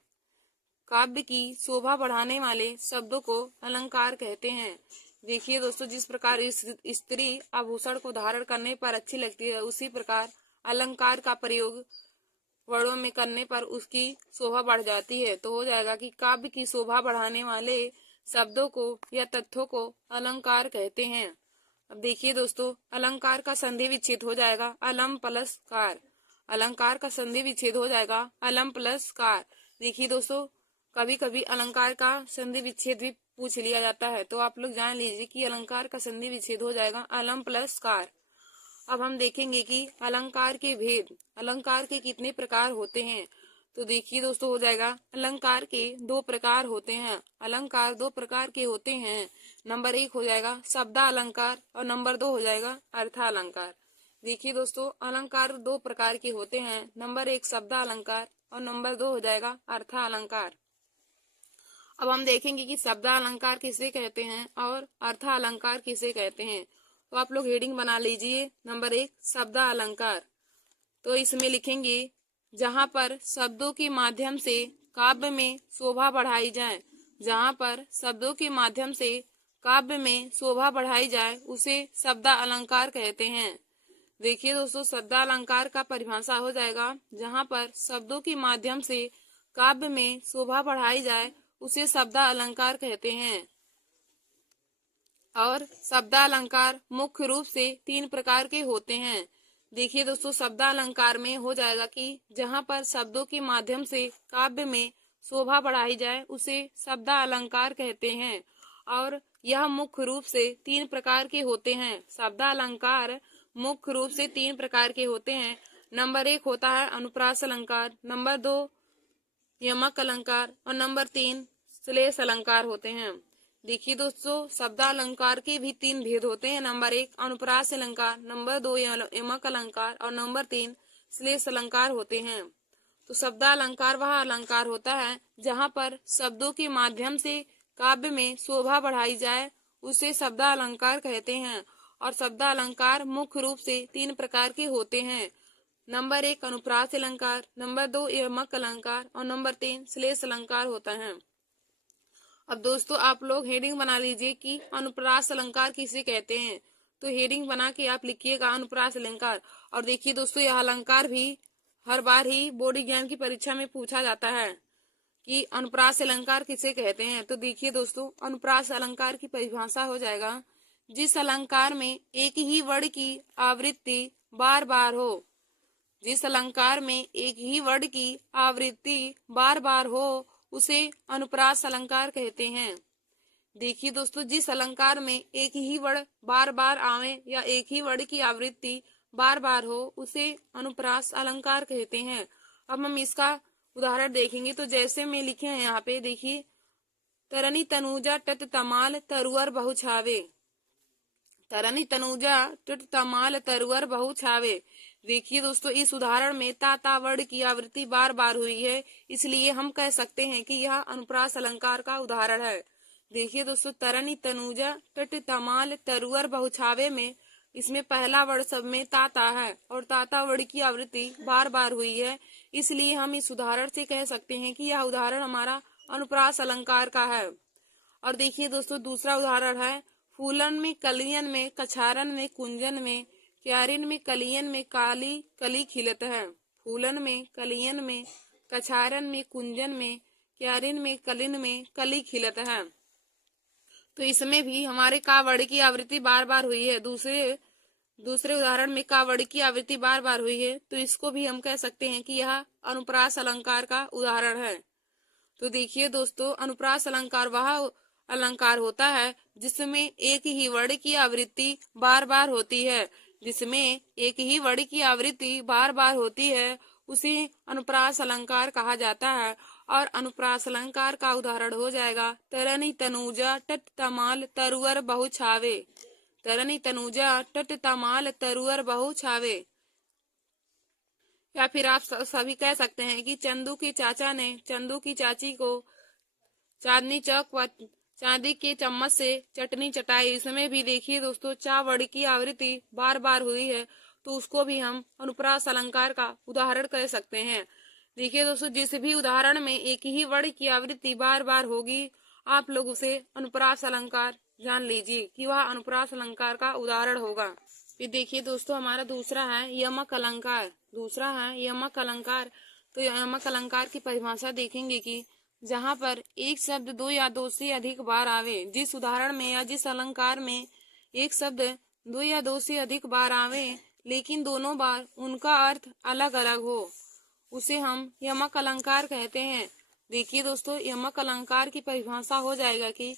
काव्य की शोभा बढ़ाने वाले शब्दों को अलंकार कहते हैं। देखिए दोस्तों, जिस प्रकार स्त्री आभूषण को धारण करने पर अच्छी लगती है, उसी प्रकार अलंकार का प्रयोग वर्णों में करने पर उसकी शोभा बढ़ जाती है। तो हो जाएगा कि काव्य की शोभा बढ़ाने वाले शब्दों को या तथ्यों को अलंकार कहते हैं। अब देखिए दोस्तों, अलंकार का संधि विच्छेद हो जाएगा अलम प्लस कार। अलंकार का संधि विच्छेद हो जाएगा अलम प्लस कार। देखिए दोस्तों, कभी कभी अलंकार का संधि विच्छेद भी पूछ लिया जाता है। तो आप लोग जान लीजिए कि अलंकार का संधि विच्छेद हो जाएगा अलम प्लस कार। अब हम देखेंगे कि अलंकार के भेद, अलंकार के कितने प्रकार होते हैं। तो देखिए दोस्तों, हो जाएगा अलंकार के 2 प्रकार होते हैं। अलंकार 2 प्रकार के होते हैं। नंबर 1 हो जाएगा शब्दालंकार और नंबर 2 हो जाएगा अर्थालंकार। देखिए दोस्तों, अलंकार 2 प्रकार के होते हैं। नंबर 1 शब्दालंकार और नंबर 2 हो जाएगा अर्थालंकार। अब हम देखेंगे कि शब्दालंकार किसे कहते हैं और अर्थालंकार किसे कहते हैं। तो आप लोग हेडिंग बना लीजिए। नंबर 1 शब्दालंकार। तो इसमें लिखेंगे जहां पर शब्दों के माध्यम से काव्य में शोभा बढ़ाई जाए। जहां पर शब्दों के माध्यम से काव्य में शोभा बढ़ाई जाए उसे शब्दालंकार कहते हैं। देखिए दोस्तों, शब्दालंकार का परिभाषा हो जाएगा जहां पर शब्दों के माध्यम से काव्य में शोभा बढ़ाई जाए उसे शब्दालंकार कहते हैं। और शब्दालंकार मुख्य रूप से 3 प्रकार के होते हैं। देखिए दोस्तों, शब्दालंकार में हो जाएगा कि जहां पर शब्दों के माध्यम से काव्य में शोभा बढ़ाई जाए उसे शब्दालंकार कहते हैं। और यह मुख्य रूप से 3 प्रकार के होते हैं। शब्दालंकार मुख्य रूप से 3 प्रकार के होते हैं। नंबर 1 होता है अनुप्रास अलंकार, नंबर 2 यमक अलंकार और नंबर 3 श्लेष अलंकार होते हैं। देखिए दोस्तों, शब्दालंकार के भी 3 भेद होते हैं। नंबर 1 अनुप्रास अलंकार, नंबर 2 यमक अलंकार और नंबर 3 श्लेष अलंकार होते हैं। तो शब्दालंकार वह अलंकार होता है जहां पर शब्दों के माध्यम से काव्य में शोभा बढ़ाई जाए उसे शब्दालंकार कहते हैं। और शब्दालंकार मुख्य रूप से 3 प्रकार के होते हैं। नंबर 1 अनुप्रास अलंकार, नंबर 2 यमक अलंकार और नंबर 3 श्लेष अलंकार होता है। अब दोस्तों, आप लोग हेडिंग बना लीजिए कि अनुप्रास अलंकार किसे कहते हैं। तो हेडिंग बना के आप लिखिएगा अनुप्रास अलंकार। और देखिए दोस्तों, यह अलंकार भी हर बार ही बोर्ड एग्जाम की परीक्षा में पूछा जाता है कि अनुप्रास अलंकार किसे कहते हैं। तो देखिए दोस्तों, अनुप्रास अलंकार की परिभाषा हो जाएगा जिस अलंकार में एक ही वर्ण की आवृत्ति बार बार हो। जिस अलंकार में एक ही वर्ण की आवृत्ति बार बार हो उसे अनुप्रास अलंकार कहते हैं। देखिए दोस्तों, जिस अलंकार में एक ही वर्ण बार बार आवे या एक ही वर्ण की आवृत्ति बार बार हो उसे अनुप्रास अलंकार कहते हैं। अब हम इसका उदाहरण देखेंगे। तो जैसे में लिखे हैं यहाँ पे, देखिए, तरनी तनुजा टट तमाल तरुअर बहु छावे। तरनी तनुजा टट तमाल तरुअर बहु छावे। देखिए दोस्तों, इस उदाहरण में ता वर्ण की आवृत्ति बार बार हुई है, इसलिए हम कह सकते हैं कि यह अनुप्रास अलंकार का उदाहरण है। देखिए दोस्तों, तरनी तनुजा टट तमाल तरुअर बहु छावे में इसमें पहला वर्ण सब में ता है और ता वर्ण की आवृत्ति बार बार हुई है, इसलिए हम इस उदाहरण से कह सकते हैं कि यह उदाहरण हमारा अनुप्रास अलंकार का है। और देखिए दोस्तों, दूसरा उदाहरण है, फूलन में कलियन में कछारन में कुंजन में क्यारिन में कलियन में काली कली खिलत है। फूलन में कलियन में कछारन में कुंजन में क्यारिन में कलिन में कली खिलत है। तो इसमें भी हमारे का वर्ण की आवृत्ति बार बार हुई है। दूसरे उदाहरण में का वर्ण की आवृत्ति बार बार हुई है, तो इसको भी हम कह सकते हैं कि यह अनुप्रास अलंकार का उदाहरण है। तो देखिए दोस्तों, अनुप्रास अलंकार वह अलंकार होता है जिसमें एक ही वर्ण की आवृत्ति बार बार होती है। जिसमें एक ही वर्ण की आवृत्ति बार बार होती है उसे अनुप्रास अलंकार कहा जाता है। और अनुप्रास अलंकार का उदाहरण हो जाएगा, तरनी तनुजा टट तमाल तरुअर बहु छावे। तरनी तनुजा टट तमाल तरुअर बहु छावे। या फिर आप सभी कह सकते हैं कि चंदू के चाचा ने चंदू की चाची को चांदनी चौक व चांदी के चम्मच से चटनी चटाई। इसमें भी देखिए दोस्तों, चा वर्ण की आवृत्ति बार बार हुई है, तो उसको भी हम अनुप्रास अलंकार का उदाहरण कह सकते हैं। देखिए दोस्तों, जिस भी उदाहरण में एक ही वर्ण की आवृत्ति बार बार होगी, आप लोग उसे अनुप्रास अलंकार जान लीजिए कि वह अनुप्रास अलंकार का उदाहरण होगा। फिर देखिए दोस्तों, हमारा दूसरा है यमक अलंकार। दूसरा है यमक अलंकार। तो यमक अलंकार की परिभाषा देखेंगे कि जहाँ पर एक शब्द दो या दो से अधिक बार आवे। जिस उदाहरण में या जिस अलंकार में एक शब्द दो या दो से अधिक बार आवे लेकिन दोनों बार उनका अर्थ अलग अलग हो, उसे हम यमक अलंकार कहते हैं। देखिए दोस्तों, यमक अलंकार की परिभाषा हो जाएगा कि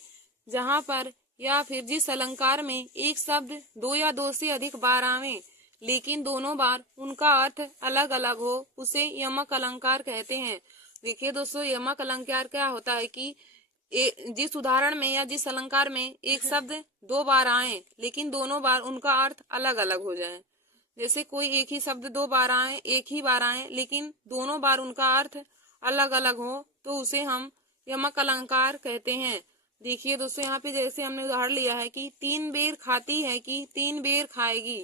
जहाँ पर या फिर जिस अलंकार में एक शब्द दो या दो से अधिक बार आवे लेकिन दोनों बार उनका अर्थ अलग अलग हो, उसे यमक अलंकार कहते हैं। देखिए दोस्तों, यमक अलंकार क्या होता है कि जिस उदाहरण में या जिस अलंकार में एक शब्द दो बार आए लेकिन दोनों बार उनका अर्थ अलग अलग हो जाए। जैसे कोई एक ही शब्द दो बार आए, एक ही बार आए लेकिन दोनों बार उनका अर्थ अलग अलग हो, तो उसे हम यमक अलंकार कहते हैं। देखिए दोस्तों, यहाँ पे जैसे हमने उदाहरण लिया है कि तीन बेर खाती है कि तीन बेर खाएगी।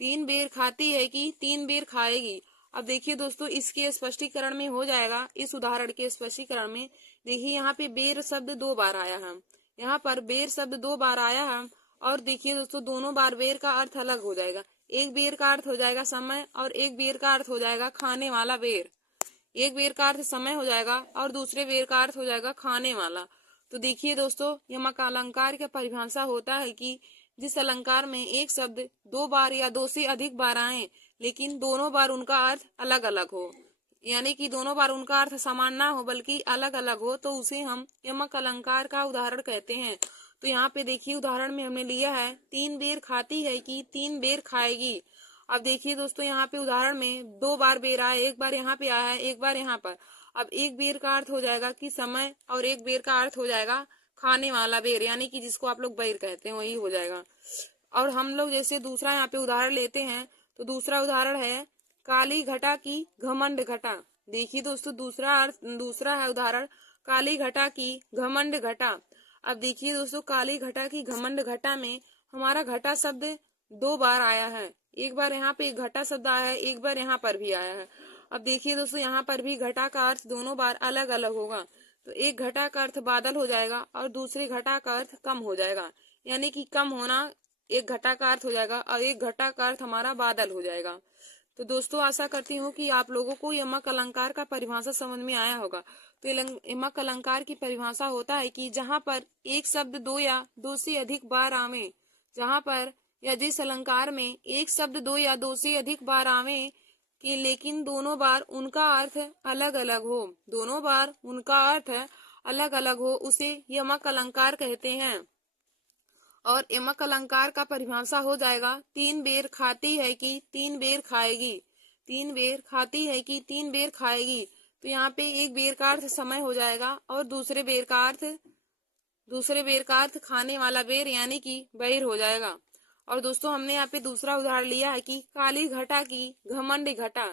तीन बेर खाती है कि तीन बेर खाएगी। अब देखिए दोस्तों, इसके स्पष्टीकरण में हो जाएगा, इस उदाहरण के स्पष्टीकरण में देखिए यहाँ पे बेर शब्द दो बार आया है। यहाँ पर बेर शब्द दो बार आया है और देखिए दोस्तों, दोनों बार बेर का अर्थ अलग हो जाएगा। एक बेर का अर्थ हो जाएगा समय और एक बेर का अर्थ हो जाएगा खाने वाला बेर। एक बेर का अर्थ समय हो जाएगा और दूसरे बेर का अर्थ हो जाएगा खाने वाला। तो देखिए दोस्तों, यमक अलंकार की परिभाषा होता है कि जिस अलंकार में एक शब्द दो बार या दो से अधिक बार आए लेकिन दोनों बार उनका अर्थ अलग अलग हो, यानी कि दोनों बार उनका अर्थ समान ना हो बल्कि अलग अलग हो, तो उसे हम यमक अलंकार का उदाहरण कहते हैं। तो यहाँ पे देखिए उदाहरण में हमने लिया है तीन बेर खाती है कि तीन बेर खाएगी। अब देखिए दोस्तों, यहाँ पे उदाहरण में दो बार बेर आया, एक बार यहाँ पे आया है, एक बार यहाँ पर। अब एक बेर का अर्थ हो जाएगा कि समय और एक बेर का अर्थ हो जाएगा खाने वाला बेर, यानी कि जिसको आप लोग बेर कहते हैं वही हो जाएगा। और हम लोग जैसे दूसरा यहाँ पे उदाहरण लेते हैं, तो दूसरा उदाहरण है काली घटा की घमंड घटा। देखिए दोस्तों, दूसरा है उदाहरण काली घटा की घमंड घटा। अब देखिए दोस्तों, काली घटा की घमंड घटा में हमारा घटा शब्द दो बार आया है। एक बार यहाँ पे घटा शब्द आया है, एक बार यहाँ पर भी आया है। अब देखिए दोस्तों, यहाँ पर भी घटा का अर्थ दोनों बार अलग अलग होगा। तो एक घटा का अर्थ बादल हो जाएगा और दूसरे घटा का अर्थ कम हो जाएगा, यानी कि कम होना एक घटा का अर्थ हो जाएगा और एक घटा का अर्थ हमारा बादल हो जाएगा। तो दोस्तों, आशा करती हूँ कि आप लोगों को यमक अलंकार का परिभाषा समझ में आया होगा। तो यमक अलंकार की परिभाषा होता है कि जहाँ पर एक शब्द दो या दो से अधिक बार आवे, जहाँ पर या जिस अलंकार में एक शब्द दो या दो से अधिक बार आवे कि लेकिन दोनों बार उनका अर्थ अलग अलग हो, दोनों बार उनका अर्थ अलग अलग हो, उसे यमक अलंकार कहते हैं। और यमक अलंकार का परिभाषा हो जाएगा, 3 बेर खाती है कि 3 बेर खाएगी, 3 बेर खाती है कि 3 बेर खाएगी। तो यहाँ पे एक बेर का अर्थ समय हो जाएगा और दूसरे बेर का अर्थ खाने वाला बेर यानी कि बैर हो जाएगा। और दोस्तों हमने यहाँ पे दूसरा उदाहरण लिया है कि काली घटा की घमंड घटा,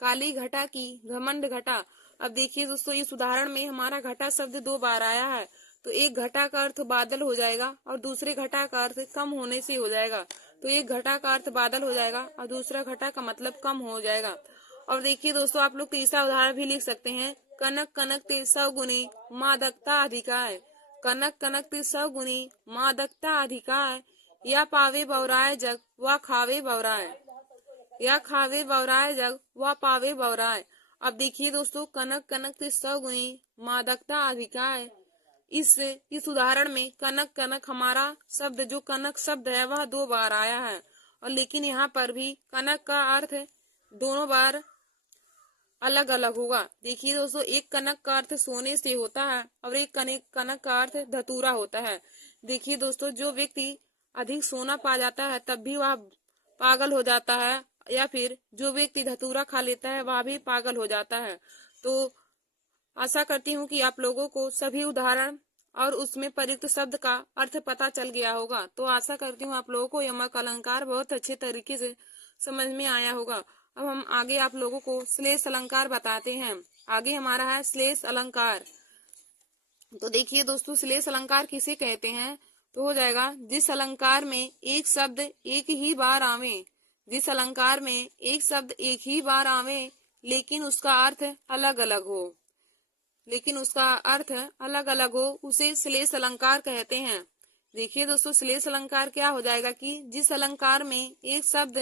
काली घटा की घमंड घटा। अब देखिए दोस्तों इस उदाहरण में हमारा घटा शब्द 2 बार आया है, तो एक घटा का अर्थ बादल हो जाएगा और दूसरे घटा का अर्थ कम होने से हो जाएगा। तो एक घटा का अर्थ बादल हो जाएगा और दूसरा घटा का मतलब कम हो जाएगा। और देखिए दोस्तों आप लोग तीसरा उदाहरण भी लिख सकते हैं, कनक कनक ते सौगुनी मादकता अधिकाय, कनक कनक ते सौगुनी मादकता अधिकाय, या पावे बौराय जग व खावे बौराय, या खावे बौराय जग व पावे बौराय। अब देखिए दोस्तों कनक कनक ते सौगुनी मादकता अधिकाय, इस उदाहरण में कनक कनक हमारा शब्द जो कनक शब्द है वह 2 बार आया है, और लेकिन यहाँ पर भी कनक का अर्थ दोनों बार अलग अलग होगा। देखिए दोस्तों एक कनक का अर्थ सोने से होता है और एक कनक का अर्थ धतूरा होता है। देखिए दोस्तों जो व्यक्ति अधिक सोना पा जाता है तब भी वह पागल हो जाता है, या फिर जो व्यक्ति धतूरा खा लेता है वह भी पागल हो जाता है। तो आशा करती हूँ कि आप लोगों को सभी उदाहरण और उसमें प्रयुक्त शब्द का अर्थ पता चल गया होगा। तो आशा करती हूँ आप लोगों को यमक अलंकार बहुत अच्छे तरीके से समझ में आया होगा। अब हम आगे आप लोगों को श्लेष अलंकार बताते हैं। आगे हमारा है श्लेष अलंकार। तो देखिए दोस्तों श्लेष अलंकार किसे कहते हैं, तो हो जाएगा जिस अलंकार में एक शब्द एक ही बार आवे, जिस अलंकार में एक शब्द एक ही बार आवे लेकिन उसका अर्थ अलग अलग हो, लेकिन उसका अर्थ अलग अलग हो, उसे श्लेष अलंकार कहते हैं। देखिए दोस्तों श्लेष अलंकार क्या हो जाएगा कि जिस अलंकार में एक शब्द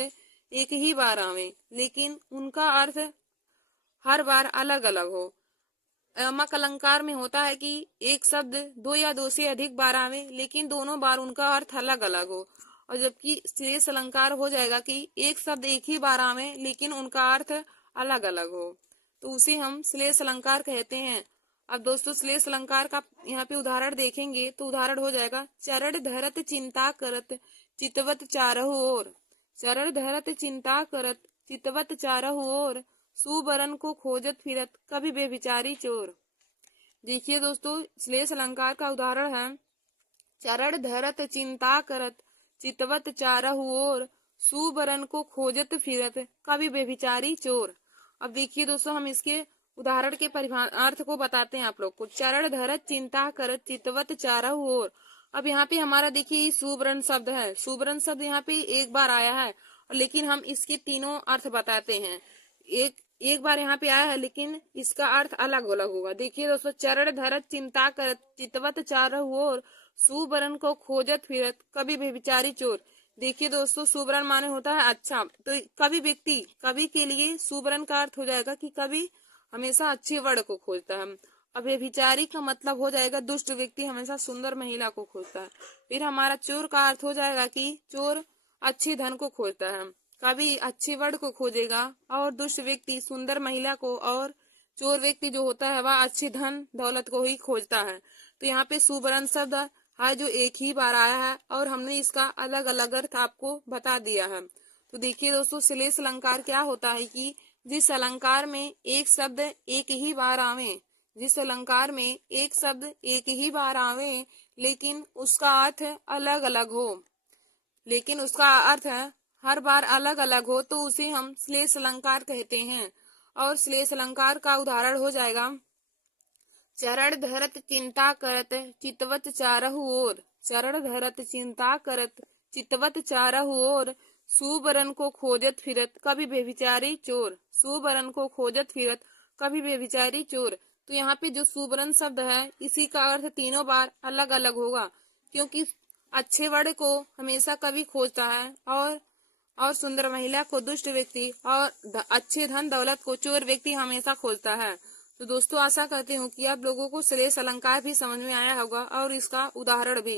एक ही बार आवे लेकिन उनका अर्थ हर बार अलग अलग हो। यमक अलंकार में होता है कि एक शब्द 2 या 2 से अधिक बार आवे लेकिन दोनों बार उनका अर्थ अलग अलग हो। और जबकि श्लेष अलंकार हो जाएगा कि एक शब्द एक ही बार आवे लेकिन उनका अर्थ अलग अलग हो, तो उसे हम श्लेष अलंकार कहते हैं। अब दोस्तों श्लेष अलंकार का यहाँ पे उदाहरण देखेंगे तो उदाहरण हो जाएगा, चरण धरत चिंता करत चितवत चारहु ओर, चरण धरत चिंता करत चितवत चारहु ओर, सुबरन को खोजत फिरत कभी बेविचारी चोर। देखिए दोस्तों श्लेष अलंकार का उदाहरण है, चरण धरत चिंता करत चितवत चारहु ओर, सुबरन को खोजत फिरत कभी बेविचारी चोर। अब देखिए दोस्तों हम इसके उदाहरण के अर्थ को बताते हैं आप लोग को। चरण धरत चिंता करत चितवत चारहु ओर। अब यहाँ पे हमारा देखिए सुबरन शब्द है, सुबरन शब्द यहाँ पे एक बार आया है, लेकिन हम इसके तीनों अर्थ बताते हैं। एक बार यहाँ पे आया है लेकिन इसका अर्थ अलग अलग होगा। देखिए दोस्तों चरण धरत चिंता करत चितवत चारहु ओर, सुबरन को खोजत फिरत कभी बेविचारी चोर। देखिए दोस्तों सुबरन माने होता है अच्छा, तो कभी व्यक्ति कभी के लिए सुबरन का अर्थ हो जाएगा कि कभी हमेशा अच्छे वर्ण को खोजता है। अब व्यभिचारी का मतलब हो जाएगा दुष्ट व्यक्ति हमेशा सुंदर महिला को खोजता है। फिर हमारा चोर का अर्थ हो जाएगा कि चोर अच्छे धन को खोजता है, कभी अच्छे वर्ण को खोजेगा, और दुष्ट व्यक्ति सुंदर महिला को, और चोर व्यक्ति जो होता है वह अच्छे धन दौलत को ही खोजता है। तो यहाँ पे सुबरन शब्द है जो एक ही बार आया है और हमने इसका अलग अलग अर्थ आपको बता दिया है। तो देखिए दोस्तों श्लेष अलंकार क्या होता है कि जिस अलंकार में एक शब्द एक ही बार आवे, जिस अलंकार में एक शब्द एक ही बार आवे लेकिन उसका अर्थ अलग अलग हो, लेकिन उसका अर्थ हर बार अलग अलग हो, तो उसे हम श्लेष अलंकार कहते हैं। और श्लेष अलंकार का उदाहरण हो जाएगा, चरण धरत चिंता करत चितवत चारहु ओर, चरण धरत चिंता करत चितवत चारहु ओर, सुबरन को खोजत फिरत कभी बेविचारी चोर, सुबरन को खोजत फिरत कभी बेविचारी चोर। तो यहाँ पे जो सुबरन शब्द है इसी का अर्थ तीनों बार अलग अलग होगा, क्योंकि अच्छे वर्ण को हमेशा कभी खोजता है, और सुंदर महिला को दुष्ट व्यक्ति, और अच्छे धन दौलत को चोर व्यक्ति हमेशा खोजता है। तो दोस्तों आशा करती हूँ कि आप लोगों को श्लेष अलंकार भी समझ में आया होगा और इसका उदाहरण भी।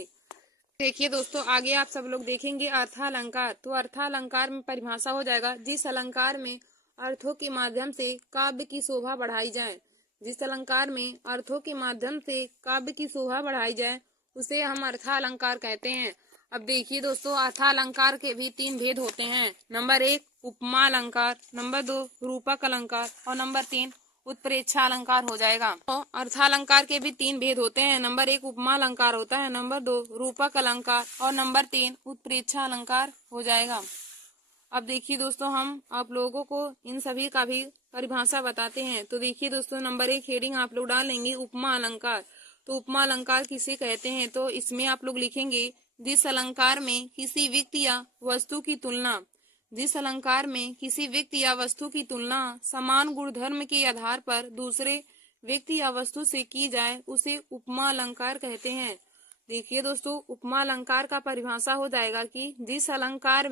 देखिए दोस्तों, आगे आप सब लोग देखेंगे अर्थालंकार। तो अर्थालंकार में परिभाषा हो जाएगा, जिस अलंकार में अर्थों के माध्यम से काव्य की शोभा बढ़ाई जाए। जिस अलंकार में अर्थों के माध्यम से काव्य की शोभा बढ़ाई जाए उसे हम अर्थालंकार कहते हैं। अब देखिए दोस्तों, अर्थालंकार के भी 3 भेद होते हैं। नंबर 1 उपमा अलंकार, नंबर 2 रूपक अलंकार और नंबर 3 उत्प्रेक्षा अलंकार हो जाएगा। तो अर्थालंकार के भी 3 भेद होते हैं। नंबर 1 उपमा अलंकार होता है, नंबर 2 रूपक अलंकार और नंबर 3 उत्प्रेक्षा अलंकार हो जाएगा। अब देखिए दोस्तों, हम आप लोगों को इन सभी का भी परिभाषा बताते हैं। तो देखिए दोस्तों, नंबर 1 हेडिंग आप लोग डालेंगे उपमा अलंकार। तो उपमा अलंकार किसे कहते हैं? तो इसमें आप लोग लिखेंगे, जिस अलंकार में किसी व्यक्ति या वस्तु की तुलना जिस अलंकार में किसी व्यक्ति या वस्तु की तुलना समान गुणधर्म के आधार पर दूसरे व्यक्ति या वस्तु से की जाए उसे उपमा अलंकार कहते हैं। देखिए दोस्तों, उपमा अलंकार का परिभाषा हो जाएगा कि जिस अलंकार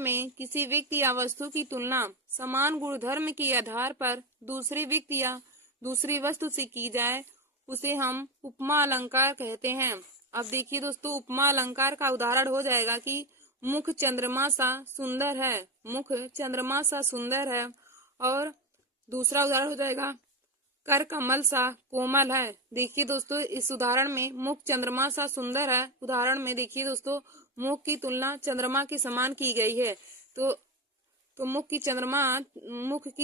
में किसी व्यक्ति या वस्तु की तुलना समान गुणधर्म के आधार पर दूसरे व्यक्ति या दूसरी वस्तु से की जाए उसे हम उपमा अलंकार कहते हैं। अब देखिए दोस्तों, उपमा अलंकार का उदाहरण हो जाएगा कि मुख चंद्रमा सा सुंदर है, मुख चंद्रमा सा सुंदर है। और दूसरा उदाहरण हो जाएगा, कर कमल सा कोमल है। देखिए दोस्तों, इस उदाहरण में मुख चंद्रमा सा सुंदर है उदाहरण में देखिए दोस्तों, मुख की तुलना चंद्रमा के समान की गई है। तो मुख की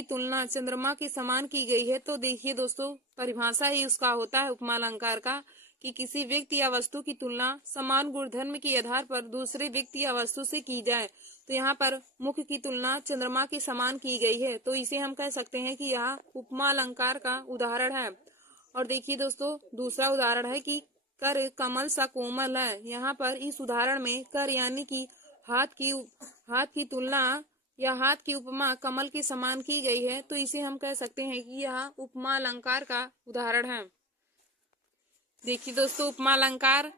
तुलना चंद्रमा के समान की गई है। तो देखिए दोस्तों, परिभाषा ही उसका होता है उपमा अलंकार का कि किसी व्यक्ति या वस्तु की तुलना समान गुणधर्म के आधार पर दूसरे व्यक्ति या वस्तु से की जाए। तो यहाँ पर मुख की तुलना चंद्रमा के समान की गई है, तो इसे हम कह सकते हैं कि यह उपमा अलंकार का उदाहरण है। और देखिए दोस्तों, दूसरा उदाहरण है कि कर कमल सा कोमल है। यहाँ पर इस उदाहरण में कर यानी कि हाथ की तुलना या हाथ की उपमा कमल के समान की गई है, तो इसे हम कह सकते हैं कि यह उपमा अलंकार का उदाहरण है। देखिए दोस्तों, उपमा अलंकार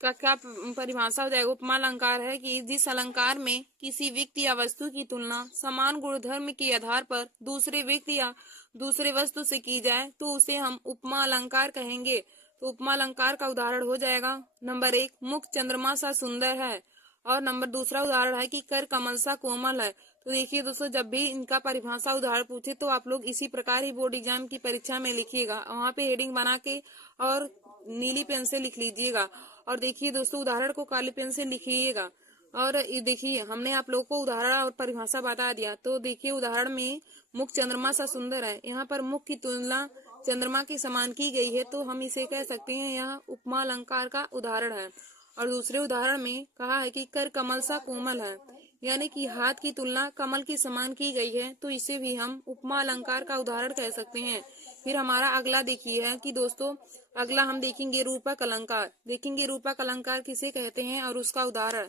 का क्या परिभाषा हो जाएगा? उपमा अलंकार है कि जिस अलंकार में किसी व्यक्ति या वस्तु की तुलना समान गुणधर्म के आधार पर दूसरे व्यक्ति या दूसरे वस्तु से की जाए तो उसे हम उपमा अलंकार कहेंगे। तो उपमा अलंकार का उदाहरण हो जाएगा, नंबर 1 मुख चंद्रमा सा सुंदर है और नंबर दूसरा उदाहरण है कि कर कमल सा कोमल है। तो देखिए दोस्तों, जब भी इनका परिभाषा उदाहरण पूछे तो आप लोग इसी प्रकार ही बोर्ड एग्जाम की परीक्षा में लिखिएगा, वहाँ पे हेडिंग बना के और नीली पेन से लिख लीजिएगा। और देखिए दोस्तों, उदाहरण को काली पेन से लिखिएगा। और ये देखिए, हमने आप लोगों को उदाहरण और परिभाषा बता दिया। तो देखिए, उदाहरण में मुख चंद्रमा सा सुंदर है, यहाँ पर मुख की तुलना चंद्रमा के समान की गई है, तो हम इसे कह सकते हैं यह उपमा अलंकार का उदाहरण है। और दूसरे उदाहरण में कहा है कि कर कमल सा कोमल है, यानी कि हाथ की तुलना कमल के समान की गई है, तो इसे भी हम उपमा अलंकार का उदाहरण कह सकते हैं। फिर हमारा अगला देखिए है कि दोस्तों, अगला हम देखेंगे रूपक अलंकार। देखेंगे रूपक अलंकार किसे कहते हैं और उसका उदाहरण।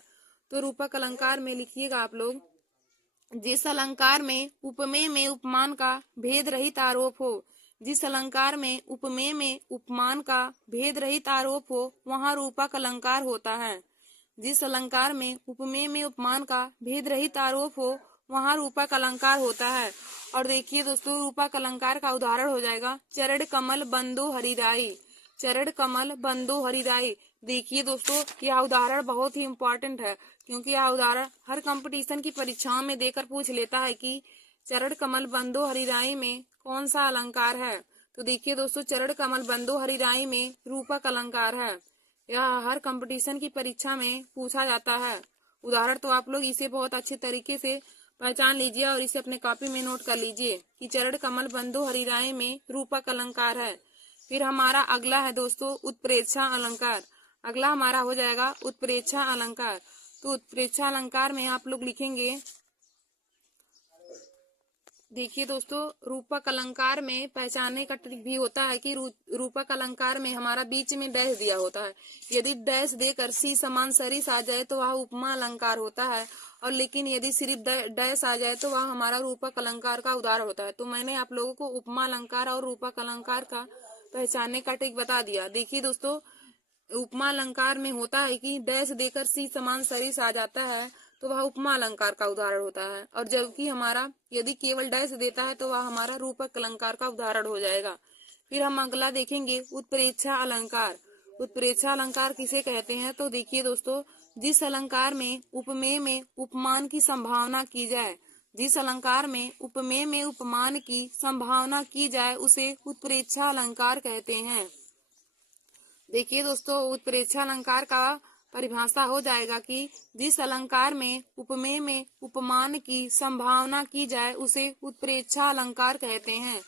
तो रूपक अलंकार में लिखिएगा आप लोग, जिस अलंकार में उपमेय में उपमान का भेद रहित आरोप हो। जिस अलंकार में उपमेय में उपमान का भेद रहित आरोप हो वहाँ रूपक अलंकार होता है। जिस अलंकार में उपमेय में उपमान का भेद रहित आरोप हो वहाँ रूपक अलंकार होता है। और देखिए दोस्तों, रूपक अलंकार का उदाहरण हो जाएगा, चरण कमल बंदो हरिदाई। चरण कमल बंदो हरिदाई। देखिए दोस्तों, यह उदाहरण बहुत ही इम्पोर्टेंट है, क्योंकि यह उदाहरण हर कंपटीशन की परीक्षाओं में देकर पूछ लेता है कि चरण कमल बंदो हरिदाई में कौन सा अलंकार है। तो देखिए दोस्तों, चरण कमल बंदो हरिदाई में रूपक अलंकार है। यह हर कंपटीशन की परीक्षा में पूछा जाता है उदाहरण। तो आप लोग इसे बहुत अच्छे तरीके से पहचान लीजिए और इसे अपने कॉपी में नोट कर लीजिए कि चरण कमल बंदो हरिदाई में रूपक अलंकार है। फिर हमारा अगला है दोस्तों उत्प्रेक्षा अलंकार। अगला हमारा हो जाएगा उत्प्रेक्षा अलंकार। तो उत्प्रेक्षा अलंकार में आप लोग लिखेंगे, देखिए दोस्तों, रूपक अलंकार में पहचानने का ट्रिक भी होता है कि रूपक अलंकार में हमारा बीच में डैश दिया होता है। यदि डैश देकर सी समान सरिस आ जाए तो वह उपमा अलंकार होता है, और लेकिन यदि सिर्फ डैश आ जाए तो वह हमारा रूपक अलंकार का उदाहरण होता है। तो मैंने आप लोगों को उपमा अलंकार और रूपक अलंकार का पहचानने का ट्रिक बता दिया। देखिए दोस्तों, उपमा अलंकार में होता है कि डैश देकर सी समान सरिस आ जाता है तो वह उपमा अलंकार का उदाहरण होता है, और जबकि हमारा यदि केवल डैश देता है तो वह हमारा रूपक अलंकार का उदाहरण हो जाएगा। फिर हम अगला देखेंगे उत्प्रेक्षा अलंकार। उत्प्रेक्षा अलंकार किसे कहते हैं? तो देखिए दोस्तों, जिस अलंकार में उपमेय में उपमान की संभावना की जाए, जिस अलंकार में उपमेय में उपमान की संभावना की जाए उसे उत्प्रेक्षा अलंकार कहते हैं। देखिए दोस्तों, उत्प्रेक्षा अलंकार का परिभाषा हो जाएगा कि जिस अलंकार में उपमेय में उपमान की संभावना की जाए उसे उत्प्रेक्षा अलंकार कहते हैं।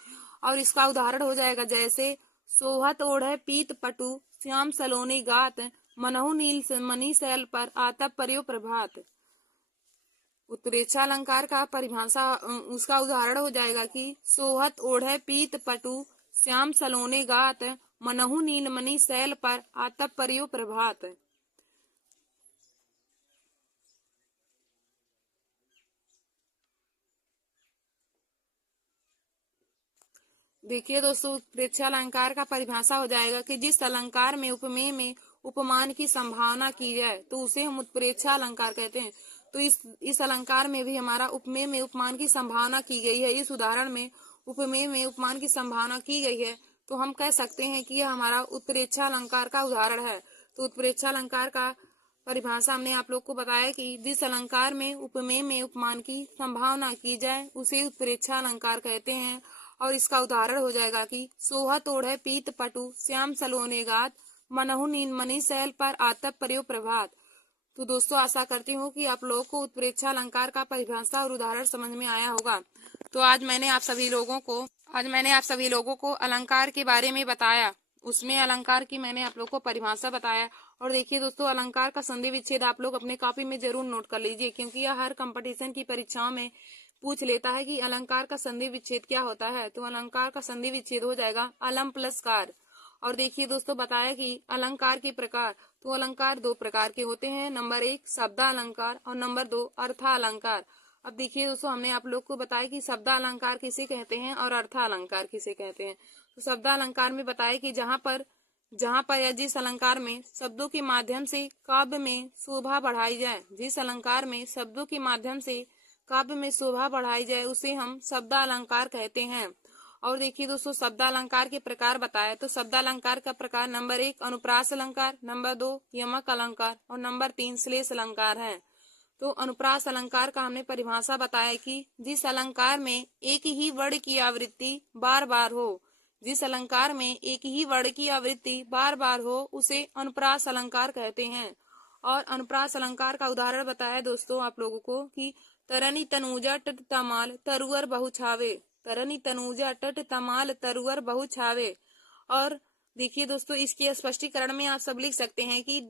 और इसका उदाहरण हो जाएगा जैसे सोहत ओढ़े पीत पटु श्याम सलोनी गात मनहु नील मणि शैल पर आतप पर्यो प्रभात। उत्प्रेक्षा अलंकार का परिभाषा उसका उदाहरण हो जाएगा कि सोहत ओढ़े पीत पटु श्याम सलोने गात मनहु नील मणि शैल पर आतप पर्यो प्रभात। देखिए दोस्तों, उत्प्रेक्षा अलंकार का परिभाषा हो जाएगा कि जिस अलंकार में उपमेय में उपमान की संभावना की जाए तो उसे हम उत्प्रेक्षा अलंकार कहते हैं। तो इस अलंकार में भी हमारा उपमेय में उपमान की संभावना की गई है। इस उदाहरण में उपमेय में उपमान की संभावना की गई है, तो हम कह सकते हैं कि यह हमारा उत्प्रेक्षा अलंकार का उदाहरण है। तो उत्प्रेक्षा अलंकार का परिभाषा हमने आप लोग को बताया कि जिस अलंकार में उपमेय में उपमान की संभावना की जाए उसे उत्प्रेक्षा अलंकार कहते हैं। और इसका उदाहरण हो जाएगा कि सोहत ओढ़े पीत पटु श्याम सलोने गात मनहु नील मणि शैल पर आतप पर्यो प्रभात। तो दोस्तों, आशा करती हूँ कि आप लोगों को उत्प्रेक्षा अलंकार का परिभाषा और उदाहरण समझ में आया होगा। तो आज मैंने आप सभी लोगों को अलंकार के बारे में बताया। उसमें अलंकार की मैंने आप लोग को परिभाषा बताया। और देखिए दोस्तों, अलंकार का संधि विच्छेद आप लोग अपने कॉपी में जरूर नोट कर लीजिए, क्योंकि यह हर कंपटीशन की परीक्षाओं में पूछ लेता है कि अलंकार का संधि विच्छेद क्या होता है। तो अलंकार का संधि विच्छेद हो जाएगा अलम प्लस कार। और देखिए दोस्तों, बताया कि अलंकार के प्रकार, तो अलंकार दो प्रकार के होते हैं। नंबर 1 शब्दालंकार और नंबर 2 अर्थालंकार। अब देखिए दोस्तों, हमने आप लोग को बताया कि शब्दालंकार किसे कहते हैं और अर्थालंकार किसे कहते हैं। तो शब्दालंकार में बताया कि जहाँ पर या जिस अलंकार में शब्दों के माध्यम से काव्य में शोभा बढ़ाई जाए, जिस अलंकार में शब्दों के माध्यम से काव्य में शोभा बढ़ाई जाए उसे हम शब्दालंकार कहते हैं। और देखिए दोस्तों, शब्दालंकार के प्रकार बताए तो शब्दालंकार का प्रकार नंबर 1 अनुप्रास अलंकार, नंबर 2 यमक अलंकार और नंबर 3 श्लेष अलंकार है। तो अनुप्रास अलंकार का हमने परिभाषा बताया कि जिस अलंकार में एक ही वर्ण की आवृत्ति बार बार हो, जिस अलंकार में एक ही वर्ण की आवृत्ति बार बार हो उसे अनुप्रास अलंकार कहते हैं। और अनुप्रास अलंकार का उदाहरण बताया दोस्तों आप लोगों को कि तरनी तनुजा टट तमाल तरुअर बहु छावे, तरनी तनुजा टट तमाल तरुअर बहु छावे। और देखिए दोस्तों, इसके स्पष्टीकरण में आप सब लिख सकते हैं कि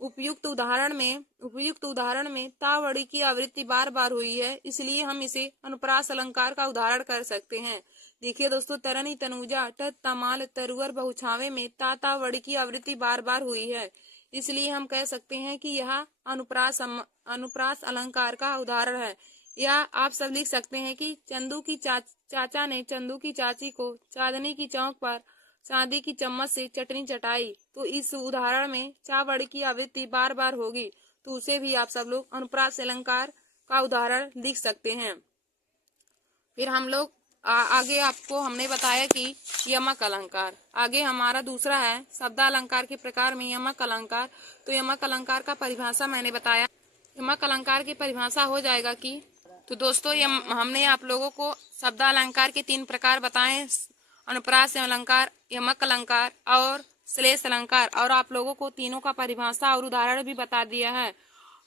उपयुक्त उदाहरण में तावड़ी की आवृत्ति बार बार हुई है, इसलिए हम इसे अनुप्रास अलंकार का उदाहरण कर सकते हैं। देखिए दोस्तों, तरनी तनुजा टट तमाल तरुअर बहु छावे में तावड़ी की आवृत्ति बार बार हुई है, इसलिए हम कह सकते हैं कि यह अनुप्रास अलंकार का उदाहरण है। या आप सब लिख सकते हैं कि चंदू की चाचा ने चंदू की चाची को चांदनी की चौक पर चांदी की चम्मच से चटनी चटाई। तो इस उदाहरण में चावड़ की आवृत्ति बार बार होगी, तो उसे भी आप सब लोग अनुप्रास अलंकार का उदाहरण लिख सकते हैं। फिर हम लोग आगे आपको हमने बताया कि यमक अलंकार। आगे हमारा दूसरा है शब्दालंकार के प्रकार में यमक अलंकार। तो यमक अलंकार का परिभाषा मैंने बताया। यमक अलंकार की परिभाषा हो जाएगा कि तो दोस्तों, हमने आप लोगों को शब्दालंकार के 3 प्रकार बताए, अनुप्रास अलंकार, यमक अलंकार और श्लेष अलंकार। और आप लोगों को तीनों का परिभाषा और उदाहरण भी बता दिया है।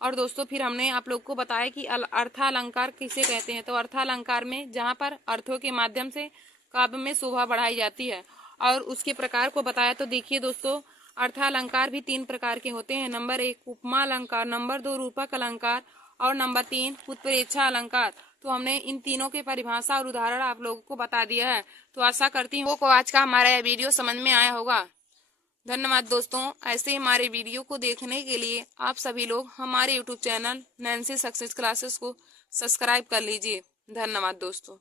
और दोस्तों, फिर हमने आप लोग को बताया कि अर्थालंकार किसे कहते हैं। तो अर्थालंकार में जहाँ पर अर्थों के माध्यम से काव्य में शोभा बढ़ाई जाती है और उसके प्रकार को बताया। तो देखिए दोस्तों, अर्थालंकार भी 3 प्रकार के होते हैं। नंबर 1 उपमा अलंकार, नंबर 2 रूपक अलंकार और नंबर 3 उत्प्रेक्षा अलंकार। तो हमने इन तीनों के परिभाषा और उदाहरण आप लोगों को बता दिया है। तो आशा करती हूँ को आज का हमारा यह वीडियो समझ में आया होगा। धन्यवाद दोस्तों। ऐसे हमारे वीडियो को देखने के लिए आप सभी लोग हमारे YouTube channel Nancy success classes को सब्सक्राइब कर लीजिए। धन्यवाद दोस्तों।